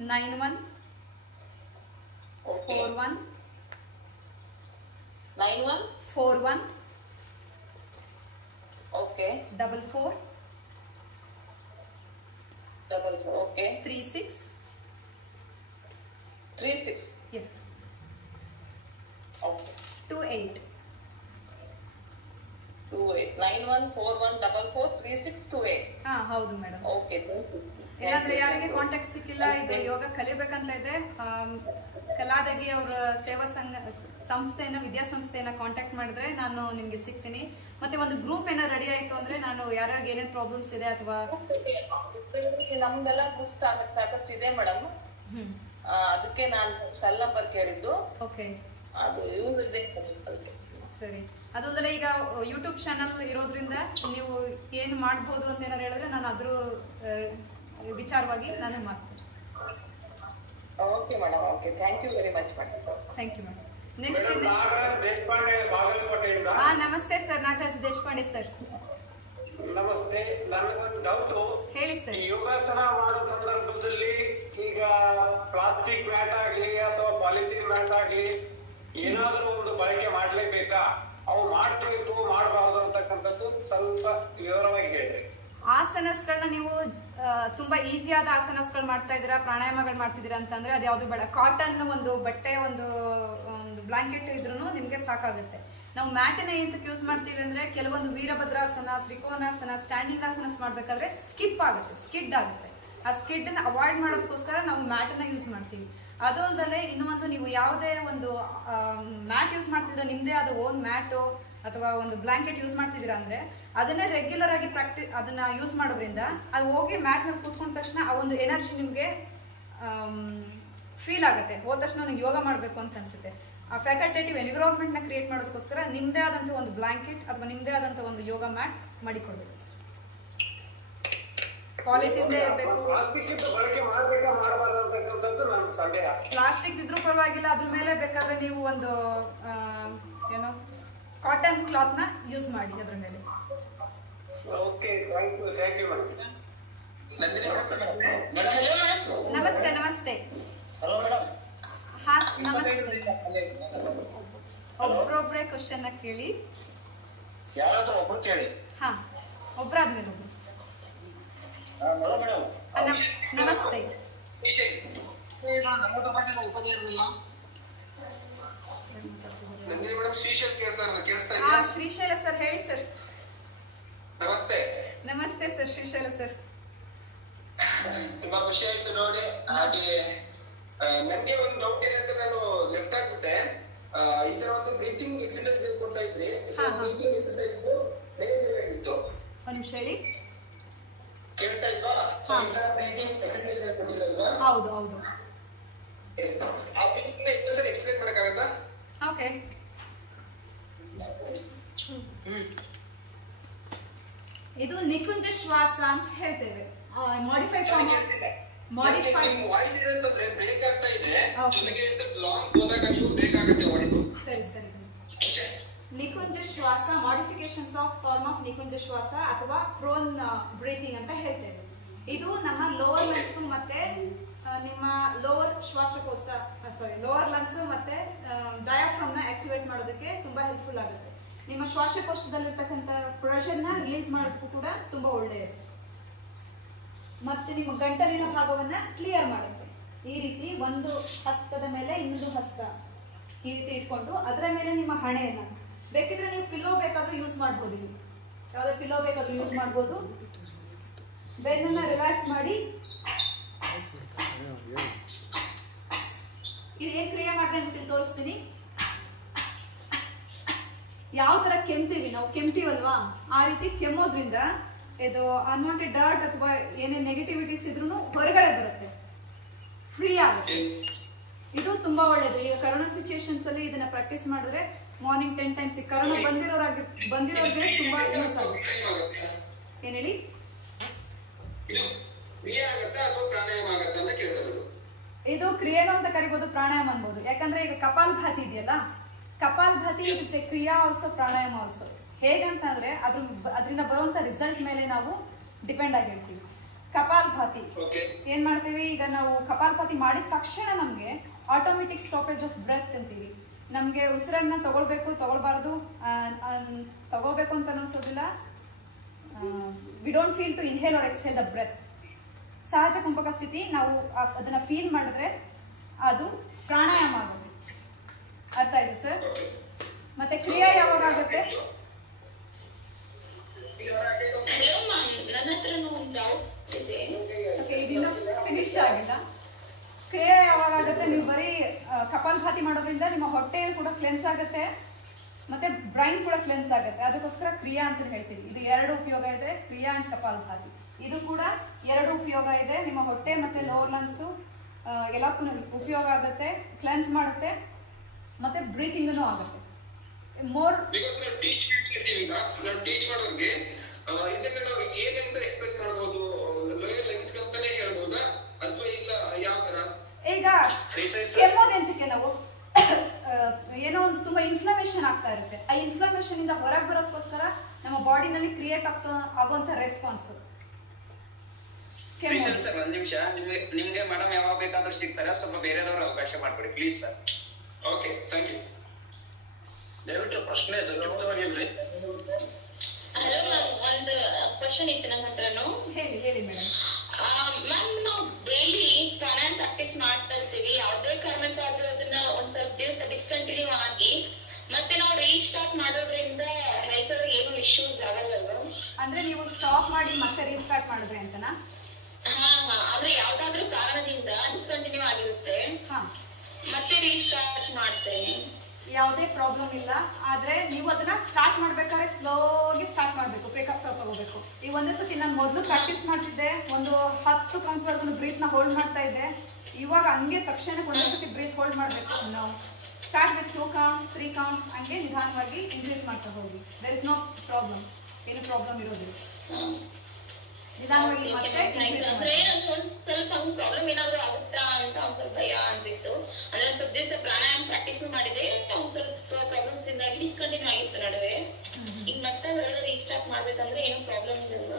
9141 9141 okay 44 okay 36 yeah okay 28 9141443628. ಹೌದು ಮೇಡಮ್. ಓಕೆ, ಏನಾದ್ರೆ ಯಾರಿಗೆ ಕಾಂಟ್ಯಾಕ್ಟ್ ಸಿಕ್ಕಿಲ್ಲ, ಇದು ಯೋಗ ಕಲಿಬೇಕಂತ ಇದೆ, ಕಲಾದಗಿ ಅವರ ಸೇವಾ ಸಂಸ್ಥೆಯನ್ನ ವಿದ್ಯಾಸಂಸ್ಥೆಯನ್ನ ಕಾಂಟ್ಯಾಕ್ಟ್ ಮಾಡಿದ್ರೆ ನಾನು ನಿಮ್ಗೆ ಸಿಗ್ತೀನಿ. ಮತ್ತೆ ಒಂದು ಗ್ರೂಪ್ ಏನಾದ್ರು ರೆಡಿ ಆಯ್ತು ಅಂದ್ರೆ ನಾನು ಯಾರ್ಯಾರಿಗೆ ಏನೇನ್ ಪ್ರಾಬ್ಲಮ್ಸ್ ಇದೆ ಅಥವಾ ನಮ್ದೆಲ್ಲ ಗ್ರೂಪ್ಸ್ ಸಾಕಷ್ಟು ಇದೆ ಮೇಡಮ್. ಅದಕ್ಕೆ ನಾನು ಸೆಲ್ ನಂಬರ್ ಕೇಳಿದ್ದು. ಓಕೆ, ಅದು ಯೂಸ್ ಇದೆ. ಸರಿ. ಅದಲ್ಲದೆ ಈಗ ಯೂಟ್ಯೂಬ್ ಚಾನಲ್ ಇರೋದ್ರಿಂದ ನೀವು ಏನು ಮಾಡ್ಬೋದು ಅಂತ ಏನಾರು ಹೇಳಿದ್ರೆ ನಾನು ಅದ್ರ ವಿಚಾರವಾಗಿ ನಾನು ಮಾಡ್ತೀನಿ. Okay madam, okay, thank you very much madam. Thank you madam. Next ನಮಸ್ತೆ ಸರ್, ನಾಗರಾಜ್ ದೇಶಪಾಂಡೆ ಸರ್. ನಮಸ್ತೆ. ನನಗೊಂದು ಡೌಟ್. ಹೇಳಿ ಸರ್. ಯೋಗಾಸನ ಮಾಡೋ ಸಂದರ್ಭದಲ್ಲಿ ಈಗ ಪ್ಲಾಸ್ಟಿಕ್ ಮ್ಯಾಟ್ ಆಗ್ಲಿ ಅಥವಾ ಪಾಲಿಥಿನ್ ಮ್ಯಾಟ್ ಆಗ್ಲಿ ಏನಾದ್ರೂ ಒಂದು ಬಳಕೆ ಮಾಡ್ಲೇಬೇಕಾ? ಅವು ಮಾಡ್ಬೇಕು ಮಾಡಬಾರ್ದು ಅಂತಕ್ಕಂಥದ್ದು ಸ್ವಲ್ಪ ವಿವರವಾಗಿ ಹೇಳ್ರಿ. ಆಸನಸ್ಗಳನ್ನ ನೀವು ತುಂಬಾ ಈಸಿಯಾದ ಆಸನಸ್ಗಳು ಮಾಡ್ತಾ ಇದ್ದೀರಾ, ಪ್ರಾಣಾಯಾಮಗಳು ಮಾಡ್ತಿದ್ದೀರಾ ಅಂತಂದ್ರೆ ಅದು ಯಾವ್ದು ಬೇಡ. ಕಾಟನ್ ಒಂದು ಬಟ್ಟೆ, ಒಂದು ಬ್ಲಾಂಕೆಟ್ ಇದ್ರೂ ನಿಮ್ಗೆ ಸಾಕಾಗುತ್ತೆ. ನಾವು ಮ್ಯಾಟಿನ ಏನಕ್ಕೆ ಯೂಸ್ ಮಾಡ್ತೀವಿ ಅಂದ್ರೆ ಕೆಲವೊಂದು ವೀರಭದ್ರಾಸನ, ತ್ರಿಕೋನಾಸನ, ಸ್ಟ್ಯಾಂಡಿಂಗ್ ಆಸನಸ್ ಮಾಡ್ಬೇಕಾದ್ರೆ ಸ್ಕಿಡ್ ಆಗುತ್ತೆ. ಆ ಸ್ಕಿಡ್ ಅನ್ನ ಅವಾಯ್ಡ್ ಮಾಡೋದಕ್ಕೋಸ್ಕರ ನಾವು ಮ್ಯಾಟನ್ನ ಯೂಸ್ ಮಾಡ್ತೀವಿ. ಅದು ಅಲ್ಲದೆ ಇನ್ನೊಂದು, ನೀವು ಯಾವುದೇ ಒಂದು ಮ್ಯಾಟ್ ಯೂಸ್ ಮಾಡ್ತಿದ್ರೆ ನಿಮ್ದೇ ಆದ ಓನ್ ಮ್ಯಾಟು ಅಥವಾ ಒಂದು ಬ್ಲಾಂಕೆಟ್ ಯೂಸ್ ಮಾಡ್ತಿದ್ದೀರಾ ಅಂದ್ರೆ ಅದನ್ನೇ ರೆಗ್ಯುಲರ್ ಆಗಿ ಅದನ್ನ ಯೂಸ್ ಮಾಡೋದ್ರಿಂದ ಅದು ಹೋಗಿ ಮ್ಯಾಟ್ ಮೇಲೆ ಕೂತ್ಕೊಂಡ ತಕ್ಷಣ ಆ ಒಂದು ಎನರ್ಜಿ ನಿಮ್ಗೆ ಫೀಲ್ ಆಗುತ್ತೆ. ಹೋದ ತಕ್ಷಣ ನನಗೆ ಯೋಗ ಮಾಡಬೇಕು ಅಂತ ಅನ್ಸುತ್ತೆ. ಆ ಫ್ಯಾಕಲ್ಟೇಟಿವ್ ಎನ್ವಿರಾನ್ಮೆಂಟ್ ನ ಕ್ರಿಯೇಟ್ ಮಾಡೋದಕ್ಕೋಸ್ಕರ ನಿಮ್ದೇ ಆದಂತ ಒಂದು ಬ್ಲಾಂಕೆಟ್ ಅಥವಾ ನಿಮ್ದೇ ಆದಂತ ಒಂದು ಯೋಗ ಮ್ಯಾಟ್ ಮಾಡಿಕೊಡ್ಬೇಕು ಸರ್. ಪಾಲಿಥಿನ್ ಇರಬೇಕು. ಪ್ಲಾಸ್ಟಿಕ್ ಇದ್ರೂ ಪರವಾಗಿಲ್ಲ, ಅದ್ರ ಮೇಲೆ ಬೇಕಾದ್ರೆ ನೀವು ಒಂದು ಏನೋ ಕಾಟನ್ ಕ್ಲಾತ್ ನ ಯೂಸ್ ಮಾಡಿ ಅದ್ರ ಮೇಲೆ. ನಮಸ್ತೆ ನಮಸ್ತೆ. ಹಾ ನಮಸ್ತೆ. ಒಬ್ರೊಬ್ರೆ ಕ್ವಶನ್ ಕೇಳಿ. ಹಾ, ಒಬ್ರಾದ್ಮೇಲೆ ಒಬ್ರು. ನಮಸ್ತೆ. ಶ್ರೀಶೈಲ ಸರ್, ಹೇಳಿ ಸರ್. ನಮಸ್ತೆ. ನಮಸ್ತೆ ಸರ್, ಶ್ರೀಶೈಲ ಸರ್. ತುಂಬಾ ಖುಷಿ ಆಯ್ತು ನೋಡಿ. ಹಾಗೆ ನನ್ಗೆ ಒಂದು ಡೌಟ್ ಏನಂದ್ರೆ, ನಾನು ಲೆಫ್ಟ್ ಆಗ್ಬಿಟ್ಟೆ. ಈ ತರ ಒಂದು ಬ್ರೀತಿಂಗ್ ಎಕ್ಸರ್ಸೈಸ್ ಕೊಡ್ತಾ ಇದ್ರಿ. ಬ್ರೀತಿಂಗ್ ಎಕ್ಸರ್ಸೈಸ್ ಬೇಕಾಗಿತ್ತು. ಒಂದು ನಿಮಿಷ ಹೇಳಿ. ಕೇಳ್ತಾ ಇಲ್ವಾ? ಬ್ರೀತಿಂಗ್ ಎಕ್ಸರ್ಸೈಸ್ ಕೊಟ್ಟಿದ್ರಲ್ವಾ? ಹೌದು ಹೌದು. ಆ ಬ್ರೀತಿಂಗ್ ಇನ್ನೊಂದ್ಸರಿ ಎಕ್ಸ್ಪ್ಲೇನ್ ಮಾಡಕ್ಕಾಗತ್ತಾ? ಓಕೆ. ಇದು ನಿಕುಂಜ ಶ್ವಾಸ ಅಂತ ಹೇಳ್ತೇವೆ. Modified form. ವಾಯ್ಸ್ ಏನಂತಂದ್ರೆ ಬ್ರೇಕ್ ಆಗ್ತಾ ಇದೆ. ಜೊತೆಗೆ ಲಾಂಗ್ ಹೋದಾಗ ನೀವು ಬ್ರೇಕ್ ಆಗುತ್ತೆ ವಾಯ್ಸ್. ಸರಿ ಸರಿ. ನಿಕುಂಜ ಶ್ವಾಸ ಮಾಡಿಫಿಕೇಶನ್ಸ್ ಆಫ್ ಫಾರ್ಮ್ ಆಫ್ ನಿಕುಂಜ ಶ್ವಾಸ ಅಥವಾ ಪ್ರೋನ್ ಬ್ರೀತಿಂಗ್ ಅಂತ ಹೇಳ್ತೇವೆ. ಇದು ನಮ್ಮ ಲೋವರ್ ಲಂಗ್ಸ್ ಮತ್ತೆ ನಿಮ್ಮ ಲೋವರ್ ಲೋವರ್ ಲಂಗ್ಸ್ ಮತ್ತೆ ಡಯಾಫ್ರಮ್ ನ ಆಕ್ಟಿವೇಟ್ ಮಾಡೋದಕ್ಕೆ ತುಂಬಾ ಹೆಲ್ಪ್ಫುಲ್ ಆಗುತ್ತೆ. ನಿಮ್ಮ ಶ್ವಾಸಕೋಶದಲ್ಲಿರ್ತಕ್ಕಂಥ ಪ್ರೆಷರ್ನ ರಿಲೀಸ್ ಮಾಡೋದಕ್ಕೂ ಕೂಡ ತುಂಬಾ ಒಳ್ಳೆಯದು. ಮತ್ತೆ ನಿಮ್ಮ ಗಂಟಲಿನ ಭಾಗವನ್ನ ಕ್ಲಿಯರ್ ಮಾಡುತ್ತೆ. ಈ ರೀತಿ ಒಂದು ಹಸ್ತದ ಮೇಲೆ ಇನ್ನೊಂದು ಹಸ್ತ ಈ ರೀತಿ ಇಟ್ಕೊಂಡು ಅದರ ಮೇಲೆ ನಿಮ್ಮ ಹಣೆಯನ್ನ, ಬೇಕಿದ್ರೆ ನೀವು ಪಿಲ್ಲೋ ಬೇಕಾದ್ರೂ ಯೂಸ್ ಮಾಡ್ಬೋದು. ನೀವು ಯಾವುದೇ ಪಿಲ್ಲೋ ಬೇಕಾದ್ರೂ ಯೂಸ್ ಮಾಡ್ಬೋದು. ಬೆನ್ನನ್ನ ರಿಲ್ಯಾಕ್ಸ್ ಮಾಡಿ ಇದು ಏನ್ ಕ್ರಿಯೆ ಮಾಡಿದೆ ಅಂತ ತೋರಿಸ್ತೀನಿ. ಯಾವ ತರ ಕೆಮ್ತೀವಿ ನಾವು, ಕೆಮ್ತೀವಲ್ವಾ ಆ ರೀತಿ ಕೆಮ್ಮೋದ್ರಿಂದ ಇದು ಅನ್ವಾಂಟೆಡ್ ಡರ್ಟ್ ಅಥವಾ ಏನೇ ನೆಗೆಟಿವಿಟೀಸ್ ಇದ್ರೂ ಹೊರಗಡೆ ಬರುತ್ತೆ, ಫ್ರೀ ಆಗುತ್ತೆ. ಇದು ತುಂಬಾ ಒಳ್ಳೇದು. ಈಗ ಕರೋನಾ ಸಿಚುಯೇಷನ್ಸ್ ಅಲ್ಲಿ ಇದನ್ನ ಪ್ರಾಕ್ಟೀಸ್ ಮಾಡಿದ್ರೆ ಮಾರ್ನಿಂಗ್ 10 ಟೈಮ್ಸ್ ಕರೋನಾ ಬಂದಿರೋರ್ಗೆ ತುಂಬಾ ಯೂಸ್ ಆಗುತ್ತೆ. ಏನ್ ಹೇಳಿ? ಇದು ಕ್ರಿಯೆನೋ ಅಂತ ಕರಿಬಹುದು, ಪ್ರಾಣಾಯಾಮ ಅನ್ಬೋದು. ಯಾಕಂದ್ರೆ ಈಗ ಕಪಾಲ್ ಭಾತಿ ಇದೆಯಲ್ಲ, ಕಪಾಲ್ ಭಾತಿ ಇಸ್ ಎ ಕ್ರಿಯಾ ಆಲ್ಸೋ, ಪ್ರಾಣಾಯಾಮ ಆಲ್ಸೋ. ಹೇಗಂತಂದ್ರೆ ಅದರಿಂದ ಬರುವಂತ ರಿಸಲ್ಟ್ ಮೇಲೆ ನಾವು ಡಿಪೆಂಡ್ ಆಗಿರ್ತೀವಿ. ಕಪಾಲ್ ಭಾತಿ ಏನ್ ಮಾಡ್ತೀವಿ, ಈಗ ನಾವು ಕಪಾಲ್ ಭಾತಿ ಮಾಡಿದ ತಕ್ಷಣ ನಮ್ಗೆ ಆಟೋಮೆಟಿಕ್ ಸ್ಟಾಪೇಜ್ ಆಫ್ ಬ್ರೆತ್ ಅಂತೀವಿ. ನಮ್ಗೆ ಉಸಿರನ್ನ ತಗೊಳ್ಬೇಕು ತಗೊಳ್ಬಾರ್ದು, ತಗೋಬೇಕು ಅಂತ ಅನ್ಸೋದಿಲ್ಲ. We don't feel to inhale or exhale the breath. ಸಹಜ ಕುಂಭಕ ಸ್ಥಿತಿ ನಾವು ಅದನ್ನ ಫೀಲ್ ಮಾಡಿದ್ರೆ ಅದು ಪ್ರಾಣಾಯಾಮ ಆಗುತ್ತೆ. ಅರ್ಥ ಆಯ್ತು ಸರ್? ಮತ್ತೆ ಕ್ರಿಯೆ ಯಾವಾಗ ಆಗುತ್ತೆ? ಇದಿನ್ನೂ ಫಿನಿಶ್ ಆಗಿಲ್ಲ. ಕ್ರಿಯೆ ಯಾವಾಗ ಆಗುತ್ತೆ, ನೀವು ಬರೀ ಕಪಾಲಭಾತಿ ಮಾಡೋದ್ರಿಂದ ನಿಮ್ಮ ಹೊಟ್ಟೆ ಕೂಡ ಕ್ಲೆನ್ಸ್ ಆಗುತ್ತೆ, ಮತ್ತೆ ಬ್ರೈನ್ ಕೂಡ ಕ್ಲೆನ್ಸ್ ಆಗುತ್ತೆ. ಅದಕ್ಕೋಸ್ಕರ ಕ್ರಿಯಾ ಅಂತ ಹೇಳ್ತೀವಿ. ಇದು 2 ಉಪಯೋಗ ಇದೆ, ಕ್ರಿಯಾ ಅಂಡ್ ಕಪಾಲಭಾತಿ. ಇದು ಕೂಡ 2 ಉಪಯೋಗ ಇದೆ. ನಿಮ್ಮ ಹೊಟ್ಟೆ ಮತ್ತೆ ಲೋವರ್ ಲಂಗ್ಸ್ ಎಲ್ಲಕ್ಕೂ ಉಪಯೋಗ ಆಗುತ್ತೆ, ಕ್ಲೆನ್ಸ್ ಮಾಡುತ್ತೆ, ಮತ್ತೆ ಬ್ರೀತಿಂಗ್ನು ಆಗುತ್ತೆ. ಮೋರ್ ಟೀಚ್ ಮಾಡೋರಿಗೆ ಇದನ್ನ ನಾವು ಏನಂತ ಎಕ್ಸ್ಪ್ರೆಸ್ ಮಾಡಬಹುದು? ಲೋಯರ್ ಲಂಗ್ಸ್ ಅಂತಾನೆ ಹೇಳ್ಬೋದಾ ಅಥವಾ ಇಲ್ಲ ಯಾವ ತರ? ಈಗ ಕೆಮ್ಮೋದೆಂತಕ್ಕೆ ನಾವು ಏನೋ ಒಂದು ತುಂಬಾ ಇನ್ಫ್ಲಮೇಷನ್ ಆಗ್ತಾ ಇರುತ್ತೆ. ಆ ಇನ್ಫ್ಲಮೇಷನ್ ಇಂದ ಹೊರಗೆ ಬರೋದಕ್ಕೋಸ್ಕರ ನಮ್ಮ ಬಾಡಿನಲ್ಲಿ ಕ್ರಿಯೇಟ್ ಆಗುವಂತ ರೆಸ್ಪಾನ್ಸ್. ಒಂದ್ ನಿಮಿಷ, ನಿಮ್ಗೆ ಮೇಡಮ್ ಯಾವಾಗ ಬೇಕಾದ್ರೂ ಸಿಗ್ತಾರೆ, ಸ್ವಲ್ಪ ಬೇರೆದವ್ರ ಅವಕಾಶ ಮಾಡ್ಕೊಡಿ please sir. Okay, thank you. ದಯವಿಟ್ಟು ಪ್ರಶ್ನೆ ಸಂಕ್ಷಿಪ್ತವಾಗಿರ್ಲಿ. ಹಲೋ ಮ್ಯಾಮ್, ಒಂದು ಕ್ವಶನ್ ಇತ್ತು ನಮ್ಮ ಹತ್ರನು. ಹೇಳಿ ಮೇಡಮ್. ಮ್ಯಾಮ್, ನಾವು ಡೈಲಿ ಪ್ರಾಣಾಯಾಮ ಪ್ರಾಕ್ಟೀಸ್ ಮಾಡ್ತಾ ಇರ್ತೀವಿ. ಯಾವುದೇ ಕಾರಣಕ್ಕಾದ್ರೂ ಅದನ್ನ ಒಂದ್ ಸ್ವಲ್ಪ ದಿವಸ ಡಿಸ್ಕಂಟಿನ್ಯೂ ಆಗಿ ಮತ್ತೆ ನಾವು ರೀಸ್ಟಾರ್ಟ್ ಮಾಡೋದ್ರಿಂದ ಹೆಲ್ತ್ ಏನು ಇಶ್ಯೂಸ್ ಆಗಲ್ಲಲ್ವ? ಅಂದ್ರೆ ನೀವು ಸ್ಟಾಪ್ ಮಾಡಿ ಮತ್ತೆ ರೀಸ್ಟಾರ್ಟ್ ಮಾಡಿದ್ರೆ ಅಂತನಾ? ಆದ್ರೆ ಯಾವ್ದಾದ್ರು ಕಾರಣದಿಂದ ಡಿಸ್ಕಂಟಿನ್ಯೂ ಆಗಿರುತ್ತೆ, ಮತ್ತೆ ರೀಸ್ಟಾರ್ಟ್ ಮಾಡ್ತೇನೆ, ಯಾವುದೇ ಪ್ರಾಬ್ಲಮ್ ಇಲ್ಲ. ಆದ್ರೆ ನೀವು ಅದನ್ನ ಸ್ಟಾರ್ಟ್ ಮಾಡ್ಬೇಕಾದ್ರೆ ಸ್ಲೋಗಿ ಸ್ಟಾರ್ಟ್ ಮಾಡ್ಬೇಕು, ಪಿಕಪ್ ತಗೋಬೇಕು. ಈಗ ಒಂದೇ ಸತಿ ನಾನು ಮೊದಲು ಪ್ರಾಕ್ಟೀಸ್ ಮಾಡ್ತಿದ್ದೆ, ಒಂದು 10 ಕೌಂಟ್ ವರ್ಗು ಬ್ರೀತ್ ನ ಹೋಲ್ಡ್ ಮಾಡ್ತಾ ಇದ್ದೆ. ಇವಾಗ ಹಂಗೆ ತಕ್ಷಣಕ್ಕೆ ಒಂದೇ ಸತಿ ಬ್ರೀತ್ ಹೋಲ್ಡ್ ಮಾಡ್ಬೇಕು. ನಾವು ಸ್ಟಾರ್ಟ್ ವಿತ್ 2 ಕೌಂಟ್ಸ್ 3 ಕೌಂಟ್ಸ್ ಹಂಗೆ ನಿಧಾನವಾಗಿ ಇನ್ಕ್ರೀಸ್ ಮಾಡ್ತಾ ಹೋಗಿ. ದೇರ್ ಇಸ್ ನೋ ಪ್ರಾಬ್ಲಮ್, ಏನು ಪ್ರಾಬ್ಲಮ್ ಇರೋದಿಲ್ಲ. ನಿಧಾನವಾಗಿ ಮತ್ತೆ ಅಂದ್ರೆ ಸ್ವಲ್ಪ ಪ್ರಾಬ್ಲಮ್ ಏನಾದ್ರು ಆಗುತ್ತಾ ಅಂತ ಒಂದ್ ಸ್ವಲ್ಪ ಭಯ ಅನ್ಸಿತ್ತು. ಅಂದ್ರೆ ಒಂದ್ ಸ್ವಲ್ಪ ದಿವಸ ಪ್ರಾಣಾಯಾಮ ಪ್ರಾಕ್ಟೀಸ್ ಮಾಡಿದೆ, ಒಂದ್ ಸ್ವಲ್ಪ ಪ್ರಾಬ್ಲಮ್ಸ್ ಇಂದಾಗಿ ಡಿಸ್ಕಂಟಿನ್ಯೂ ಆಗಿತ್ತು ನಡುವೆ. ಈಗ ಮತ್ತೆ ಒಳ್ಳೆ ರೀಸ್ಟಾರ್ಟ್ ಮಾಡ್ಬೇಕಂದ್ರೆ ಏನು ಪ್ರಾಬ್ಲಮ್ ಇಲ್ಲ.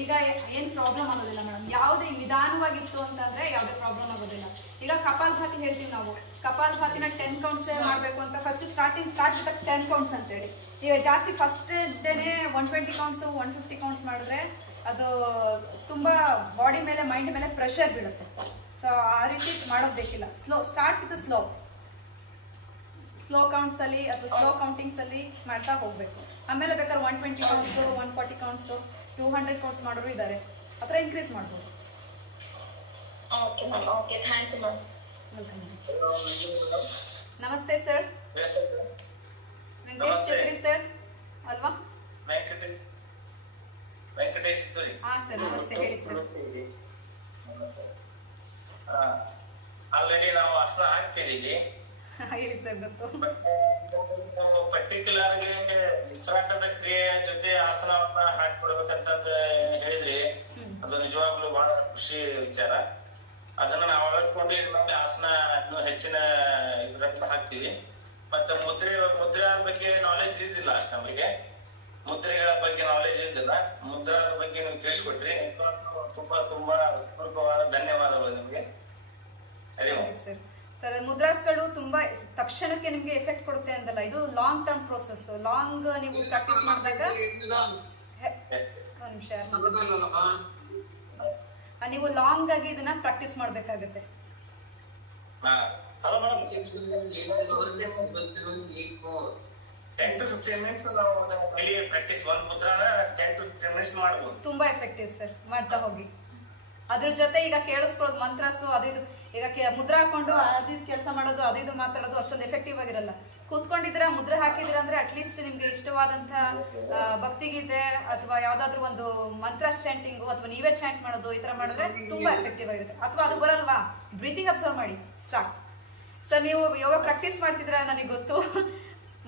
ಈಗ ಏನ್ ಪ್ರಾಬ್ಲಮ್ ಆಗೋದಿಲ್ಲ ಮೇಡಮ್. ಯಾವುದೇ ನಿಧಾನವಾಗಿತ್ತು ಅಂತಂದ್ರೆ ಯಾವುದೇ ಪ್ರಾಬ್ಲಮ್ ಆಗೋದಿಲ್ಲ. ಈಗ ಕಪಾಲಭಾತಿ ಹೇಳ್ತೀವಿ ನಾವು, ಕಪಾಲಭಾತಿನ 10 ಕೌಂಟ್ಸ್ ಮಾಡ್ಬೇಕು ಅಂತ ಫಸ್ಟ್ ಸ್ಟಾರ್ಟ್ ವಿತ್ 10 ಕೌಂಟ್ಸ್ ಅಂತ ಹೇಳಿ. ಈಗ ಜಾಸ್ತಿ ಫಸ್ಟ್ ಡೇನೆ 120 ಕೌಂಟ್ಸ್ 150 ಕೌಂಟ್ಸ್ ಮಾಡಿದ್ರೆ ಅದು ತುಂಬಾ ಬಾಡಿ ಮೇಲೆ ಮೈಂಡ್ ಮೇಲೆ ಪ್ರೆಷರ್ ಬೀಳುತ್ತೆ. ಸೊ ಆ ರೀತಿ ಮಾಡೋದು ಬೇಕಿಲ್ಲ. ಸ್ಟಾರ್ಟ್ ವಿತ್ ಸ್ಲೋ ಕೌಂಟ್ಸ್ ಅಲ್ಲಿ ಅಥವಾ ಸ್ಲೋ ಕೌಂಟಿಂಗ್ಸ್ ಅಲ್ಲಿ ಮಾಡ್ತಾ ಹೋಗ್ಬೇಕು. ಆಮೇಲೆ ಬೇಕಾದ್ರೆ 120 ಕೌಂಟ್ಸ್ 140 ಕೌಂಟ್ಸ್ 200 ಕೌಂಟ್ಸ್ ಮಾಡೋರು ಇದ್ದಾರೆ, ಅಥವಾ ಇನ್ಕ್ರೀಸ್ ಮಾಡ್ಬೋದು. ನಮಸ್ತೆ ಸರ್. ವೆಂಕಟೇಶ್ ಚಕ್ರಿ ಸರ್ ಅಲ್ವಾ? ವೆಂಕಟೇಶ್. ಹಾ ಸರ್, ನಮಸ್ತೆ, ಹೇಳಿ ಸರ್. ಆಲ್ರೆಡಿ ನಾವು ಆಸನ ಹಾಕ್ತಿದ್ದೀವಿ. ಹೇಳಿ ಸರ್. ಗೊತ್ತು. ಪರ್ಟಿಕ್ಯುಲರ್ ಉಸಿರಾಟದ ಕ್ರಿಯೆ ಜೊತೆ ಆಸನವನ್ನ ಹಾಕೊಡ್ಬೇಕಂತಂದ ಹೇಳಿದ್ರಿ. ಅದು ನಿಜವಾಗ್ಲೂ ಬಹಳ ಖುಷಿ ವಿಚಾರ. ಅದನ್ನ ನಾವು ಅಳವಡಿಸ್ಕೊಂಡು ಇನ್ನೊಮ್ಮೆ ಆಸನ ಇನ್ನೂ ಹೆಚ್ಚಿನ ಇದ್ರಲ್ಲಿ ಹಾಕ್ತಿವಿ. ಮತ್ತೆ ಮುದ್ರಾ ಬಗ್ಗೆ ನಾಲೆಜ್ ಇದ್ದಿಲ್ಲ ಅಷ್ಟು ನಮಗೆ. ಮುದ್ರೆಗಳ ಬಗ್ಗೆ ನಾಲೆಜ್ ಇದ್ದಿಲ್ಲ. ಮುದ್ರಾದ ಬಗ್ಗೆ ನೀವು ತಿಳಿಸ್ಕೊಟ್ರಿ. ತುಂಬಾ ತುಂಬಾ ಹೃತ್ಪೂರ್ವಕವಾದ ಧನ್ಯವಾದಗಳು ನಿಮ್ಗೆ. ಸರ್. ಸರ್ ಮುದ್ರಾಸ್ಗಳು ತುಂಬಾ ತಕ್ಷಣಕ್ಕೆ ನಿಮ್ಗೆ ಎಫೆಕ್ಟ್ ಕೊಡುತ್ತೆ ಅಂದಲ್ಲ, ಇದು ಲಾಂಗ್ ಟರ್ಮ್ ಪ್ರೋಸೆಸ್. ಲಾಂಗ್ ನೀವು ಪ್ರಾಕ್ಟೀಸ್ ಮಾಡಿದಾಗ ನೀವು ಲಾಂಗ್ ಆಗಿ ಇದನ್ನ ಪ್ರಾಕ್ಟೀಸ್ ಮಾಡ್ಬೇಕಾಗತ್ತೆ. ತುಂಬಾ ಎಫೆಕ್ಟಿವ್ ಸರ್, ಮಾಡ್ತಾ ಹೋಗಿ. ಅದ್ರ ಜೊತೆ ಈಗ ಕೇಳಿಸ್ಕೊಳ್ಳೋದು ಮಂತ್ರಾಸು ಅದು ಇದು, ಈಗ ಮುದ್ರಾ ಹಾಕೊಂಡು ಅದು ಕೆಲಸ ಮಾಡೋದು ಅದು ಇದು ಮಾತಾಡೋದು ಅಷ್ಟೊಂದು ಎಫೆಕ್ಟಿವ್ ಆಗಿರಲ್ಲ. ಕೂತ್ಕೊಂಡಿದ್ರೆ ಮುದ್ರೆ ಹಾಕಿದ್ರೆ ಅಂದ್ರೆ ಅಟ್ಲೀಸ್ಟ್ ನಿಮ್ಗೆ ಇಷ್ಟವಾದಂತ ಭಕ್ತಿಗೀತೆ ಅಥವಾ ಯಾವ್ದಾದ್ರು ಒಂದು ಮಂತ್ರ ಚಾಂಟಿಂಗು ಅಥವಾ ನೀವೇ ಚಾಂಟ್ ಮಾಡೋದು ಈ ತರ ಮಾಡಿದ್ರೆ ತುಂಬಾ ಎಫೆಕ್ಟಿವ್ ಆಗಿರುತ್ತೆ. ಅಥವಾ ಅದು ಬರಲ್ವಾ, ಬ್ರೀತಿಂಗ್ ಅಬ್ಸರ್ವ್ ಮಾಡಿ ಸಾಕು. ಸರ್ ನೀವು ಯೋಗ ಪ್ರಾಕ್ಟೀಸ್ ಮಾಡ್ತಿದ್ರ ನನಗೆ ಗೊತ್ತು,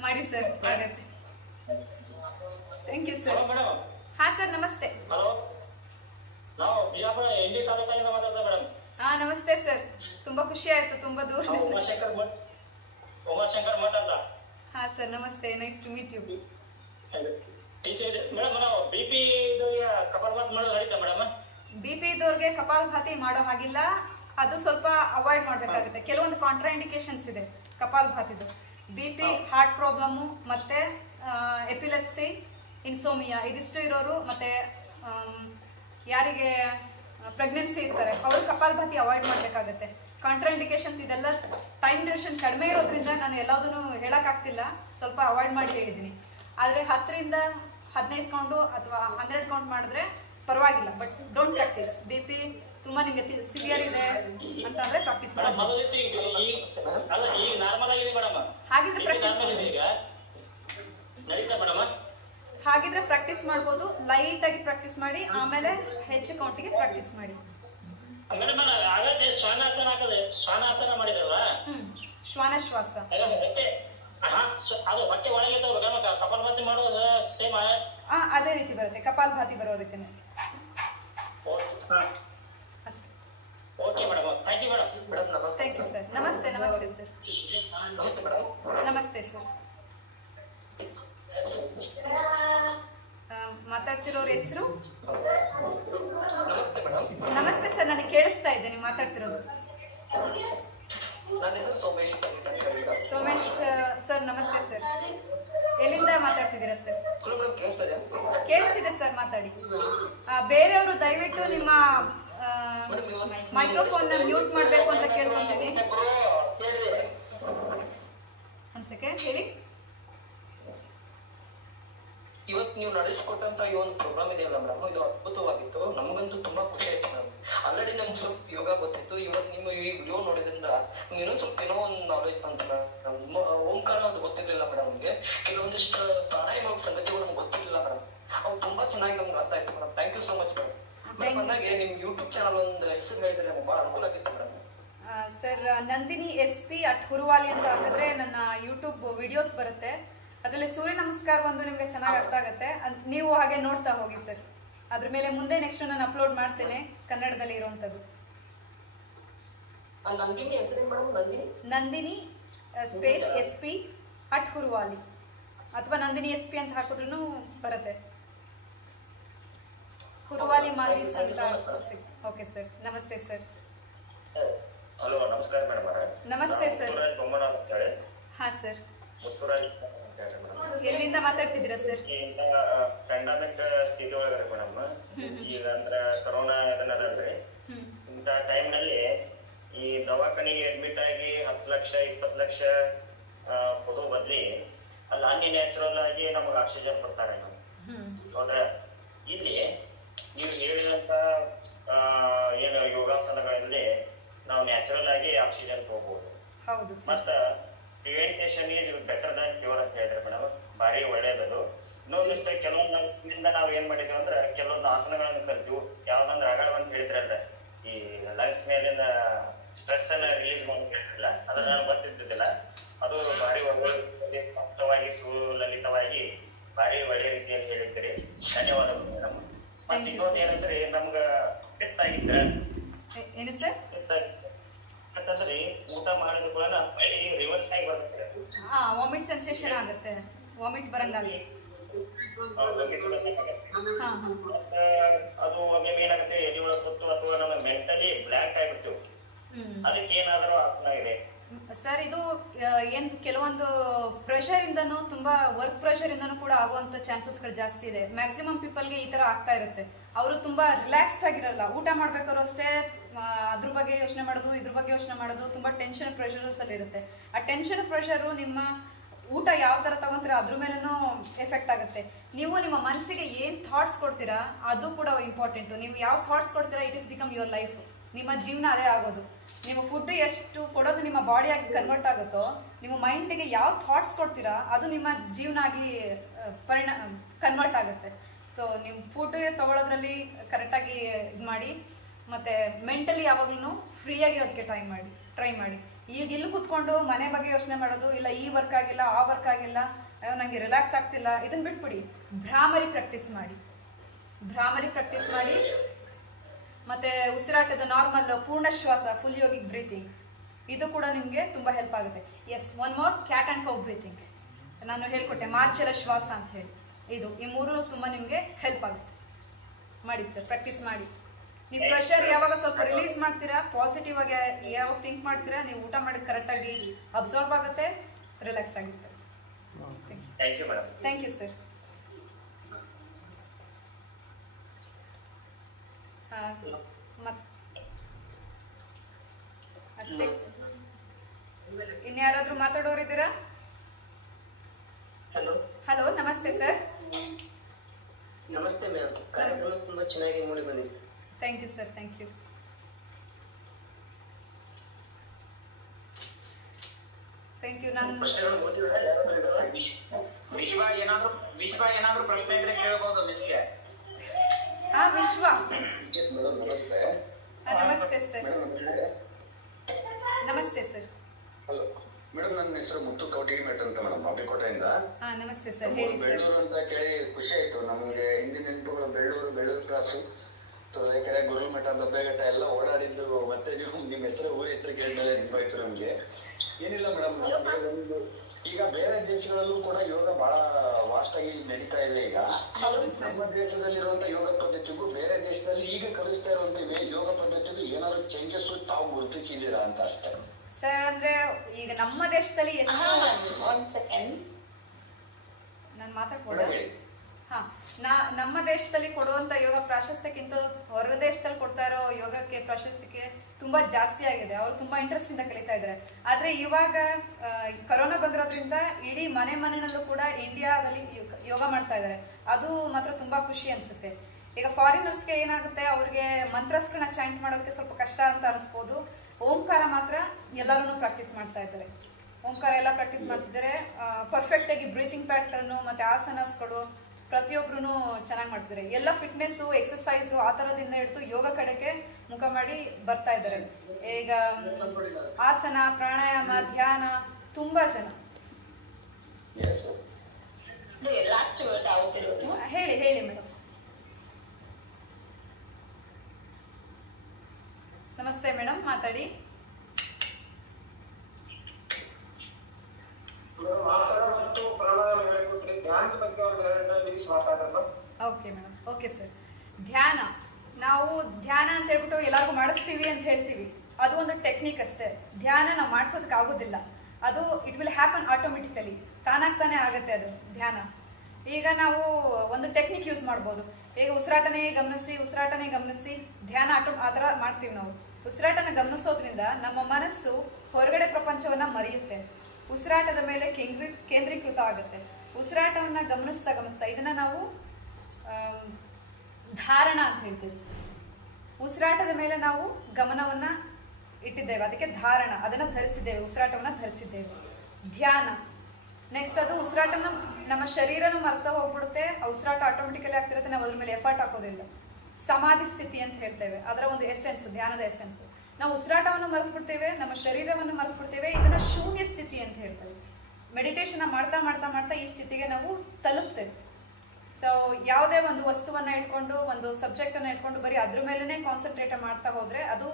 ಮಾಡಿ ಸರ್, ಆಗತ್ತೆ. Thank you sir. ಹಾ ಸರ್ ನಮಸ್ತೆ. ಹಾ ನಮಸ್ತೆ ಸರ್, ತುಂಬಾ ಖುಷಿ ಆಯ್ತು, ತುಂಬಾ ದೂರ. ಉಮಾಶಂಕರ್ ಮಠ ಅಂತ. ಹಾ ಸರ್ ನಮಸ್ತೆ, nice to meet you. Teacher madam, ನಾವು ಬಿಪಿ ಇದ್ದವ್ರಿಗೆ ಕಪಾಲಭಾತಿ ಮಾಡೋದು ನಡೀತಾ ಮೇಡಮ್? ಬಿಪಿ ಇದ್ದವ್ರಿಗೆ ಕಪಾಲಭಾತಿ ಮಾಡೋ ಹಾಗಿಲ್ಲ, ಅದು ಸ್ವಲ್ಪ ಅವಾಯ್ಡ್ ಮಾಡ್ಬೇಕಾಗುತ್ತೆ. ಕೆಲವೊಂದು ಕಾಂಟ್ರಾಇಂಡಿಕೇಶನ್ಸ್ ಇದೆ ಕಪಾಲಭಾತಿದು. ಬಿಪಿ, ಹಾರ್ಟ್ ಪ್ರಾಬ್ಲಮ್ಮು, ಮತ್ತೆ ಎಪಿಲೆಪ್ಸಿ, ಇನ್ಸೋಮಿಯಾ ಇದಿಷ್ಟು ಇರೋರು, ಮತ್ತೆ ಯಾರಿಗೆ ಪ್ರೆಗ್ನೆನ್ಸಿ ಇರ್ತಾರೆ ಅವರು ಕಪಾಲಭಾತಿ ಅವಾಯ್ಡ್ ಮಾಡ್ಬೇಕಾಗತ್ತೆ. ಕಾಂಟ್ರಾಇಂಡಿಕೇಶನ್ಸ್ ಇದೆಲ್ಲ ಟೈಮ್ ಡ್ಯೂರೇಷನ್ ಕಡಿಮೆ ಇರೋದ್ರಿಂದ ನಾನು ಎಲ್ಲದನ್ನು ಹೇಳಕ್ಕಾಗ್ತಿಲ್ಲ, ಸ್ವಲ್ಪ ಅವಾಯ್ಡ್ ಮಾಡಿ ಹೇಳಿದ್ದೀನಿ. ಆದರೆ 10ರಿಂದ 15 ಕೌಂಟು ಅಥವಾ 100 ಕೌಂಟ್ ಮಾಡಿದ್ರೆ ಪರವಾಗಿಲ್ಲ, ಬಟ್ ಡೋಂಟ್ ಪ್ರಾಕ್ಟೀಸ್. ಬಿಪಿ ತುಂಬಾ ನಿಮ್ಗೆ ಸಿವಿಯರ್ ಇದೆ ಅಂತಂದ್ರೆ ಪ್ರಾಕ್ಟೀಸ್ ಮಾಡಿ. ಹಾಗಿದ್ರೆ ಪ್ರಾಕ್ಟೀಸ್ ಹಾಗಿದ್ರೆ ಪ್ರಾಕ್ಟೀಸ್ ಮಾಡ್ಬೋದು. ಲೈಟ್ ಆಗಿ ಪ್ರಾಕ್ಟೀಸ್ ಮಾಡಿ, ಆಮೇಲೆ ಹೆಚ್ಚು ಕೌಂಟಿಗೆ ಪ್ರಾಕ್ಟೀಸ್ ಮಾಡಿ. ಶ್ವಾನಾಸನ ಮಾಡಿದ್ರಲ್ಲ, ಶ್ವಾನಶ್ವಾಸ, ಅದು ಹೊಟ್ಟೆ ಒಳಗೆ ಕಪಾಲಭಾತಿ ಮಾಡೋದು ಸೇಮ್ ಅದೇ ರೀತಿ ಬರುತ್ತೆ, ಕಪಾಲಭಾತಿ ಬರೋ ರೀತಿನೇ. Okay madam, thank you madam. Thank you sir. ನಮಸ್ತೆ. ನಮಸ್ತೆ ಸರ್. ನಮಸ್ತೆ ಸರ್. ಮಾತಾಡ್ತಿರೋರ ಹೆಸರು? ನಮಸ್ತೆ ಸರ್, ನನಗೆ ಕೇಳಿಸ್ತಾ ಇದೆ ನೀವು ಮಾತಾಡ್ತಿರೋದು. ಸೋಮೇಶ್ ಸರ್ ನಮಸ್ತೆ ಸರ್. ಎಲ್ಲಿಂದ ಮಾತಾಡ್ತಿದ್ದೀರಾ ಸರ್? ಕೇಳಿಸ್ತಿದೆ ಸರ್, ಮಾತಾಡಿ. ಬೇರೆಯವರು ದಯವಿಟ್ಟು ನಿಮ್ಮ ಮೈಕ್ರೋಫೋನ್ ಮ್ಯೂಟ್ ಮಾಡಬೇಕು ಅಂತ ಕೇಳ್ಕೊಂತೀನಿ. ಒಂದು ಸೆಕೆಂಡ್ ಹೇಳಿ. ಇವತ್ತು ನೀವು ನಡೆಸ್ಕೊಟ್ಟಂತ ಈ ಒಂದು ಪ್ರೋಗ್ರಾಮ್ ಇದೆಯಲ್ಲ ಮೇಡಮ್, ಇದು ಅದ್ಭುತವಾಗಿತ್ತು. ನಮಗಂತೂ ತುಂಬಾ ಖುಷಿ ಆಯ್ತು ಮೇಡಮ್. ಆಲ್ರೆಡಿ ನಮ್ಗೆ ಸ್ವಲ್ಪ ಯೋಗ ಗೊತ್ತಿತ್ತು, ಇವತ್ತು ನಿಮ್ಮ ಈ ವಿಡಿಯೋ ನೋಡಿದ್ರಿಂದ ಇನ್ನೂ ಸ್ವಲ್ಪ ಏನೋ ಒಂದು ನಾಲೆಜ್ ಬಂತು ಮೇಡಮ್. ಓಂಕಾರ ಅದು ಗೊತ್ತಿರ್ಲಿಲ್ಲ ಮೇಡಮ್ ನಮ್ಗೆ. ಕೆಲವೊಂದಿಷ್ಟು ಪ್ರಾಣಾಯಾಮ ಸಂಗತಿಗಳು ನಮ್ಗೆ ಗೊತ್ತಿರಲಿಲ್ಲ ಮೇಡಮ್, ಅವು ತುಂಬಾ ಚೆನ್ನಾಗಿ ನಮ್ಗೆ ಅರ್ಥ ಆಯ್ತು madam. Thank you so much madam. ನನಗೆ ನಿಮ್ ಯೂಟ್ಯೂಬ್ ಚಾನಲ್ ಒಂದು ಹೆಸರು ಹೇಳಿದ್ರೆ ನಮ್ಗೆ ಬಹಳ ಅನುಕೂಲ ಆಗಿತ್ತು ಮೇಡಮ್. ಸರ್ ನಂದಿನಿ SP ಹುರುವಾಲಿ ಅಂತ ಹಾಕಿದ್ರೆ ನನ್ನ ಯೂಟ್ಯೂಬ್ ವಿಡಿಯೋಸ್ ಬರುತ್ತೆ. ಅದರಲ್ಲಿ ಸೂರ್ಯ ನಮಸ್ಕಾರ ಒಂದು ನಿಮ್ಗೆ ಚೆನ್ನಾಗಿ ಅರ್ಥ ಆಗುತ್ತೆ, ನೀವು ಹಾಗೆ ನೋಡ್ತಾ ಹೋಗಿ ಸರ್. ಅದ್ರ ಮೇಲೆ ಮುಂದೆ ನೆಕ್ಸ್ಟ್ ನಾನು ಅಪ್ಲೋಡ್ ಮಾಡ್ತೇನೆ ಕನ್ನಡದಲ್ಲಿ ಇರುವಂತದ್ದು. ನಂದಿನಿ ಸ್ಪೇಸ್ SP ಹುರುವಾಲಿ ಅಥವಾ ನಂದಿನಿ SP ಅಂತ ಹಾಕಿದ್ರು ಬರುತ್ತೆ. ಹುರುವಾಲಿ ಮಾಲ್ದೀವ್ಸ್ ಅಂತ. ಓಕೆ ಸರ್, ನಮಸ್ತೆ ಸರ್. ಹಲೋ, ನಮಸ್ಕಾರ ಮೇಡಮ್. ನಮಸ್ತೆ ಸರ್. ಹಾ ಸರ್, ಎಲ್ಲಿಂದ ಮಾತಾಡ್ತಿದ್ದೀರಾ ಸರ್? ಕರ್ನಾಟಕ ಸ್ಥಿತಿ ಒಳಗರಿ ಮೇಡಮ್. ಈಗ ಅಂದ್ರ ಕೊರೋನಾ ಅದನ್ನದಲ್ರಿ, ಇಂಥ ಟೈಮ್ ನಲ್ಲಿ ಈ ದವಾಖಾನಿಗೆ ಅಡ್ಮಿಟ್ ಆಗಿ 10 ಲಕ್ಷ 20 ಲಕ್ಷ ಕೊಡೋ ಬದ್ಲಿ ಅಲ್ಲಿ ಅನ್ಯಾಚುರಲ್ ಆಗಿ ನಮಗ್ ಆಕ್ಸಿಜನ್ ಕೊಡ್ತಾರೆ. ಹೌದ್ರ? ಇಲ್ಲಿ ನೀವು ಹೇಳಿದಂತ ಏನು ಯೋಗಾಸನಗಳಲ್ಲಿ ನಾವು ನ್ಯಾಚುರಲ್ ಆಗಿ ಆಕ್ಸಿಜನ್ ತಗೋಬಹುದು. ಮತ್ತ ಪ್ರಿವೆಂಟೇಶನ್ ಈಸ್ ಬೆಟರ್ ದನ್ ಕ್ಯೂರ್ ಅಂತ ಹೇಳಿದ್ರೆ ಮೇಡಮ್, ಭಾರಿ ಒಳ್ಳೇದದು. ಇನ್ನೊಂದಿಷ್ಟ ಕೆಲವೊಂದಿಂದ ನಾವ್ ಏನ್ ಮಾಡಿದ್ವಿ ಅಂದ್ರೆ ಕೆಲವೊಂದು ಆಸನಗಳನ್ನ ಕಲ್ತೀವಿ. ಯಾವ್ದಂದ್ರೆ ಆಗಳ ಅಂತ ಹೇಳಿದ್ರಲ್ಲ, ಈ ಲಂಗ್ಸ್ ಮೇಲಿನ ಸ್ಟ್ರೆಸ್ ಅನ್ನ ರಿಲೀಸ್ ಮಾಡಿ ಹೇಳಿದ್ರಲ್ಲ, ಅದನ್ನ ನಾನು ಗೊತ್ತಿದ್ದಿಲ್ಲ. ಅದು ಭಾರಿ ಒಳ್ಳೆ ಮುಕ್ತವಾಗಿ ಸುಲಲಿತವಾಗಿ ಭಾರಿ ಒಳ್ಳೆ ರೀತಿಯಲ್ಲಿ ಹೇಳಿದ್ರಿ. ಧನ್ಯವಾದಗಳು ಮೇಡಮ್. ಮತ್ತೆ ಇನ್ನೊಂದು ಏನಂದ್ರೆ ನಮ್ಗ ಕೆಟ್ಟಾಗಿದ್ರೆ ಏನು ಸರ್ ಅಂತಂದ್ರೆ ಊಟ ಮಾಡಿದ ಕೂಡ ಮಳಿ ರಿವರ್ಸ್ ಆಗಿ ಬರುತ್ತೆ. ವಾಮಿಟ್ ಸೆನ್ಸೇಷನ್ ಆಗುತ್ತೆ, ವಾಮಿಟ್ ಬರಂಗಾಗುತ್ತೆ. ಅದು ಒಮ್ಮೆ ಏನಾಗುತ್ತೆ, ಎದೆ ಒಳಗೆ ಕೂತು ಅಥವಾ ನಮ್ಮ ಮೆಂಟಲಿ ಬ್ಲಾಕ್ ಆಗಿಬಿಡ್ತೀವಿ. ಅದಕ್ಕೆ ಏನಾದರೂ ಆಸನ ಇದೆ? ಸರ್ ಇದು ಏನು ಕೆಲವೊಂದು ಪ್ರೆಷರಿಂದನೂ ತುಂಬ ವರ್ಕ್ ಪ್ರೆಷರಿಂದನೂ ಕೂಡ ಆಗುವಂಥ ಚಾನ್ಸಸ್ಗಳು ಜಾಸ್ತಿ ಇದೆ. ಮ್ಯಾಕ್ಸಿಮಮ್ ಪೀಪಲ್ಗೆ ಈ ಥರ ಆಗ್ತಾ ಇರುತ್ತೆ. ಅವರು ತುಂಬ ರಿಲ್ಯಾಕ್ಸ್ಡ್ ಆಗಿರಲ್ಲ. ಊಟ ಮಾಡ್ಬೇಕಾದ್ರೂ ಅಷ್ಟೇ ಅದ್ರ ಬಗ್ಗೆ ಯೋಚನೆ ಮಾಡೋದು, ಇದ್ರ ಬಗ್ಗೆ ಯೋಚನೆ ಮಾಡೋದು, ತುಂಬ ಟೆನ್ಷನ್ ಪ್ರೆಷರ್ಸಲ್ಲಿ ಇರುತ್ತೆ. ಆ ಟೆನ್ಷನ್ ಪ್ರೆಷರು ನಿಮ್ಮ ಊಟ ಯಾವ ಥರ ತಗೊಂತೀರಾ ಅದ್ರ ಮೇಲೂ ಎಫೆಕ್ಟ್ ಆಗುತ್ತೆ. ನೀವು ನಿಮ್ಮ ಮನಸ್ಸಿಗೆ ಏನು ಥಾಟ್ಸ್ ಕೊಡ್ತೀರಾ ಅದು ಕೂಡ ಇಂಪಾರ್ಟೆಂಟು. ನೀವು ಯಾವ ಥಾಟ್ಸ್ ಕೊಡ್ತೀರಾ it is become your life. ನಿಮ್ಮ ಜೀವನ ಅದೇ ಆಗೋದು. ನಿಮ್ಮ ಫುಡ್ ಎಷ್ಟು ಕೊಡೋದು ನಿಮ್ಮ ಬಾಡಿಯಾಗಿ ಕನ್ವರ್ಟ್ ಆಗುತ್ತೋ, ನಿಮ್ಮ ಮೈಂಡಿಗೆ ಯಾವ ಥಾಟ್ಸ್ ಕೊಡ್ತೀರಾ ಅದು ನಿಮ್ಮ ಜೀವನ ಆಗಿ ಕನ್ವರ್ಟ್ ಆಗುತ್ತೆ. ಸೊ ನಿಮ್ಮ ಫುಡ್ ತೊಗೊಳೋದ್ರಲ್ಲಿ ಕರೆಕ್ಟಾಗಿ ಇದು ಮಾಡಿ, ಮತ್ತು ಮೆಂಟಲಿ ಯಾವಾಗ್ಲೂ ಫ್ರೀಯಾಗಿರೋದಕ್ಕೆ ಟ್ರೈ ಮಾಡಿ. ಈಗ ಇಲ್ಲಿ ಕೂತ್ಕೊಂಡು ಮನೆ ಬಗ್ಗೆ ಯೋಚನೆ ಮಾಡೋದು, ಇಲ್ಲ ಈ ವರ್ಕ್ ಆಗಿಲ್ಲ ಆ ವರ್ಕ್ ಆಗಿಲ್ಲ, ಅಯ್ಯೋ ನನಗೆ ರಿಲ್ಯಾಕ್ಸ್ ಆಗ್ತಿಲ್ಲ, ಇದನ್ನು ಬಿಟ್ಬಿಡಿ. ಭ್ರಾಮರಿ ಪ್ರಾಕ್ಟೀಸ್ ಮಾಡಿ ಮತ್ತು ಉಸಿರಾಟದ ನಾರ್ಮಲ್ ಪೂರ್ಣ ಶ್ವಾಸ, ಫುಲ್ ಯೋಗಿಕ್ ಬ್ರೀತಿಂಗ್, ಇದು ಕೂಡ ನಿಮಗೆ ತುಂಬ ಹೆಲ್ಪ್ ಆಗುತ್ತೆ. Yes, one more cat and cow breathing ನಾನು ಹೇಳ್ಕೊಟ್ಟೆ, ಮಾರ್ಚಲ ಶ್ವಾಸ ಅಂತ ಹೇಳಿ. ಈ ಮೂರು ತುಂಬ ನಿಮಗೆ ಹೆಲ್ಪ್ ಆಗುತ್ತೆ. ಮಾಡಿ ಸರ್, ಪ್ರಾಕ್ಟೀಸ್ ಮಾಡಿ. ನೀವು ಪ್ರೆಷರ್ ಯಾವಾಗ ಸ್ವಲ್ಪ ರಿಲೀಸ್ ಮಾಡ್ತೀರಾ, ಪಾಸಿಟಿವ್ ಆಗಿ ಯಾವಾಗ ಥಿಂಕ್ ಮಾಡ್ತೀರಾ, ನೀವು ಊಟ ಮಾಡಿದ ಕರೆಕ್ಟಾಗಿ ಅಬ್ಸಾರ್ಬ್ ಆಗುತ್ತೆ, ರಿಲ್ಯಾಕ್ಸ್ ಆಗಿರ್ತಾರೆ. Thank you sir. ಅಷ್ಟೇ. ಇನ್ಯಾರಾದ್ರೂ ಮಾತಾಡೋರಿದ್ದೀರಾ? ಹಲೋ, ನಮಸ್ತೆ ಸರ್. ನಮಸ್ತೆ ಮ್ಯಾಮ್, ಕಾರ್ಯಕ್ರಮ ತುಂಬಾ ಚೆನ್ನಾಗಿ ಮೂಡಿ ಬಂದಿತ್ತು. Thank you sir, thank you. ನಾನು ವಿಶ್ವ ಏನಾದ್ರು ಪ್ರಶ್ನೆ ಇದ್ರೆ ಕೇಳಬಹುದು ಮಿಸ್ಗೆ. ವಿಶ್ವ, ನಮಸ್ತೆ. ನಮಸ್ತೆ ಸರ್. ನಮಸ್ತೆ ಸರ್. ಹಲೋ ಮೇಡಮ್, ನನ್ನ ಹೆಸರು ಮುತ್ತು ಕೌಟಿಮಠ ಅಂತ ಮೇಡಮ್, ಬಾಗಲಕೋಟೆಯಿಂದ. ನಮಸ್ತೆ ಸರ್, ಹೇಳಿ ಸರ್. ಬೆಳ್ಳೂರು ಅಂತ ಕೇಳಿ ಖುಷಿ ಆಯ್ತು ನಮ್ಗೆ. ಹಿಂದಿನ ನೆನಪುಗಳು ಬೆಳ್ಳೂರು ಕ್ರಾಸು, ತೊರೆಕೆರೆ, ಗುರುಮಠ, ದಬ್ಬೆಘಟ್ಟ ಎಲ್ಲ ಓಡಾಡಿದ್ದು. ಮತ್ತೆ ನೀವು ನಿಮ್ಮ ಹೆಸರು, ಊರ ಹೆಸರು ಕೇಳಿದ್ಮೇಲೆ ನೆನಪಾಯ್ತು ನಮ್ಗೆ. ಏನಿಲ್ಲ ಮೇಡಮ್, ಈಗ ಬೇರೆ ದೇಶಗಳಲ್ಲೂ ಕೂಡ ಯೋಗ ಬಹಳ ವಾಸ್ಟ್ ಆಗಿ ನಡೀತಾ ಇದೆ. ಈಗ ನಮ್ಮ ದೇಶದಲ್ಲಿರುವಂತ ಯೋಗ ಪದ್ಧತಿಗೂ ಬೇರೆ ದೇಶದಲ್ಲಿ ಈಗ ಕಲಿಸ್ತಾ ಇರುವಂತ ಯೋಗ ಪದ್ಧತಿಗೂ ಏನಾದ್ರು ಚೇಂಜಸ್ ತಾವು ಗುರುತಿಸಿದ್ದೀರಾ ಅಂತ ಅಷ್ಟೇ ಸರ್. ಅಂದ್ರೆ ಈಗ ನಮ್ಮ ದೇಶದಲ್ಲಿ ಎಷ್ಟು, ನಾನು ಮಾತಾಡ್ಬೋದಾ? ನಮ್ಮ ದೇಶದಲ್ಲಿ ಕೊಡುವಂತ ಯೋಗ ಪ್ರಾಶಸ್ತ್ಯಕ್ಕಿಂತ ಹೊರ ದೇಶದಲ್ಲಿ ಕೊಡ್ತಾ ಇರೋ ಯೋಗಕ್ಕೆ ಪ್ರಾಶಸ್ತ್ಯಕ್ಕೆ ತುಂಬಾ ಜಾಸ್ತಿ ಆಗಿದೆ. ಅವರು ತುಂಬಾ ಇಂಟ್ರೆಸ್ಟ್ ಇಂದ ಕಲಿತಾ ಇದ್ದಾರೆ. ಆದ್ರೆ ಇವಾಗ ಕೊರೋನಾ ಬಂದಿರೋದ್ರಿಂದ ಇಡೀ ಮನೆಯಲ್ಲೂ ಕೂಡ ಇಂಡಿಯಾದಲ್ಲಿ ಯೋಗ ಮಾಡ್ತಾ ಇದ್ದಾರೆ. ಅದು ಮಾತ್ರ ತುಂಬಾ ಖುಷಿ ಅನ್ಸುತ್ತೆ. ಈಗ ಫಾರಿನರ್ಸ್ಗೆ ಏನಾಗುತ್ತೆ, ಅವ್ರಿಗೆ ಮಂತ್ರಸ್ಗಳನ್ನ ಚಾಂಟ್ ಮಾಡೋದಕ್ಕೆ ಸ್ವಲ್ಪ ಕಷ್ಟ ಅಂತ ಅನಿಸ್ಬೋದು. ಓಂಕಾರ ಮಾತ್ರ ಎಲ್ಲರೂ ಪ್ರಾಕ್ಟೀಸ್ ಮಾಡ್ತಾ ಇದ್ದಾರೆ. ಓಂಕಾರ ಎಲ್ಲ ಪ್ರಾಕ್ಟೀಸ್ ಮಾಡ್ತಿದ್ದಾರೆ. ಪರ್ಫೆಕ್ಟ್ ಆಗಿ ಬ್ರೀತಿಂಗ್ ಪ್ಯಾಟರ್ನು ಮತ್ತೆ ಆಸನಸ್ಗಳು ಪ್ರತಿಯೊಬ್ರು ಚೆನ್ನಾಗಿ ಮಾಡ್ತಿದ್ದಾರೆ. ಎಲ್ಲ ಫಿಟ್ನೆಸ್ಸು, ಎಕ್ಸಸೈಸು ಆ ಥರದಿಂದ ಹಿಡಿದು ಯೋಗ ಕಡೆಗೆ ಮುಖ ಮಾಡಿ ಬರ್ತಾ ಇದ್ದಾರೆ. ಈಗ ಆಸನ, ಪ್ರಾಣಾಯಾಮ, ಧ್ಯಾನ ತುಂಬಾ ಜನ. ಹೇಳಿ ಮೇಡಮ್. ನಮಸ್ತೆ ಮೇಡಮ್, ಮಾತಾಡಿ. Okay madam, okay sir. ಧ್ಯಾನ, ನಾವು ಧ್ಯಾನ ಅಂತ ಹೇಳ್ಬಿಟ್ಟು ಎಲ್ಲರಿಗೂ ಮಾಡಿಸ್ತೀವಿ ಅಂತ ಹೇಳ್ತೀವಿ. ಅದು ಒಂದು ಟೆಕ್ನಿಕ್ ಅಷ್ಟೇ. ಧ್ಯಾನ ನಾವು ಮಾಡಿಸೋದಕ್ಕೆ ಆಗೋದಿಲ್ಲ. ಅದು ಇಟ್ ವಿಲ್ ಹ್ಯಾಪನ್ ಆಟೋಮೆಟಿಕಲಿ, ತಾನಾಗ್ತಾನೆ ಆಗುತ್ತೆ ಅದು ಧ್ಯಾನ. ಈಗ ನಾವು ಒಂದು ಟೆಕ್ನಿಕ್ ಯೂಸ್ ಮಾಡ್ಬೋದು. ಈಗ ಉಸಿರಾಟನೇ ಗಮನಿಸಿ ಧ್ಯಾನ ಆ ಥರ ಮಾಡ್ತೀವಿ ನಾವು. ಉಸಿರಾಟನ ಗಮನಿಸೋದ್ರಿಂದ ನಮ್ಮ ಮನಸ್ಸು ಹೊರಗಡೆ ಪ್ರಪಂಚವನ್ನ ಮರೆಯುತ್ತೆ. ಉಸಿರಾಟದ ಮೇಲೆ ಕೇಂದ್ರೀಕೃತ ಆಗುತ್ತೆ. ಉಸಿರಾಟವನ್ನ ಗಮನಿಸ್ತಾ ಇದನ್ನ ನಾವು ಧಾರಣ ಅಂತ ಹೇಳ್ತೀವಿ. ಉಸಿರಾಟದ ಮೇಲೆ ನಾವು ಗಮನವನ್ನ ಇಟ್ಟಿದ್ದೇವೆ, ಅದಕ್ಕೆ ಧಾರಣ. ಅದನ್ನ ಧರಿಸಿದ್ದೇವೆ, ಉಸಿರಾಟವನ್ನ ಧರಿಸಿದ್ದೇವೆ. ಧ್ಯಾನ ನೆಕ್ಸ್ಟ್, ಅದು ಉಸಿರಾಟನ ನಮ್ಮ ಶರೀರನೂ ಮರ್ತಾ ಹೋಗ್ಬಿಡುತ್ತೆ. ಆ ಉಸಿರಾಟ ಆಟೋಮೆಟಿಕಲಿ ಆಗ್ತಿರುತ್ತೆ, ನಾವು ಅದ್ರ ಮೇಲೆ ಎಫರ್ಟ್ ಹಾಕೋದಿಲ್ಲ. ಸಮಾಧಿ ಸ್ಥಿತಿ ಅಂತ ಹೇಳ್ತೇವೆ, ಅದರ ಒಂದು ಎಸೆನ್ಸ್, ಧ್ಯಾನದ ಎಸೆನ್ಸ್. ನಾವು ಉಸಿರಾಟವನ್ನು ಮರೆತು ಬಿಡ್ತೇವೆ, ನಮ್ಮ ಶರೀರವನ್ನು ಮರೆತು ಬಿಡ್ತೇವೆ. ಇದನ್ನ ಶೂನ್ಯ ಸ್ಥಿತಿ ಅಂತ ಹೇಳ್ತೇವೆ. ಮೆಡಿಟೇಷನ್ ಮಾಡ್ತಾ ಈ ಸ್ಥಿತಿಗೆ ನಾವು ತಲುಪ್ತೇವೆ. ಸೊ ಯಾವುದೇ ಒಂದು ವಸ್ತುವನ್ನ ಇಟ್ಕೊಂಡು, ಒಂದು ಸಬ್ಜೆಕ್ಟ್ ಅನ್ನ ಇಟ್ಕೊಂಡು ಬರೀ ಅದ್ರ ಮೇಲೆನೆ ಕಾನ್ಸಂಟ್ರೇಟ್ ಮಾಡ್ತಾ ಹೋದ್ರೆ ಅದು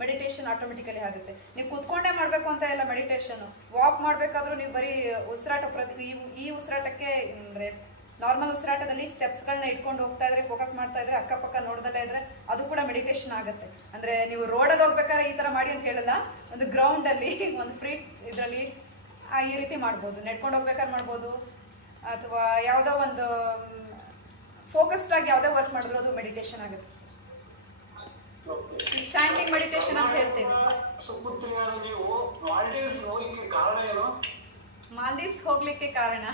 ಮೆಡಿಟೇಷನ್ ಆಟೋಮೆಟಿಕಲಿ ಆಗುತ್ತೆ. ನೀವು ಕೂತ್ಕೊಂಡೇ ಮಾಡಬೇಕು ಅಂತ ಇಲ್ಲ ಮೆಡಿಟೇಷನ್. ವಾಕ್ ಮಾಡಬೇಕಾದ್ರೂ ನೀವು ಬರೀ ಉಸಿರಾಟ ಈ ಉಸಿರಾಟಕ್ಕೆ ಅಂದರೆ ನಾರ್ಮಲ್ ಉಸಿರಾಟದಲ್ಲಿ ಸ್ಟೆಪ್ಸ್ಗಳನ್ನ ಇಟ್ಕೊಂಡು ಹೋಗ್ತಾ ಇದ್ರೆ, ಫೋಕಸ್ ಮಾಡ್ತಾ ಇದ್ರೆ, ಅಕ್ಕಪಕ್ಕ ನೋಡ್ದಲ್ಲೇ ಇದ್ರೆ ಅದು ಕೂಡ ಮೆಡಿಟೇಷನ್ ಆಗುತ್ತೆ. ಅಂದ್ರೆ ನೀವು ರೋಡಲ್ಲಿ ಹೋಗ್ಬೇಕಾದ್ರೆ ಈ ತರ ಮಾಡಿ ಅಂತ ಹೇಳಲ್ಲ, ಒಂದು ಗ್ರೌಂಡ್ ಅಲ್ಲಿ ಒಂದು ಫ್ರೀ ಇದರಲ್ಲಿ ಈ ರೀತಿ ಮಾಡ್ಬೋದು. ನಡ್ಕೊಂಡು ಹೋಗ್ಬೇಕಾದ್ರೆ ಮಾಡ್ಬೋದು, ಅಥವಾ ಯಾವುದೋ ಒಂದು ಫೋಕಸ್ಡ್ ಆಗಿ ಯಾವುದೇ ವರ್ಕ್ ಮಾಡಿದ್ರು ಅದು ಮೆಡಿಟೇಷನ್ ಆಗುತ್ತೆ. ಚಾಂಟಿಂಗ್ ಮೆಡಿಟೇಷನ್ ಅಂತ ಹೇಳ್ತೇವೆ. ನೀವು ಮಾಲ್ಡೀವ್ಸ್ ಹೋಗ್ಲಿಕ್ಕೆ ಕಾರಣ ಏನು? ಮಾಲ್ದೀವ್ಸ್ ಹೋಗ್ಲಿಕ್ಕೆ ಕಾರಣ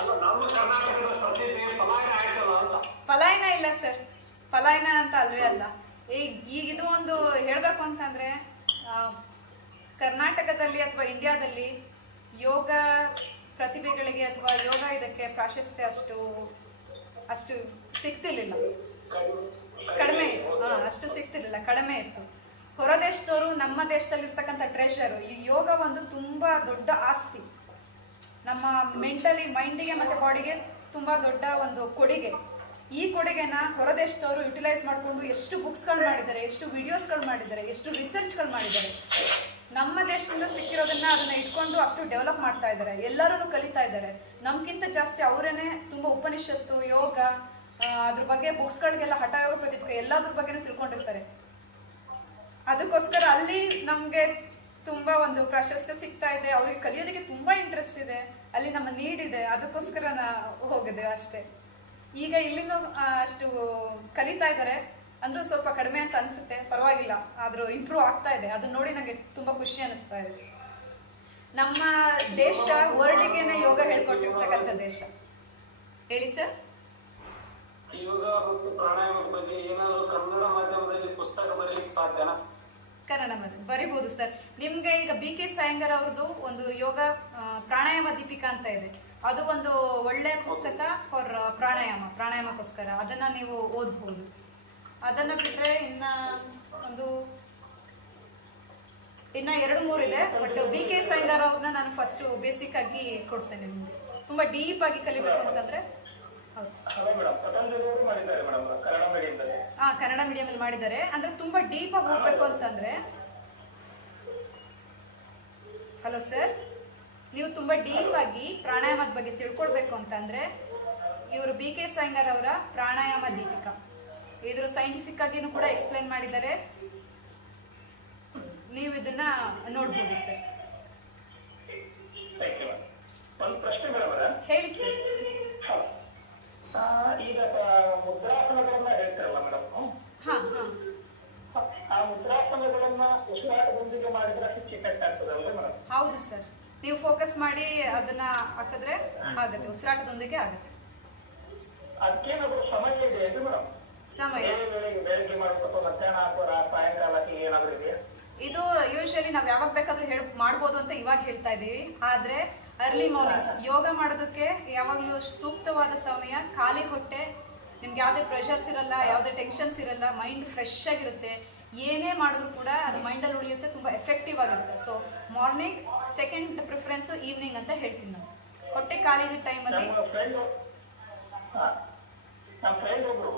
ಅಲ್ಲ, ನಮ್ಮ ಕರ್ನಾಟಕದ ಪ್ರತಿಭೆ ಪಲಾಯನ ಆಯ್ತಲ್ಲ ಅಂತ. ಪಲಾಯನ ಇಲ್ಲ ಸರ್, ಪಲಾಯನ ಅಂತ ಅಲ್ವೇ ಅಲ್ಲ. ಈಗ ಇದು ಒಂದು ಹೇಳ್ಬೇಕು ಅಂತಂದ್ರೆ ಕರ್ನಾಟಕದಲ್ಲಿ ಅಥವಾ ಇಂಡಿಯಾದಲ್ಲಿ ಯೋಗ ಪ್ರತಿಭೆಗಳಿಗೆ ಅಥವಾ ಯೋಗ ಇದಕ್ಕೆ ಪ್ರಾಶಸ್ತ್ಯ ಅಷ್ಟು ಸಿಗ್ತಿರ್ಲಿಲ್ಲ, ಕಡಿಮೆ ಇತ್ತು. ಅಷ್ಟು ಸಿಗ್ತಿರ್ಲಿಲ್ಲ, ಕಡಿಮೆ ಇತ್ತು. ಹೊರ ದೇಶದವರು ನಮ್ಮ ದೇಶದಲ್ಲಿರ್ತಕ್ಕಂಥ ಟ್ರೆಷರು. ಈ ಯೋಗ ಒಂದು ತುಂಬಾ ದೊಡ್ಡ ಆಸ್ತಿ, ನಮ್ಮ ಮೆಂಟಲಿ ಮೈಂಡಿಗೆ ಮತ್ತೆ ಬಾಡಿಗೆ ತುಂಬಾ ದೊಡ್ಡ ಒಂದು ಕೊಡುಗೆ. ಈ ಕೊಡುಗೆನ ಹೊರ ದೇಶದವರು ಯುಟಿಲೈಸ್ ಮಾಡಿಕೊಂಡು ಎಷ್ಟು ಬುಕ್ಸ್ಗಳು ಮಾಡಿದ್ದಾರೆ, ಎಷ್ಟು ವಿಡಿಯೋಸ್ಗಳು ಮಾಡಿದ್ದಾರೆ, ಎಷ್ಟು ರಿಸರ್ಚ್ಗಳು ಮಾಡಿದ್ದಾರೆ. ನಮ್ಮ ದೇಶದಿಂದ ಸಿಕ್ಕಿರೋದನ್ನ ಅದನ್ನ ಇಟ್ಕೊಂಡು ಅಷ್ಟು ಡೆವಲಪ್ ಮಾಡ್ತಾ ಇದ್ದಾರೆ, ಎಲ್ಲರೂ ಕಲಿತಾ ಇದ್ದಾರೆ. ನಮ್ಗಿಂತ ಜಾಸ್ತಿ ಅವರೇನೆ ತುಂಬಾ ಉಪನಿಷತ್ತು, ಯೋಗ, ಅದ್ರ ಬಗ್ಗೆ ಬುಕ್ಸ್ಗಳಿಗೆಲ್ಲ ಹಠಯೋಗ, ಪ್ರದೀಪಕ ಎಲ್ಲದ್ರ ಬಗ್ಗೆನೂ ತಿಳ್ಕೊಂಡಿರ್ತಾರೆ. ಅದಕ್ಕೋಸ್ಕರ ಅಲ್ಲಿ ನಮ್ಗೆ ತುಂಬಾ ಒಂದು ಪ್ರಾಶಸ್ತ್ಯ ಸಿಗ್ತಾ ಇದೆ, ಅವ್ರಿಗೆ ಕಲಿಯೋದಕ್ಕೆ ತುಂಬಾ ಇಂಟ್ರೆಸ್ಟ್ ಇದೆ, ಅಲ್ಲಿ ನಮ್ಮ ನೀಡ್ ಇದೆ. ಅದಕ್ಕೋಸ್ಕರ ಹೋಗಿದೆ ಅಷ್ಟೇ. ಈಗ ಇಲ್ಲಿನೂ ಅಷ್ಟು ಕಲಿತಾ ಇದ್ದಾರೆ ಅಂದ್ರೂ ಸ್ವಲ್ಪ ಕಡಿಮೆ ಅಂತ ಅನ್ಸುತ್ತೆ, ಪರವಾಗಿಲ್ಲ, ಆದ್ರೂ ಇಂಪ್ರೂವ್ ಆಗ್ತಾ ಇದೆ. ಅದನ್ನ ನೋಡಿ ನಂಗೆ ತುಂಬಾ ಖುಷಿ ಅನಿಸ್ತಾ ಇದೆ. ನಮ್ಮ ದೇಶ ವರ್ಲ್ಡ್ಗೆನೆ ಯೋಗ ಹೇಳ್ಕೊಟ್ಟಿರ್ತಕ್ಕಂಥ ದೇಶ. ಹೇಳಿ ಸರ್. ಯೋಗ ಮತ್ತು ಪ್ರಾಣಾಯಾಮದ ಬಗ್ಗೆ ಏನಾದ್ರು ಕನ್ನಡ ಮಾಧ್ಯಮದಲ್ಲಿ ಪುಸ್ತಕ ಬರೀಲಿಕ್ಕೆ ಸಾಧ್ಯನಾ? ಕನ್ನಡ ಬರಿಬಹುದು ಸರ್. ನಿಮ್ಗೆ ಈಗ BK ಸಾಯಂಗರ್ ಅವ್ರದ್ದು ಒಂದು ಯೋಗ ಪ್ರಾಣಾಯಾಮ ದೀಪಿಕಾ ಅಂತ ಇದೆ, ಅದು ಒಂದು ಒಳ್ಳೆ ಪುಸ್ತಕ ಫಾರ್ ಪ್ರಾಣಾಯಾಮಕ್ಕೋಸ್ಕರ. ಅದನ್ನ ನೀವು ಓದ್ಬಹುದು. ಅದನ್ನ ಬಿಟ್ರೆ ಇನ್ನ 2-3 ಇದೆ. ಬಟ್ BK ಸಾಯಂಗರ್ ಅವ್ರನ್ನ ನಾನು ಫಸ್ಟ್ ಬೇಸಿಕ್ ಆಗಿ ಕೊಡ್ತೇನೆ. ನಿಮ್ಗೆ ತುಂಬಾ ಡೀಪ್ ಆಗಿ ಕಲಿಬೇಕು ಅಂತಂದ್ರೆ ಕನ್ನಡ ಮೀಡಿಯಂ ಅಲ್ಲಿ ಮಾಡಿದ್ದಾರೆ. ಅಂದ್ರೆ ತುಂಬಾ ಡೀಪ್ ಆಗಿ ಹೋಗ್ಬೇಕು ಅಂತಂದ್ರೆ, ಹಲೋ ಸರ್, ನೀವು ತುಂಬಾ ಡೀಪ್ ಆಗಿ ಪ್ರಾಣಾಯಾಮದ ಬಗ್ಗೆ ತಿಳ್ಕೊಳ್ಬೇಕು ಅಂತಂದ್ರೆ ಇವರು BK ಸಾಯಂಗರ್ ಅವರ ಪ್ರಾಣಾಯಾಮ ದೀಪಿಕಾ, ಇದ್ರ ಸೈಂಟಿಫಿಕ್ ಆಗಿನೂ ಕೂಡ ಎಕ್ಸ್ಪ್ಲೈನ್ ಮಾಡಿದ್ದಾರೆ. ನೀವು ಇದನ್ನ ನೋಡ್ಬೋದು ಸರ್. ಹೇಳಿ ಸರ್. ಈಗ ಮುದ್ರಾಸನಗಳನ್ನ ಹೇಳ್ತಾರಲ್ಲ ಮೇಡಮ್, ಆ ಮುದ್ರಾಸನಗಳನ್ನ ಉಸಿರಾಟದೊಂದಿಗೆ ಮಾಡಿದ್ರೆ ಎಫೆಕ್ಟ್ ಆಗ್ತದಲ್ರಿ ಮೇಡಮ್? ಹೌದು ಸರ್, ನೀವು ಫೋಕಸ್ ಮಾಡಿ ಅದನ್ನ ಹಾಕಿದ್ರೆ ಆಗುತ್ತೆ, ಉಸಿರಾಟದೊಂದಿಗೆ ಆಗುತ್ತೆ. ಅದಕ್ಕೇನಾದ್ರು ಸಮಯ ಇದೆ ಏನ್ರಿ ಮೇಡಮ್? ಸಮಯ ಬೆಳಗ್ಗೆ ಮಾಡ್ಬೇಕು, ಮಧ್ಯಾಹ್ನ ಅಥವಾ ಸಾಯಂಕಾಲಕ್ಕೆ ಏನಾದ್ರು ಇದೆಯಾ? ಇದು ಯೂಶಲಿ ನಾವ್ ಯಾವಾಗ ಬೇಕಾದ್ರೂ ಮಾಡ್ಬೋದು ಅಂತ ಇವಾಗ ಹೇಳ್ತಾ ಇದೀವಿ. ಆದ್ರೆ ಅರ್ಲಿ ಮಾರ್ನಿಂಗ್ಸ್ ಯೋಗ ಮಾಡೋದಕ್ಕೆ ಯಾವಾಗ್ಲೂ ಸೂಕ್ತವಾದ ಸಮಯ, ಖಾಲಿ ಹೊಟ್ಟೆ, ನಿಮ್ಗೆ ಯಾವ್ದೇ ಪ್ರೆಷರ್ಸ್ ಇರಲ್ಲ, ಯಾವ್ದೇ ಟೆನ್ಷನ್ಸ್ ಇರಲ್ಲ, ಮೈಂಡ್ ಫ್ರೆಶ್ ಆಗಿರುತ್ತೆ. ಏನೇ ಮಾಡಿದ್ರು ಕೂಡ ಅದು ಮೈಂಡಲ್ಲಿ ಉಳಿಯುತ್ತೆ, ತುಂಬಾ ಎಫೆಕ್ಟಿವ್ ಆಗಿರುತ್ತೆ. So morning, second preference evening ಅಂತ ಹೇಳ್ತೀನಿ ನಾನು. ಹೊಟ್ಟೆ ಖಾಲಿ ಇದ್ದ ಟೈಮಲ್ಲಿ. ನಮ್ಮ ಫ್ರೆಂಡ್ ಒಬ್ರು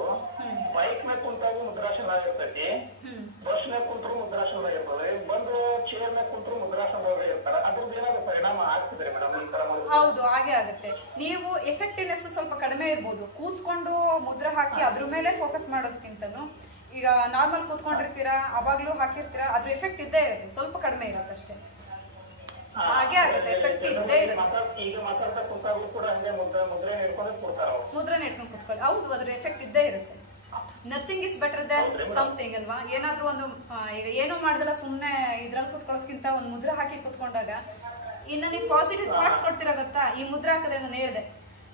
ಬೈಕ್ ನ ಕುಂತಾಗೂ ಮುದ್ರಾಸನ ಇರ್ತೈತಿ, ಬಸ್ ನ ಕುಂತ್ರು ಮುದ್ರಾಸನ ಇರ್ತದೆ, ಬಂದು ಚೇರ್ ನ ಕುಂತ್ರು ಮುದ್ರಾಸನ ಇರ್ತಾರೆ. ಅದ್ರದ್ದು ಏನಾದ್ರು ಪರಿಣಾಮ ಆಗ್ತಿದ್ರೆ ಮೇಡಮ್ ಈ ತರ? ಹೌದು, ಹಾಗೆ ಆಗುತ್ತೆ. ನೀವು ಎಫೆಕ್ಟಿವ್ನೆಸ್ ಸ್ವಲ್ಪ ಕಡಿಮೆ ಇರ್ಬೋದು. ಕೂತ್ಕೊಂಡು ಮುದ್ರೆ ಹಾಕಿ ಅದ್ರ ಮೇಲೆ ಫೋಕಸ್ ಮಾಡೋದಕ್ಕಿಂತನೂ ಈಗ ನಾರ್ಮಲ್ ಕೂತ್ಕೊಂಡಿರ್ತೀರಾ, ಅವಾಗ್ಲೂ ಹಾಕಿರ್ತೀರಾ, ಅದ್ರ ಎಫೆಕ್ಟ್ ಇದ್ದೇ ಇರುತ್ತೆ, ಸ್ವಲ್ಪ ಕಡಿಮೆ ಇರುತ್ತೆ ಅಷ್ಟೇ. ಹಾಗೆ ಆಗುತ್ತೆ, ಎಫೆಕ್ಟ್ ಇದ್ದೇ ಇರುತ್ತೆ. ಈಗ ಮಾತಾಡ್ತಾ ಕುಂತಾಗೂ ಕೂಡ ಹಂಗೆ ಮುದ್ರೆ ಹಿಡ್ಕೊಂಡು ಕೂತ್ಕೊಳ್ಳಿ. ಹೌದು, ಅದ್ರ ಎಫೆಕ್ಟ್ ಇದ್ದೇ ಇರುತ್ತೆ. Nothing is better than something ಅಲ್ವಾ? ಏನಾದ್ರೂ ಒಂದು ಈಗ ಏನೂ ಮಾಡ್ದಲ್ಲ ಸುಮ್ಮನೆ ಇದ್ರಲ್ಲಿ ಕೂತ್ಕೊಳ್ಳೋದಕ್ಕಿಂತ ಒಂದು ಮುದ್ರೆ ಹಾಕಿ ಕೂತ್ಕೊಂಡಾಗ ಇನ್ನು ನೀವು ಪಾಸಿಟಿವ್ ಥಾಟ್ಸ್ ಕೊಡ್ತೀರಾ ಗೊತ್ತಾ? ಈ ಮುದ್ರೆ ಹಾಕಿದ್ರೆ ನಾನು ಹೇಳಿದೆ,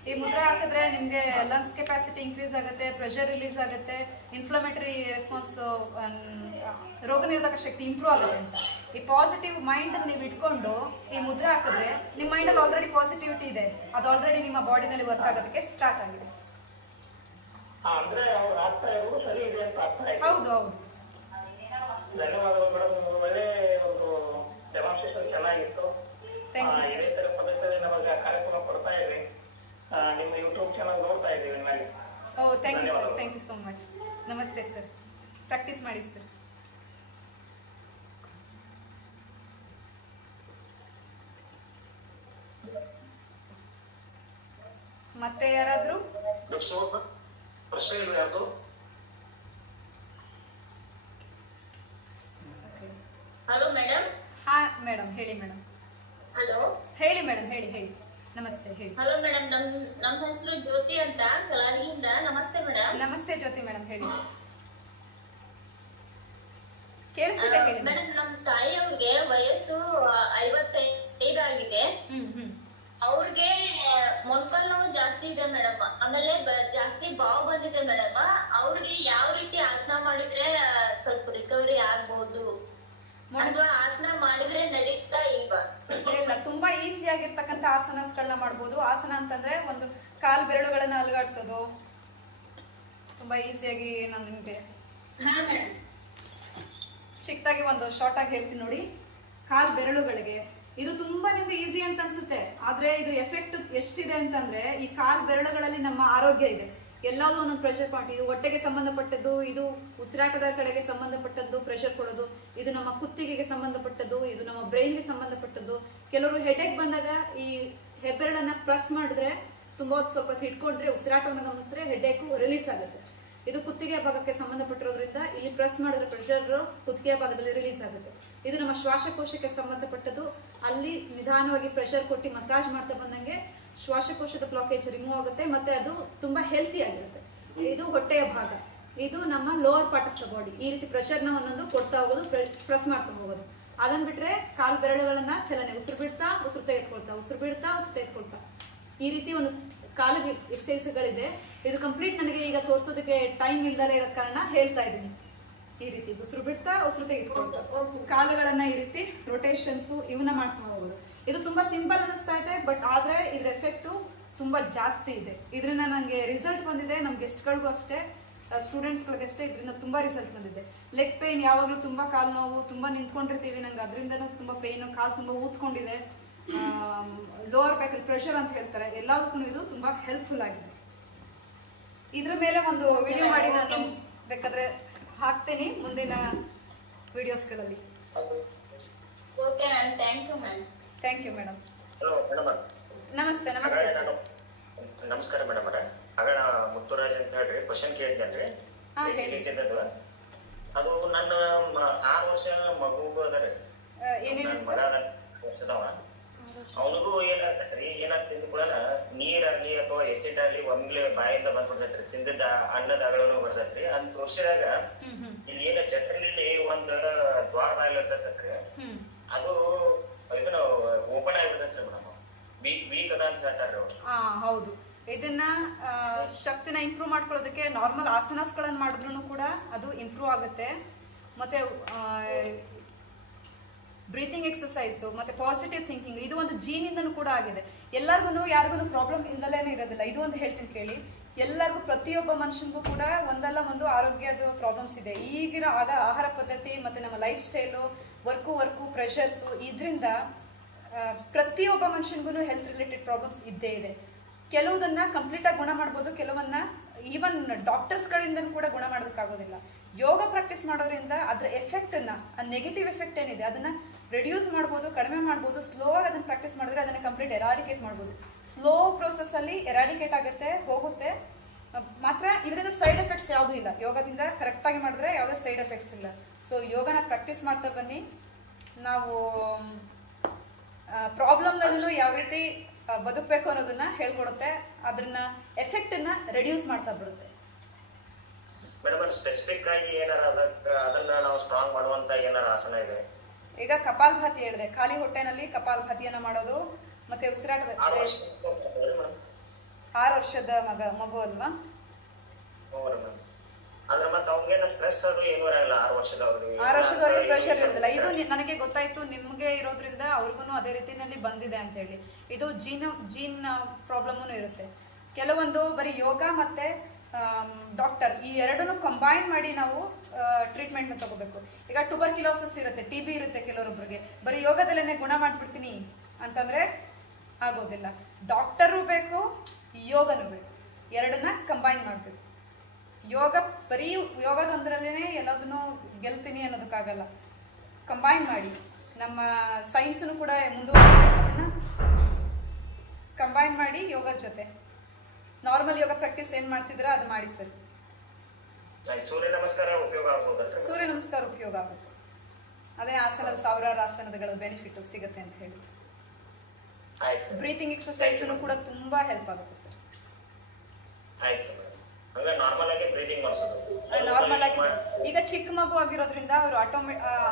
ಈ ಮುದ್ರೆ ಹಾಕಿದ್ರೆ ನಿಮ್ಗೆ ಲಂಗ್ಸ್ ಕೆಪಾಸಿಟಿ ಇನ್ಕ್ರೀಸ್ ಆಗುತ್ತೆ, ಪ್ರೆಷರ್ ರಿಲೀಸ್ ಆಗುತ್ತೆ, ಇನ್ಫ್ಲಮೇಟರಿ ರೆಸ್ಪಾನ್ಸ್, ರೋಗ ನಿರೋಧಕ ಶಕ್ತಿ ಇಂಪ್ರೂವ್ ಆಗುತ್ತೆ ಅಂತ. ಈ ಪಾಸಿಟಿವ್ ಮೈಂಡ್ ನೀವು ಇಟ್ಕೊಂಡು ಈ ಮುದ್ರೆ ಹಾಕಿದ್ರೆ ನಿಮ್ಮ ಮೈಂಡಲ್ಲಿ ಆಲ್ರೆಡಿ ಪಾಸಿಟಿವಿಟಿ ಇದೆ, ಅದು ಆಲ್ರೆಡಿ ನಿಮ್ಮ ಬಾಡಿನಲ್ಲಿ ವರ್ಕ್ ಆಗೋದಕ್ಕೆ ಸ್ಟಾರ್ಟ್ ಆಗಿದೆ. ಹೌದು ಹೌದು. ಧನ್ಯವಾದಗಳು ಮೇಡಮ್, ಒಳ್ಳೆ ಒಂದು ಡೆಮಾನ್ಸ್ಟ್ರೇಷನ್ ಚೆನ್ನಾಗಿತ್ತು. ಇದೇ ತರ ಪದ್ಧತಿಯಲ್ಲಿ ನಮಗೆ ಕಾರ್ಯಕ್ರಮ ಕೊಡ್ತಾ ಇದ್ರಿ. ನಿಮ್ಮ ಯೂಟ್ಯೂಬ್ ಚಾನಲ್ ನೋಡ್ತಾ ಇದ್ದೀವಿ ನಿಮಗೆ. Thank you sir, thank you so much. ನಮಸ್ತೆ ಸರ್, ಪ್ರಾಕ್ಟೀಸ್ ಮಾಡಿ ಸರ್. ಮತ್ತೆ ಯಾರಾದ್ರೂ ಪ್ರಶ್ನೆ ಇಲ್ಲ ಯಾರ್ದು? Hello madam. ಹಾ ಮೇಡಮ್ ಹೇಳಿ ಮೇಡಮ್. ಹಲೋ ಹೇಳಿ ಮೇಡಮ್, ಹೇಳಿ ಹೇಳಿ. ನಮಸ್ತೆ, ಹೇಳಿ. ಹಲೋ ಮೇಡಮ್, ನಮ್ಮ ಹೆಸರು ಜ್ಯೋತಿ ಅಂತ ಕಲಾರಿಯಿಂದ. ನಮಸ್ತೆ ಮೇಡಮ್. ನಮಸ್ತೆ ಜ್ಯೋತಿ ಮೇಡಮ್, ಹೇಳಿ. ಕೇಳಿಸ್ತಿದೆ, ಹೇಳಿ ಮೇಡಮ್. ನಮ್ಮ ತಾಯಿಯವ್ರಿಗೆ ವಯಸ್ಸು 55 ಆಗಿದೆ. ಅವ್ರಿಗೆ ಮೊಣಕಾಲ್ ನೋವು ಜಾಸ್ತಿ ಇದೆ ಮೇಡಮ್. ಆಮೇಲೆ ಜಾಸ್ತಿ ಬಾವು ಬಂದಿದೆ ಮೇಡಮ್. ಅವ್ರಿಗೆ ಯಾವ ರೀತಿ ಆಸನ ಮಾಡಿದ್ರೆ ಸ್ವಲ್ಪ ರಿಕವರಿ ಆಗ್ಬಹುದು ಅಥವಾ ಆಸನ ಮಾಡಿದ್ರೆ ನಡೀತಾ ಇಲ್ವಾ? ಇಲ್ಲ, ತುಂಬಾ ಈಸಿ ಆಗಿರ್ತಕ್ಕಂಥ ಆಸನಗಳನ್ನ ಮಾಡ್ಬೋದು. ಆಸನ ಅಂತಂದ್ರೆ ಒಂದು ಕಾಲ್ ಬೆರಳುಗಳನ್ನ ಅಲುಗಾಡ್ಸೋದು ತುಂಬಾ ಈಸಿಯಾಗಿ. ನಾನು ನಿಮ್ಗೆ ಚಿಕ್ಕದಾಗಿ ಒಂದು ಶಾರ್ಟ್ ಆಗಿ ಹೇಳ್ತೀನಿ ನೋಡಿ. ಕಾಲ್ ಬೆರಳುಗಳಿಗೆ ಇದು ತುಂಬಾ ನಿಮ್ಗೆ ಈಸಿ ಅಂತ ಅನ್ಸುತ್ತೆ, ಆದ್ರೆ ಇದ್ರ ಎಫೆಕ್ಟ್ ಎಷ್ಟಿದೆ ಅಂತಂದ್ರೆ ಈ ಕಾಲ್ ಬೆರಳುಗಳಲ್ಲಿ ನಮ್ಮ ಆರೋಗ್ಯ ಇದೆ. ಎಲ್ಲಾದ್ರೂ ಒಂದೊಂದು ಪ್ರೆಷರ್ ಪಾಯಿಂಟ್. ಇದು ಹೊಟ್ಟೆಗೆ ಸಂಬಂಧಪಟ್ಟದ್ದು, ಇದು ಉಸಿರಾಟದ ಕಡೆಗೆ ಸಂಬಂಧಪಟ್ಟದ್ದು ಪ್ರೆಷರ್ ಕೊಡೋದು, ಇದು ನಮ್ಮ ಕುತ್ತಿಗೆಗೆ ಸಂಬಂಧಪಟ್ಟದ್ದು, ಇದು ನಮ್ಮ ಬ್ರೈನ್ಗೆ ಸಂಬಂಧಪಟ್ಟದ್ದು. ಕೆಲವರು ಹೆಡ್ಏಕ್ ಬಂದಾಗ ಈ ಹೆಬ್ಬೆರಳನ್ನ ಪ್ರೆಸ್ ಮಾಡಿದ್ರೆ, ತುಂಬಾ ಸ್ವಲ್ಪ ಹಿಡ್ಕೊಂಡ್ರೆ, ಉಸಿರಾಟವನ್ನು ಗಮನಿಸಿದ್ರೆ ಹೆಡ್ಏಕ್ ರಿಲೀಸ್ ಆಗುತ್ತೆ. ಇದು ಕುತ್ತಿಗೆ ಭಾಗಕ್ಕೆ ಸಂಬಂಧಪಟ್ಟಿರೋದ್ರಿಂದ ಇಲ್ಲಿ ಪ್ರೆಸ್ ಮಾಡಿದ್ರೆ ಪ್ರೆಷರ್ ಕುತ್ತಿಗೆ ಭಾಗದಲ್ಲಿ ರಿಲೀಸ್ ಆಗುತ್ತೆ. ಇದು ನಮ್ಮ ಶ್ವಾಸಕೋಶಕ್ಕೆ ಸಂಬಂಧಪಟ್ಟದ್ದು. ಅಲ್ಲಿ ನಿಧಾನವಾಗಿ ಪ್ರೆಷರ್ ಕೊಟ್ಟು ಮಸಾಜ್ ಮಾಡ್ತಾ ಬಂದಂಗೆ ಶ್ವಾಸಕೋಶದ ಬ್ಲಾಕೇಜ್ ರಿಮೂವ್ ಆಗುತ್ತೆ, ಮತ್ತೆ ಅದು ತುಂಬಾ ಹೆಲ್ತಿ ಆಗಿರುತ್ತೆ. ಇದು ಹೊಟ್ಟೆಯ ಭಾಗ. ಇದು ನಮ್ಮ lower part of the body. ಈ ರೀತಿ ಪ್ರೆಷರ್ನ ಒಂದೊಂದು ಕೊಡ್ತಾ ಹೋಗೋದು, ಪ್ರೆಸ್ ಮಾಡ್ತಾ ಹೋಗೋದು. ಅದನ್ನ ಬಿಟ್ರೆ ಕಾಲ್ ಬೆರಳುಗಳನ್ನ ಚಲನೆ, ಉಸಿರು ಬಿಡ್ತಾ ಉಸಿರು ತೆಗೆದುಕೊಳ್ತಾ, ಉಸಿರು ಬಿಡ್ತಾ ಉಸಿರು ತೆಗೆದುಕೊಳ್ತಾ, ಈ ರೀತಿ ಒಂದು ಕಾಲಿಗೆ ಎಕ್ಸಸೈಸ್ಗಳಿದೆ. ಇದು ಕಂಪ್ಲೀಟ್ ನನಗೆ ಈಗ ತೋರಿಸೋದಕ್ಕೆ ಟೈಮ್ ಇಲ್ದಲೇ ಇರೋದ್ ಕಾರಣ ಹೇಳ್ತಾ ಇದ್ದೀನಿ. ಈ ರೀತಿ ಉಸಿರು ಬಿಡ್ತಾ ಉಸಿರು ತೆಗೆದುಕೊಳ್ತಾ ಕಾಲುಗಳನ್ನ ಈ ರೀತಿ ರೊಟೇಷನ್ಸ್ ಇವನ್ನ ಮಾಡ್ತಾ ಹೋಗೋದು. ಇದು ತುಂಬಾ ಸಿಂಪಲ್ ಅನಿಸ್ತಾ ಇದೆ, ಬಟ್ ಆದ್ರೆ ಇದ್ರ ಎಫೆಕ್ಟ್ ತುಂಬಾ ಜಾಸ್ತಿ ಇದೆ. ಇದರಿಂದ ನನಗೆ ರಿಸಲ್ಟ್ ಬಂದಿದೆ. ನಮ್ ಗೆಸ್ಟ್ಗಳಿಗೂ ಅಷ್ಟೇ, ಸ್ಟೂಡೆಂಟ್ಸ್ಗಳಿಗೆ ಅಷ್ಟೇ ಇದರಿಂದ ತುಂಬಾ ರಿಸಲ್ಟ್ ಬಂದಿದೆ. ಲೆಗ್ ಪೇನ್ ಯಾವಾಗಲೂ ತುಂಬಾ ಕಾಲು ನೋವು, ತುಂಬಾ ನಿಂತ್ಕೊಂಡಿರ್ತೀವಿ, ನಂಗೆ ಅದರಿಂದನೂ ತುಂಬಾ ಪೇನ್, ಕಾಲು ತುಂಬಾ ಊದ್ಕೊಂಡಿದೆ, ಲೋವರ್ ಬ್ಯಾಕ್ ಪ್ರೆಷರ್ ಅಂತ ಹೇಳ್ತಾರೆ, ಎಲ್ಲದಕ್ಕೂ ಇದು ತುಂಬಾ ಹೆಲ್ಪ್ಫುಲ್ ಆಗಿದೆ. ಇದ್ರ ಮೇಲೆ ಒಂದು ವಿಡಿಯೋ ಮಾಡಿ ನಾನು ಬೇಕಾದ್ರೆ ಹಾಕ್ತೀನಿ ಮುಂದಿನ ವಿಡಿಯೋಸ್ಗಳಲ್ಲಿ. Okay ma'am, thank you ma'am. Thank you madam. Hello madam. ನಮಸ್ತೆ. ನಮಸ್ತೆ. ನಮಸ್ಕಾರ ಮೇಡಮ್ ಅವರೇ. ಆಗ ಮುತ್ತುರಾಜ್ ಅಂತ ಹೇಳ್ರಿ ಕ್ವಶನ್ ಕೇಳಿದ್ನಲ್ರಿ, ಅದು ನನ್ನ 6 ವರ್ಷ ಮಗು ಅದರಿ, ಮಗ ವರ್ಷದವ. ಅವನಿಗೂ ಏನಾಗ್ತೈತ್ರಿ, ಏನಾಗ್ತಿದ್ ಕೂಡ ನೀರಾಗ್ಲಿ ಅಥವಾ ಎಸಿಡ್ ಆಗ್ಲಿ ಒಮ್ಲೆ ಬಾಯಿಂದ ಬಂದ್ಬಿಡ್ತೈತ್ರಿ, ತಿಂದಿದ್ದ ಅನ್ನದಾಗಳೂ ಬರ್ತೈತ್ರಿ. ಅದ್ ತೋರ್ಸಿದಾಗ ಇಲ್ಲಿ ಏನ ಜಠರಲ್ಲಿ ಒಂದ್ ದ್ವಾರ ಬಾಗಿಲಿರ್ತೈತ್ರಿ, ಅದು ಇದನ್ನ ಓಪನ್ ಆಗಿಬಿಡ್ತೈತ್ರಿ ಮೇಡಮ್. ವೀಕ್ ಅದ ಅಂತ ಹೇಳ್ತಾರ್ರಿ ಅವ್ರು. ಹೌದು, ಇದನ್ನ ಶಕ್ತಿನ ಇಂಪ್ರೂವ್ ಮಾಡ್ಕೊಳ್ಳೋದಕ್ಕೆ ನಾರ್ಮಲ್ ಆಸನಸ್ಗಳನ್ನ ಮಾಡಿದ್ರು ಕೂಡ ಅದು ಇಂಪ್ರೂವ್ ಆಗುತ್ತೆ. ಮತ್ತೆ ಬ್ರೀತಿಂಗ್ ಎಕ್ಸಸೈಸ್ ಮತ್ತೆ ಪಾಸಿಟಿವ್ ಥಿಂಕಿಂಗ್, ಇದು ಒಂದು ಜೀನಿಂದನೂ ಕೂಡ ಆಗಿದೆ. ಎಲ್ಲರಿಗೂ ಯಾರಿಗೂ ಪ್ರಾಬ್ಲಮ್ ಇಲ್ದಲೇನೆ ಇರೋದಿಲ್ಲ. ಇದು ಒಂದು ಹೇಳ್ತೀನಿ ಕೇಳಿ, ಎಲ್ಲರಿಗೂ ಪ್ರತಿಯೊಬ್ಬ ಮನುಷ್ಯನಿಗೂ ಕೂಡ ಒಂದಲ್ಲ ಒಂದು ಆರೋಗ್ಯದ ಪ್ರಾಬ್ಲಮ್ಸ್ ಇದೆ. ಈಗಿನ ಆಹಾರ ಪದ್ಧತಿ ಮತ್ತೆ ನಮ್ಮ ಲೈಫ್ ಸ್ಟೈಲು, ವರ್ಕು ಪ್ರೆಷರ್ಸ್, ಇದರಿಂದ ಪ್ರತಿಯೊಬ್ಬ ಮನುಷ್ಯನಿಗೂ ಹೆಲ್ತ್ ರಿಲೇಟೆಡ್ ಪ್ರಾಬ್ಲಮ್ಸ್ ಇದ್ದೇ ಇದೆ. ಕೆಲವುದನ್ನ ಕಂಪ್ಲೀಟ್ ಆಗಿ ಗುಣ ಮಾಡ್ಬೋದು, ಕೆಲವನ್ನ ಈವನ್ ಡಾಕ್ಟರ್ಸ್ ಗಳಿಂದ ಕೂಡ ಗುಣ ಮಾಡೋದಕ್ಕಾಗೋದಿಲ್ಲ. ಯೋಗ ಪ್ರಾಕ್ಟೀಸ್ ಮಾಡೋದ್ರಿಂದ ಅದ್ರ ಎಫೆಕ್ಟ್ ಅನ್ನ, ನೆಗೆಟಿವ್ ಎಫೆಕ್ಟ್ ಏನಿದೆ ಅದನ್ನ ರಿಡ್ಯೂಸ್ ಮಾಡ್ಬೋದು, ಕಡಿಮೆ ಮಾಡ್ಬೋದು. ಸ್ಲೋ ಆಗಿ ಅದನ್ನ ಪ್ರಾಕ್ಟೀಸ್ ಮಾಡಿದ್ರೆ ಅದನ್ನ ಕಂಪ್ಲೀಟ್ ಎರಾಡಿಕೇಟ್ ಮಾಡ್ಬೋದು. ಸ್ಲೋ ಪ್ರೋಸೆಸ್ ಅಲ್ಲಿ ಎರಾಡಿಕೇಟ್ ಆಗುತ್ತೆ, ಹೋಗುತ್ತೆ. ಮಾತ್ರ ಇದರಿಂದ ಸೈಡ್ ಎಫೆಕ್ಟ್ಸ್ ಯಾವುದೂ ಇಲ್ಲ. ಯೋಗದಿಂದ ಕರೆಕ್ಟ್ ಆಗಿ ಮಾಡಿದ್ರೆ ಯಾವುದೇ ಸೈಡ್ ಎಫೆಕ್ಟ್ಸ್ ಇಲ್ಲ. ಸೊ ಯೋಗನ ಪ್ರಾಕ್ಟೀಸ್ ಮಾಡ್ತಾ ಬನ್ನಿ. ನಾವು ಪ್ರಾಬ್ಲಮ್ಗಳನ್ನು ಯಾವ ರೀತಿ ಬದುಕಬೇಕು ಅನ್ನೋದನ್ನ ಹೇಳ್ಕೊಡುತ್ತೆ, ಅದನ್ನ ಎಫೆಕ್ಟ್ ಅನ್ನ ರೆಡ್ಯೂಸ್ ಮಾಡ್ತಾ ಬರುತ್ತೆ. ಮೇಡಮ್ ಸ್ಪೆಸಿಫಿಕ್ ಆಗಿ ಏನಾರ ಅದನ್ನ ನಾವು ಸ್ಟ್ರಾಂಗ್ ಮಾಡುವಂತ ಏನಾರ ಆಸನ ಇದೆ? ಈಗ ಕಪಾಲಭಾತಿ ಹೇಳಿದೆ, ಖಾಲಿ ಹೊಟ್ಟೆನಲ್ಲಿ ಕಪಾಲಭಾತಿಯನ್ನ ಮಾಡೋದು. ಮತ್ತೆ ಉಸಿರಾಟದ 6 ವರ್ಷದ ಮಗು ಅಲ್ವಾ? ಅಂದ್ರೆ ಮತ್ತೆ ಅವ್ರಿಗೆ ಸ್ಟ್ರೆಸ್ ಅದು ಏನೂ ಇರಲ್ಲ 6 ವರ್ಷದವ್ರಿಗೆ. 6 ವರ್ಷದವರಿಗೆ ಪ್ರೆಷರ್ ಇರೋದಿಲ್ಲ. ಇದು ನನಗೆ ಗೊತ್ತಾಯ್ತು, ನಿಮ್ಗೆ ಇರೋದ್ರಿಂದ ಅವ್ರಿಗೂ ಅದೇ ರೀತಿನಲ್ಲಿ ಬಂದಿದೆ ಅಂತ ಹೇಳಿ. ಇದು ಜೀನ್ ಪ್ರಾಬ್ಲಮ್ ಇರುತ್ತೆ. ಕೆಲವೊಂದು ಬರೀ ಯೋಗ ಮತ್ತೆ ಡಾಕ್ಟರ್ ಈ ಎರಡನ್ನು ಕಂಬೈನ್ ಮಾಡಿ ನಾವು ಟ್ರೀಟ್ಮೆಂಟ್ ತಗೋಬೇಕು. ಈಗ ಟ್ಯೂಬರ್ಕ್ಯುಲೋಸಿಸ್ ಇರುತ್ತೆ, TB ಇರುತ್ತೆ ಕೆಲವೊಬ್ಬರಿಗೆ. ಬರೀ ಯೋಗದಲ್ಲೇನೆ ಗುಣ ಮಾಡ್ಬಿಡ್ತೀನಿ ಅಂತಂದ್ರೆ ಆಗೋದಿಲ್ಲ. ಡಾಕ್ಟರು ಬೇಕು, ಯೋಗನೂ ಬೇಕು, ಎರಡನ್ನ ಕಂಬೈನ್ ಮಾಡ್ಬೇಕು. ಯೋಗ ಬರೀ ಯೋಗದೊಂದರಲ್ಲೇನೆ ಎಲ್ಲದನ್ನು ಗೆಲ್ತೀನಿ ಅನ್ನೋದಕ್ಕಾಗಲ್ಲ. ಕಂಬೈನ್ ಮಾಡಿ ನಮ್ಮ ಸೈನ್ಸ್ನು ಕೂಡ ಮುಂದುವರೆದ, ಅದನ್ನ ಕಂಬೈನ್ ಮಾಡಿ ಯೋಗದ ಜೊತೆ ನಾರ್ಮಲ್ ಯೋಗ ಪ್ರಾಕ್ಟೀಸ್ ಏನ್ ಮಾಡ್ತಿದ್ರ ಅದು ಮಾಡಿ ಸರ್. ಸೂರ್ಯ ನಮಸ್ಕಾರ ಉಪಯೋಗ ಆಗ್ಬೋದಲ್ರಿ? ಸೂರ್ಯ ನಮಸ್ಕಾರ ಉಪಯೋಗ ಆಗುತ್ತೆ. ಅದೇ ಆಸನದ ಸಾವಿರಾರು ಆಸನಗಳ ಬೆನಿಫಿಟ್ ಸಿಗುತ್ತೆ ಅಂತ ಹೇಳಿ. ಬ್ರೀತಿಂಗ್ ಎಕ್ಸರ್ಸೈಸ್ ಕೂಡ ತುಂಬಾ ಹೆಲ್ಪ್ ಆಗುತ್ತೆ ಸರ್. ನಾರ್ಮಲ್ ಆಗಿ ಬ್ರೀತಿಂಗ್ ಮಾಡಿಸೋದು. ನಾರ್ಮಲ್ ಆಗಿ ಈಗ ಚಿಕ್ಕ ಮಗು ಆಗಿರೋದ್ರಿಂದ ಅವರು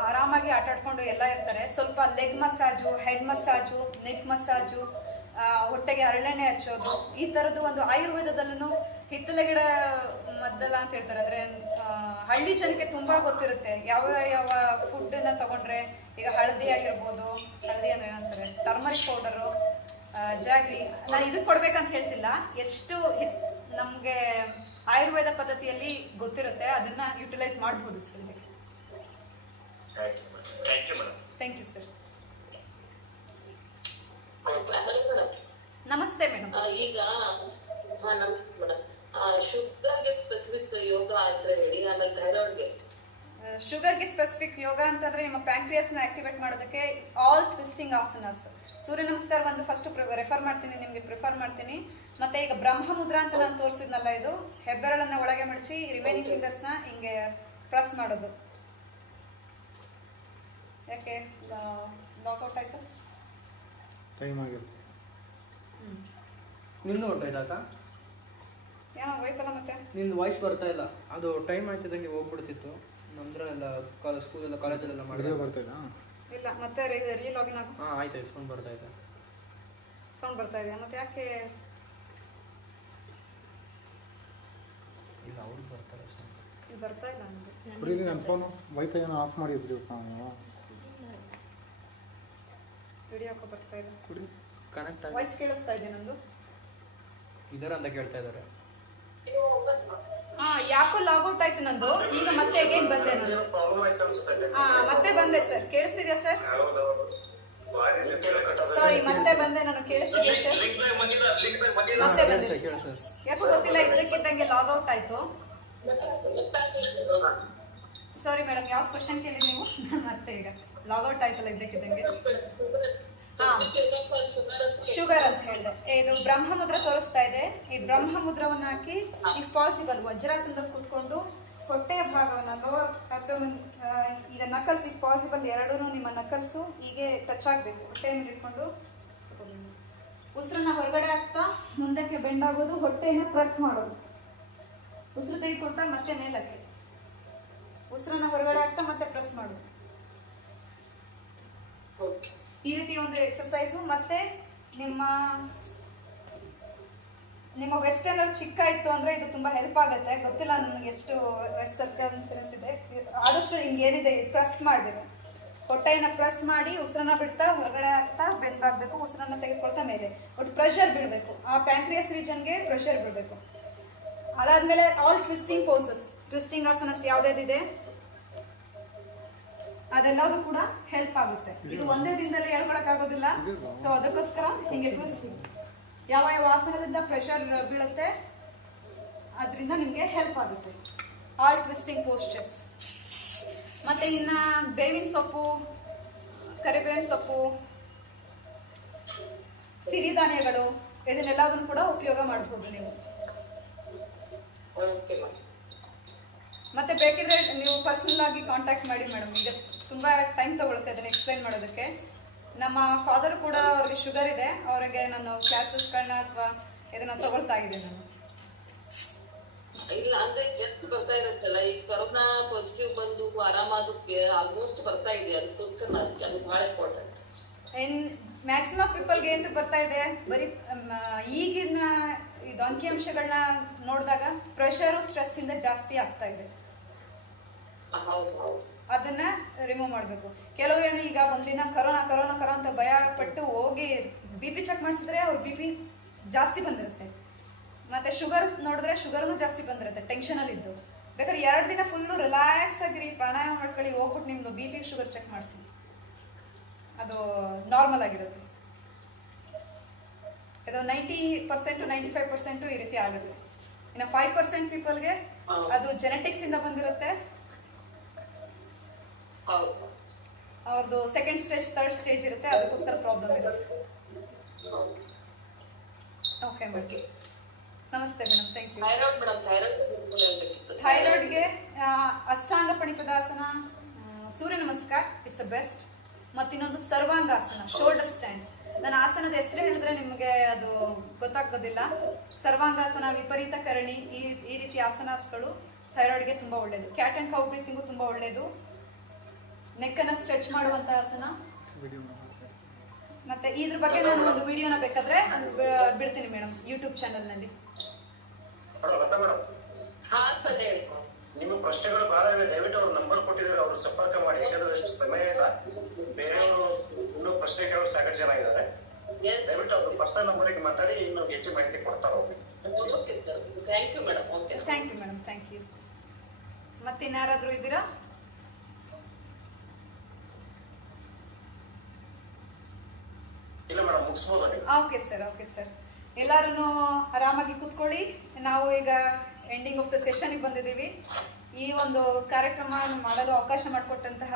ಆರಾಮಾಗಿ ಆಟ ಆಡ್ಕೊಂಡು ಎಲ್ಲ ಇರ್ತಾರೆ. ಸ್ವಲ್ಪ leg massage, head massage, neck massage, ಹೊಟ್ಟೆಗೆ ಹರಳೆಣ್ಣೆ ಹಚ್ಚೋದು, ಈ ತರದ್ದು ಒಂದು ಆಯುರ್ವೇದದಲ್ಲೂ ಹಿತ್ತಲ ಗಿಡ ಮದ್ದಲ್ಲ ಅಂತ ಹೇಳ್ತಾರೆ. ಅಂದ್ರೆ ಹಳ್ಳಿ ಜನಕ್ಕೆ ತುಂಬಾ ಗೊತ್ತಿರುತ್ತೆ ಯಾವ ಯಾವ ಫುಡ್ ನ ತಗೊಂಡ್ರೆ. ಈಗ ಹಳದಿ ಆಗಿರ್ಬೋದು, ಹಳದಿ ಏನಂತಾರೆ ಟರ್ಮರಿಕ್ ಪೌಡರು, ಜಾಗ್ರಿ. ನಾನು ಇದಕ್ಕೆ ಕೊಡ್ಬೇಕಂತ ಹೇಳ್ತಿಲ್ಲ, ಎಷ್ಟು ನಮ್ಗೆ ಆಯುರ್ವೇದ ಪದ್ಧತಿಯಲ್ಲಿ ಗೊತ್ತಿರುತ್ತೆ ಅದನ್ನ ಯುಟಿಲೈಸ್ ಮಾಡಬಹುದು ಸರ್. Thank you sir. ನಮಸ್ತೆ ಮೇಡಮ್. ಈಗ ನಮಸ್ತೆ ಮೇಡಮ್. ಶುಗರ್ಗೆ ಸ್ಪೆಸಿಫಿಕ್ ಯೋಗ ಅಂತ ಹೇಳಿ, ಆಮೇಲೆ ಥೈರಾಯ್ಡ್ಗೆ. ಶುಗರ್ಗೆ ಸ್ಪೆಸಿಫಿಕ್ ಯೋಗ ಅಂತಂದ್ರೆ ನಿಮ್ಮ ಪ್ಯಾಂಕ್ರಿಯಾಸ್ ನ ಆಕ್ಟಿವೇಟ್ ಮಾಡೋದಕ್ಕೆ ಆಲ್ ಟ್ವಿಸ್ಟಿಂಗ್ ಆಸನಾಸ್. ಸೂರ್ಯ ನಮಸ್ಕಾರ ಒಂದು ಫಸ್ಟ್ ರೆಫರ್ ಮಾಡ್ತೀನಿ, ನಿಮ್ಗೆ ಪ್ರಿಫರ್ ಮಾಡ್ತೀನಿ. ಮತ್ತೆ ಈಗ ಬ್ರಹ್ಮ ಮುದ್ರಾ ಅಂತ ನಾನು ತೋರಿಸಿದ್ನಲ್ಲ, ಇದು ಹೆಬ್ಬೆರಳನ್ನ ಒಳಗೆ ಮಡಚಿ ರಿಮೈನಿಂಗ್ ಫಿಂಗರ್ಸ್ ನ ಹಿಂಗೆ ಪ್ರೆಸ್ ಮಾಡೋದು. ಯಾಕೆ ಲಾಕ್ಔಟ್ ಆಯ್ತು? ಟೈಮ್ ಆಗಿದೆ. ನಿಂದು ಹೊರಟಾಯ್ತಾ? ಏನೋ ಹೋಯ್ತಲ್ಲ ಮತ್ತೆ ನಿಂದು ವಾಯ್ಸ್ ಬರ್ತಾ ಇಲ್ಲ. ಅದು ಟೈಮ್ ಆಯ್ತಿದ್ದಂಗೆ ಹೋಗ್ಬಿಡ್ತಿತ್ತು. ನಮ್ದ್ರೆಲ್ಲ ಸ್ಕೂಲೆಲ್ಲ ಕಾಲೇಜಲ್ಲೆಲ್ಲ ಮಾಡಿದ್ರೆ ಬರ್ತಾ ಇಲ್ಲ. ಇಲ್ಲ ಮತ್ತೆ ರೀಲಾಗಿನ್ ಆಗು. ಹಾಂ ಆಯ್ತು, ಸೌಂಡ್ ಬರ್ತಾ ಇದೆ. ಸೌಂಡ್ ಬರ್ತಾ ಇದೆಯಾ? ಮತ್ತೆ ಯಾಕೆ ಇಲ್ಲ ಅವ್ರು ಬರ್ತಾರೆ, ಇದು ಬರ್ತಾ ಇಲ್ಲ ನನಗೆ. ಕುಡೀರಿ, ನನ್ನ ಫೋನು ವೈಫೈ ಏನೋ ಆಫ್ ಮಾಡಿದ್ರಿ ನಾವು. ವಿಡಿಯೋ ಹಾಕೋ ಬರ್ತಾ ಇದೆ. ಕುಡಿ ಕನೆಕ್ಟ್ ಆಗಿ ವಾಯ್ಸ್ ಕೇಳಿಸ್ತಾ ಇದೆ ನಂದು. ಇದರ ಅಂತ ಕೇಳ್ತಾ ಇದ್ದಾರೆ. ಯಾಕೋ ಲಾಗ್ಔಟ್ ಆಯ್ತು ನಂದು. ಈಗ ಮತ್ತೆ ಅಗೇನ್ ಬಂದೆ ನಾನು. ಮತ್ತೆ ಬಂದೆ ಸರ್. ಕೇಳಿಸ್ತಿದ್ಯಾ ಸರ್? ಸಾರಿ, ಮತ್ತೆ ಬಂದೆ ನಾನು. ಕೇಳಿಸ್ತಿದ್ಯಾ ಸರ್? ಮತ್ತೆ ಬಂದೆ. ಯಾಕೋ ಗೊತ್ತಿಲ್ಲ, ಇದ್ದಕ್ಕಿದ್ದಂಗೆ ಲಾಗ್ಔಟ್ ಆಯ್ತು. ಸಾರಿ ಮೇಡಮ್, ಯಾವ್ದು ಕ್ವಶನ್ ಕೇಳಿದ್ರಿ ನೀವು? ಮತ್ತೆ ಈಗ ಲಾಗ್ಔಟ್ ಆಯ್ತಲ್ಲ ಇದ್ದಕ್ಕಿದ್ದಂಗೆ. ಶುಗರ್ ಅಂತ ಹೇಳಿದೆ. ಇದು ಬ್ರಹ್ಮ ಮುದ್ರ ತೋರಿಸ್ತಾ ಇದೆ. ಈ ಬ್ರಹ್ಮ ಮುದ್ರವನ್ನ ಹಾಕಿ ಇಫ್ ಪಾಸಿಬಲ್ ವಜ್ರಾಸನದಲ್ಲಿ ಕೂತ್ಕೊಂಡು ಹೊಟ್ಟೆಯ ಭಾಗವನ್ನ ಲೋವರ್ ಅಬ್ಡೋಮೆನ್, ಈಗ ನಕಲ್ಸ್ ಇಫ್ ಪಾಸಿಬಲ್ ಎರಡೂ ನಿಮ್ಮ ನಕಲ್ಸು ಹೀಗೆ ಟಚ್ ಆಗಬೇಕು. ಹೊಟ್ಟೆ ಮೇಲೆ ಇಟ್ಕೊಂಡು ಉಸಿರನ್ನ ಹೊರಗಡೆ ಹಾಕ್ತಾ ಮುಂದಕ್ಕೆ ಬೆಂಡ್ ಆಗೋದು, ಹೊಟ್ಟೆಯನ್ನು ಪ್ರೆಸ್ ಮಾಡೋದು. ಉಸಿರು ತೆಗೆದುಕೊಳ್ತಾ ಮತ್ತೆ ಮೇಲಕ್ಕೆ ಉಸಿರನ್ನ ಹೊರಗಡೆ ಹಾಕ್ತಾ ಮತ್ತೆ ಪ್ರೆಸ್ ಮಾಡೋದು. ಈ ರೀತಿ ಒಂದು ಎಕ್ಸರ್ಸೈಸು. ಮತ್ತೆ ನಿಮ್ಮ ವೆಸ್ಟರ್ನ್ ಚಿಕ್ಕ ಇತ್ತು ಅಂದ್ರೆ ಇದು ತುಂಬಾ ಹೆಲ್ಪ್ ಆಗುತ್ತೆ. ಗೊತ್ತಿಲ್ಲ ನನಗೆ ಎಷ್ಟು ಸರ್ಕಮ್ಸ್ಟೆನ್ಸ್ ಇದೆ. ಆದಷ್ಟು ಹಿಂಗೆ ಏನಿದೆ ಪ್ರೆಸ್ ಮಾಡಬೇಕು. ಹೊಟ್ಟೆಯನ್ನ ಪ್ರೆಸ್ ಮಾಡಿ ಉಸಿರನ್ನ ಬಿಡ್ತಾ ಹೊರಗಡೆ ಹಾಕ್ತಾ ಬೆಂಡ್ ಆಗಬೇಕು. ಉಸಿರನ್ನ ತೆಗೆದುಕೊಳ್ತಾ ಮೇಲೆ ಒಟ್ಟು ಪ್ರೆಷರ್ ಬಿಡಬೇಕು. ಆ ಪ್ಯಾಂಕ್ರಿಯಸ್ ರೀಜನ್ಗೆ ಪ್ರೆಷರ್ ಬಿಡಬೇಕು. ಅದಾದ್ಮೇಲೆ all twisting poses, twisting asanas ಯಾವ್ದಾದಿದೆ ಅದೆಲ್ಲವೂ ಕೂಡ ಹೆಲ್ಪ್ ಆಗುತ್ತೆ. ಇದು ಒಂದೇ ದಿನದಲ್ಲಿ ಹೇಳ್ಕೊಳಕ್ ಆಗೋದಿಲ್ಲ. ಸೊ ಅದಕ್ಕೋಸ್ಕರ ಹಿಂಗೆ ಟ್ವಿಸ್ಟ್, ಯಾವ ಯಾವ ಆಸನದಿಂದ ಪ್ರೆಷರ್ ಬೀಳುತ್ತೆ ಅದರಿಂದ ನಿಮ್ಗೆ ಹೆಲ್ಪ್ ಆಗುತ್ತೆ. All twisting postures. ಮತ್ತೆ ಇನ್ನ ಬೇವಿನ ಸೊಪ್ಪು, ಕರಿಬೇವಿನ ಸೊಪ್ಪು, ಸಿರಿಧಾನ್ಯಗಳು, ಇದನ್ನೆಲ್ಲದನ್ನು ಕೂಡ ಉಪಯೋಗ ಮಾಡಬಹುದು ನೀವು. ಮತ್ತೆ ಬೇಕಿದ್ರೆ ನೀವು ಪರ್ಸನಲ್ ಆಗಿ ಕಾಂಟ್ಯಾಕ್ಟ್ ಮಾಡಿ ಮೇಡಮ್. ಈಗ ತುಂಬಾ ಟೈಮ್ ತಗೊಳುತ್ತೆ ಅದನ್ನ ಎಕ್ಸ್ಪ್ಲೈನ್ ಮಾಡೋದಕ್ಕೆ. ನಮ್ಮ ಫಾದರ್ ಕೂಡ ಅವ್ರಿಗೆ ಶುಗರ್ ಇದೆ. ಅವರಿಗೆ ನಾನು ಕ್ಲಾಸಸ್ಗಳನ್ನ ಅಥವಾ ಇದನ್ನ ತಗೊಳ್ತಾ ಇದ್ದೀನಿ ನಾನು. ಇಲ್ಲ ಅಂದ್ರೆ ಜಸ್ಟ್ ಬರ್ತಾ ಇರುತ್ತಲ್ಲ, ಈಗ ಕೊರೋನಾ ಪಾಸಿಟಿವ್ ಬಂದು ಆರಾಮಾದಕ್ಕೆ ಆಲ್ಮೋಸ್ಟ್ ಬರ್ತಾ ಇದೆ. ಅದಕ್ಕೋಸ್ಕರ ಅದು ಬಹಳ ಇಂಪಾರ್ಟೆಂಟ್. ಮ್ಯಾಕ್ಸಿಮಮ್ ಪೀಪಲ್ಗೆ ಏನು ಬರ್ತಾ ಇದೆ, ಬರೀ ಈಗಿನ ಇದು ಅಂಕಿಅಂಶಗಳನ್ನ ನೋಡಿದಾಗ ಪ್ರೆಷರು ಸ್ಟ್ರೆಸ್ ಇಂದ ಜಾಸ್ತಿ ಆಗ್ತಾ ಇದೆ. ಅದನ್ನ ರಿಮೂವ್ ಮಾಡಬೇಕು. ಕೆಲವರು ಏನು ಈಗ ಒಂದಿನ ಕರೋನಾ ಕರೋನಾ ಕರೋ ಅಂತ ಭಯ ಪಟ್ಟು ಹೋಗಿ BP ಚೆಕ್ ಮಾಡಿಸಿದ್ರೆ ಅವ್ರ BP ಜಾಸ್ತಿ ಬಂದಿರುತ್ತೆ. ಮತ್ತೆ ಶುಗರ್ ನೋಡಿದ್ರೆ ಶುಗರ್ನು ಜಾಸ್ತಿ ಬಂದಿರುತ್ತೆ ಟೆನ್ಷನ್ ಅಲ್ಲಿ ಇದ್ದು. ಬೇಕಾದ್ರೆ 2 ದಿನ ಫುಲ್ಲು ರಿಲ್ಯಾಕ್ಸ್ ಆಗಿರಿ, ಪ್ರಾಣಾಯಾಮ ಮಾಡ್ಕೊಳ್ಳಿ, ಹೋಗ್ಬಿಟ್ಟು ನಿಮ್ದು BP ಶುಗರ್ ಚೆಕ್ ಮಾಡಿಸಿ, ಅದು ನಾರ್ಮಲ್ ಆಗಿರುತ್ತೆ. ಇದು 90% 95% ಈ ರೀತಿ ಆಗುತ್ತೆ. ಇನ್ನು 5% ಪೀಪಲ್ಗೆ ಅದು ಜೆನೆಟಿಕ್ಸ್ ಇಂದ ಬಂದಿರುತ್ತೆ. ಅವ್ರದ್ದು ಸೆಕೆಂಡ್ ಸ್ಟೇಜ್, ಥರ್ಡ್ ಸ್ಟೇಜ್ ಇರುತ್ತೆ, ಅದಕ್ಕೋಸ್ಕರ ಪ್ರಾಬ್ಲಮ್ ಇರುತ್ತೆ. Okay madam. ನಮಸ್ತೆ madam, thank you. Thyroid madam, thyroid ಥೈರಾಯ್ಡ್ಗೆ ಅಷ್ಟಾಂಗ ಪಣಿಪದಾಸನ, Surya Namaskar it's a best. ಮತ್ತಿನ್ನೊಂದು ಸರ್ವಾಂಗಾಸನ, ಶೋಲ್ಡರ್ ಸ್ಟ್ಯಾಂಡ್. ನನ್ನ ಆಸನದ ಹೆಸರು ಹೇಳಿದ್ರೆ ನಿಮಗೆ ಅದು ಗೊತ್ತಾಗೋದಿಲ್ಲ. ಸರ್ವಾಂಗಾಸನ, ವಿಪರೀತ ಕರಣಿ, ಈ ರೀತಿ ಆಸನಾಸ್ಗಳು ಥೈರಾಯ್ಡ್ಗೆ ತುಂಬಾ ಒಳ್ಳೇದು. ಕ್ಯಾಟ್ ಅಂಡ್ ಕೌ ಬ್ರೀತಿಂಗು ತುಂಬಾ ಒಳ್ಳೇದು. ನೆಕ್ ಅನ್ನ ಸ್ಟ್ರೆಚ್ ಮಾಡುವಂತ ಆಸನ. ಮತ್ತೆ ಇದ್ರ ಬಗ್ಗೆ ನಾನು ಒಂದು ವಿಡಿಯೋನ ಬೇಕಾದ್ರೆ ಬಿಡ್ತೀನಿ ಮೇಡಮ್ ಯೂಟ್ಯೂಬ್ ಚಾನೆಲ್ ನಲ್ಲಿ. ನಿಮ್ಮ ಪ್ರಶ್ನೆಗಳು ಬಹಳ ಇವೆ, ದಯವಿಟ್ಟು ಅವ್ರ ನಂಬರ್ ಕೊಟ್ಟಿದ್ದಾರೆ, ಅವ್ರು ಸಂಪರ್ಕ ಮಾಡಿ. ಯಾಕಂದ್ರೆ ಸಮಯ ಇಲ್ಲ, ಬೇರೆಯವರು ಇನ್ನೂ ಪ್ರಶ್ನೆ ಕೇಳೋರು ಸಾಕಷ್ಟು ಜನ ಇದ್ದಾರೆ. ದಯವಿಟ್ಟು ಅವ್ರ ಪರ್ಸನಲ್ ನಂಬರಿಗೆ ಮಾತಾಡಿ ಇನ್ನೂ ಹೆಚ್ಚು ಮಾಹಿತಿ ಕೊಡ್ತಾರೆ ಅವ್ರಿಗೆ. Thank you madam. Okay, thank you madam, thank you. ಮತ್ತಿನ್ಯಾರಾದ್ರೂ ಇದ್ದೀರಾ? ಇಲ್ಲ ಮೇಡಮ್, ಮುಗಿಸ್ಬೋದು. Okay sir, okay sir. ಎಲ್ಲಾರು ಆರಾಮಾಗಿ ಕೂತ್ಕೊಳ್ಳಿ. ನಾವು ಈಗ ಎಂಡಿಂಗ್ ಆಫ್ ದ ಸೆಷನ್ ಬಂದಿದ್ದೀವಿ. ಈ ಒಂದು ಕಾರ್ಯಕ್ರಮ ಮಾಡಲು ಅವಕಾಶ ಮಾಡಿಕೊಟ್ಟಂತಹ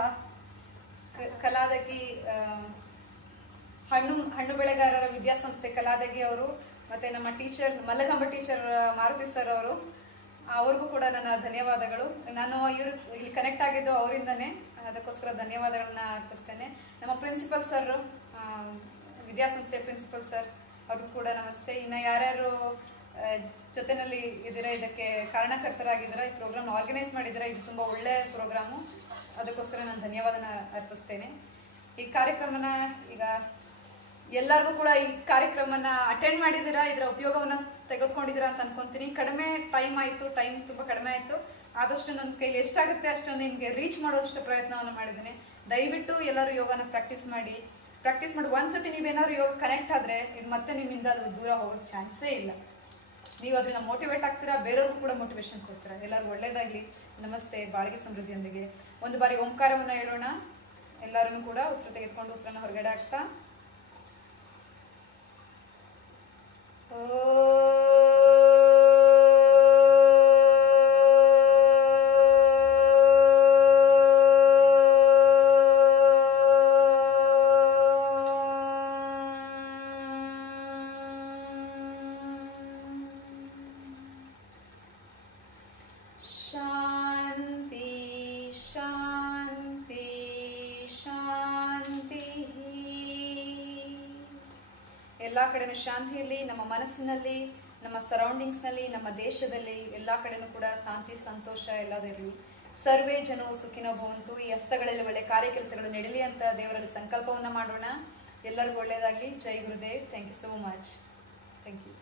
ಕಲಾದಗಿ ಹಣ್ಣು ಬೆಳೆಗಾರರ ವಿದ್ಯಾಸಂಸ್ಥೆ ಕಲಾದಗಿ ಅವರು, ಮತ್ತೆ ನಮ್ಮ ಟೀಚರ್ ಮಲ್ಲಗಂಬ ಟೀಚರ್ ಮಾರುತಿ ಸರ್ ಅವರು, ಅವ್ರಿಗೂ ಕೂಡ ನನ್ನ ಧನ್ಯವಾದಗಳು. ನಾನು ಇಲ್ಲಿ ಕನೆಕ್ಟ್ ಆಗಿದ್ದು ಅವರಿಂದನೇ, ಅದಕ್ಕೋಸ್ಕರ ಧನ್ಯವಾದಗಳನ್ನ ಅರ್ಪಿಸ್ತೇನೆ. ನಮ್ಮ ಪ್ರಿನ್ಸಿಪಲ್ ಸರ್, ವಿದ್ಯಾಸಂಸ್ಥೆ ಪ್ರಿನ್ಸಿಪಲ್ ಸರ್, ಅವ್ರಿಗೂ ಕೂಡ ನಮಸ್ತೆ. ಇನ್ನು ಯಾರ್ಯಾರು ಜೊತೆನಲ್ಲಿ ಇದ್ದೀರಾ, ಇದಕ್ಕೆ ಕಾರಣಕರ್ತರಾಗಿದ್ದೀರಾ, ಈ ಪ್ರೋಗ್ರಾಮ್ ಆರ್ಗನೈಸ್ ಮಾಡಿದ್ದೀರಾ, ಇದು ತುಂಬ ಒಳ್ಳೆಯ ಪ್ರೋಗ್ರಾಮು. ಅದಕ್ಕೋಸ್ಕರ ನಾನು ಧನ್ಯವಾದನ ಅರ್ಪಿಸ್ತೇನೆ. ಈ ಕಾರ್ಯಕ್ರಮನ ಈಗ ಎಲ್ಲರಿಗೂ ಕೂಡ ಈ ಕಾರ್ಯಕ್ರಮನ ಅಟೆಂಡ್ ಮಾಡಿದ್ದೀರಾ, ಇದರ ಉಪಯೋಗವನ್ನು ತೆಗೆದುಕೊಂಡಿದ್ದೀರಾ ಅಂತ ಅನ್ಕೊಂತೀನಿ. ಕಡಿಮೆ ಟೈಮ್ ಆಯಿತು, ಟೈಮ್ ತುಂಬ ಕಡಿಮೆ ಆಯಿತು. ಆದಷ್ಟು ನನ್ನ ಕೈಲಿ ಎಷ್ಟಾಗುತ್ತೆ ಅಷ್ಟನ್ನು ನಿಮಗೆ ರೀಚ್ ಮಾಡೋಷ್ಟು ಪ್ರಯತ್ನವನ್ನು ಮಾಡಿದ್ದೀನಿ. ದಯವಿಟ್ಟು ಎಲ್ಲರೂ ಯೋಗನ ಪ್ರಾಕ್ಟೀಸ್ ಮಾಡಿ. ಒಂದ್ಸತಿ ನೀವೇನಾದ್ರು ಯೋಗ ಕನೆಕ್ಟ್ ಆದರೆ ಇದು ಮತ್ತೆ ನಿಮ್ಮಿಂದ ಅದು ದೂರ ಹೋಗೋಕ್ಕೆ ಚಾನ್ಸೇ ಇಲ್ಲ. ನೀವು ಅದರಿಂದ ಮೋಟಿವೇಟ್ ಆಗ್ತೀರಾ, ಬೇರೆಯವ್ರಿಗೂ ಕೂಡ ಮೋಟಿವೇಶನ್ ಕೊಡ್ತೀರಾ. ಎಲ್ಲರೂ ಒಳ್ಳೇದಾಗಲಿ. ನಮಸ್ತೆ. ಬಾಳಿಗೆ ಸಮೃದ್ಧಿಯೊಂದಿಗೆ ಒಂದು ಬಾರಿ ಓಂಕಾರವನ್ನು ಹೇಳೋಣ. ಎಲ್ಲರೂ ಕೂಡ ಉಸಿರು ತೆಗೆದುಕೊಂಡು ಉಸಿರನ್ನು ಹೊರಗಡೆ ಹಾಕ್ತಾ ಎಲ್ಲ ಕಡೆನೂ ಶಾಂತಿ ಇರಲಿ. ನಮ್ಮ ಮನಸ್ಸಿನಲ್ಲಿ, ನಮ್ಮ ಸರೌಂಡಿಂಗ್ಸ್ನಲ್ಲಿ, ನಮ್ಮ ದೇಶದಲ್ಲಿ ಎಲ್ಲ ಕಡೆನೂ ಕೂಡ ಶಾಂತಿ, ಸಂತೋಷ ಎಲ್ಲದೂ ಇರಲಿ. ಸರ್ವೇ ಜನೋ ಸುಖಿನೋ ಭವಂತು. ಈ ಹಸ್ತಗಳಲ್ಲಿ ಒಳ್ಳೆ ಕಾರ್ಯ ಕೆಲಸಗಳು ನಡೆಯಲಿ ಅಂತ ದೇವರಲ್ಲಿ ಸಂಕಲ್ಪವನ್ನು ಮಾಡೋಣ. ಎಲ್ಲರಿಗೂ ಒಳ್ಳೆಯದಾಗಲಿ. ಜೈ Gurudev. Thank you so much. Thank you.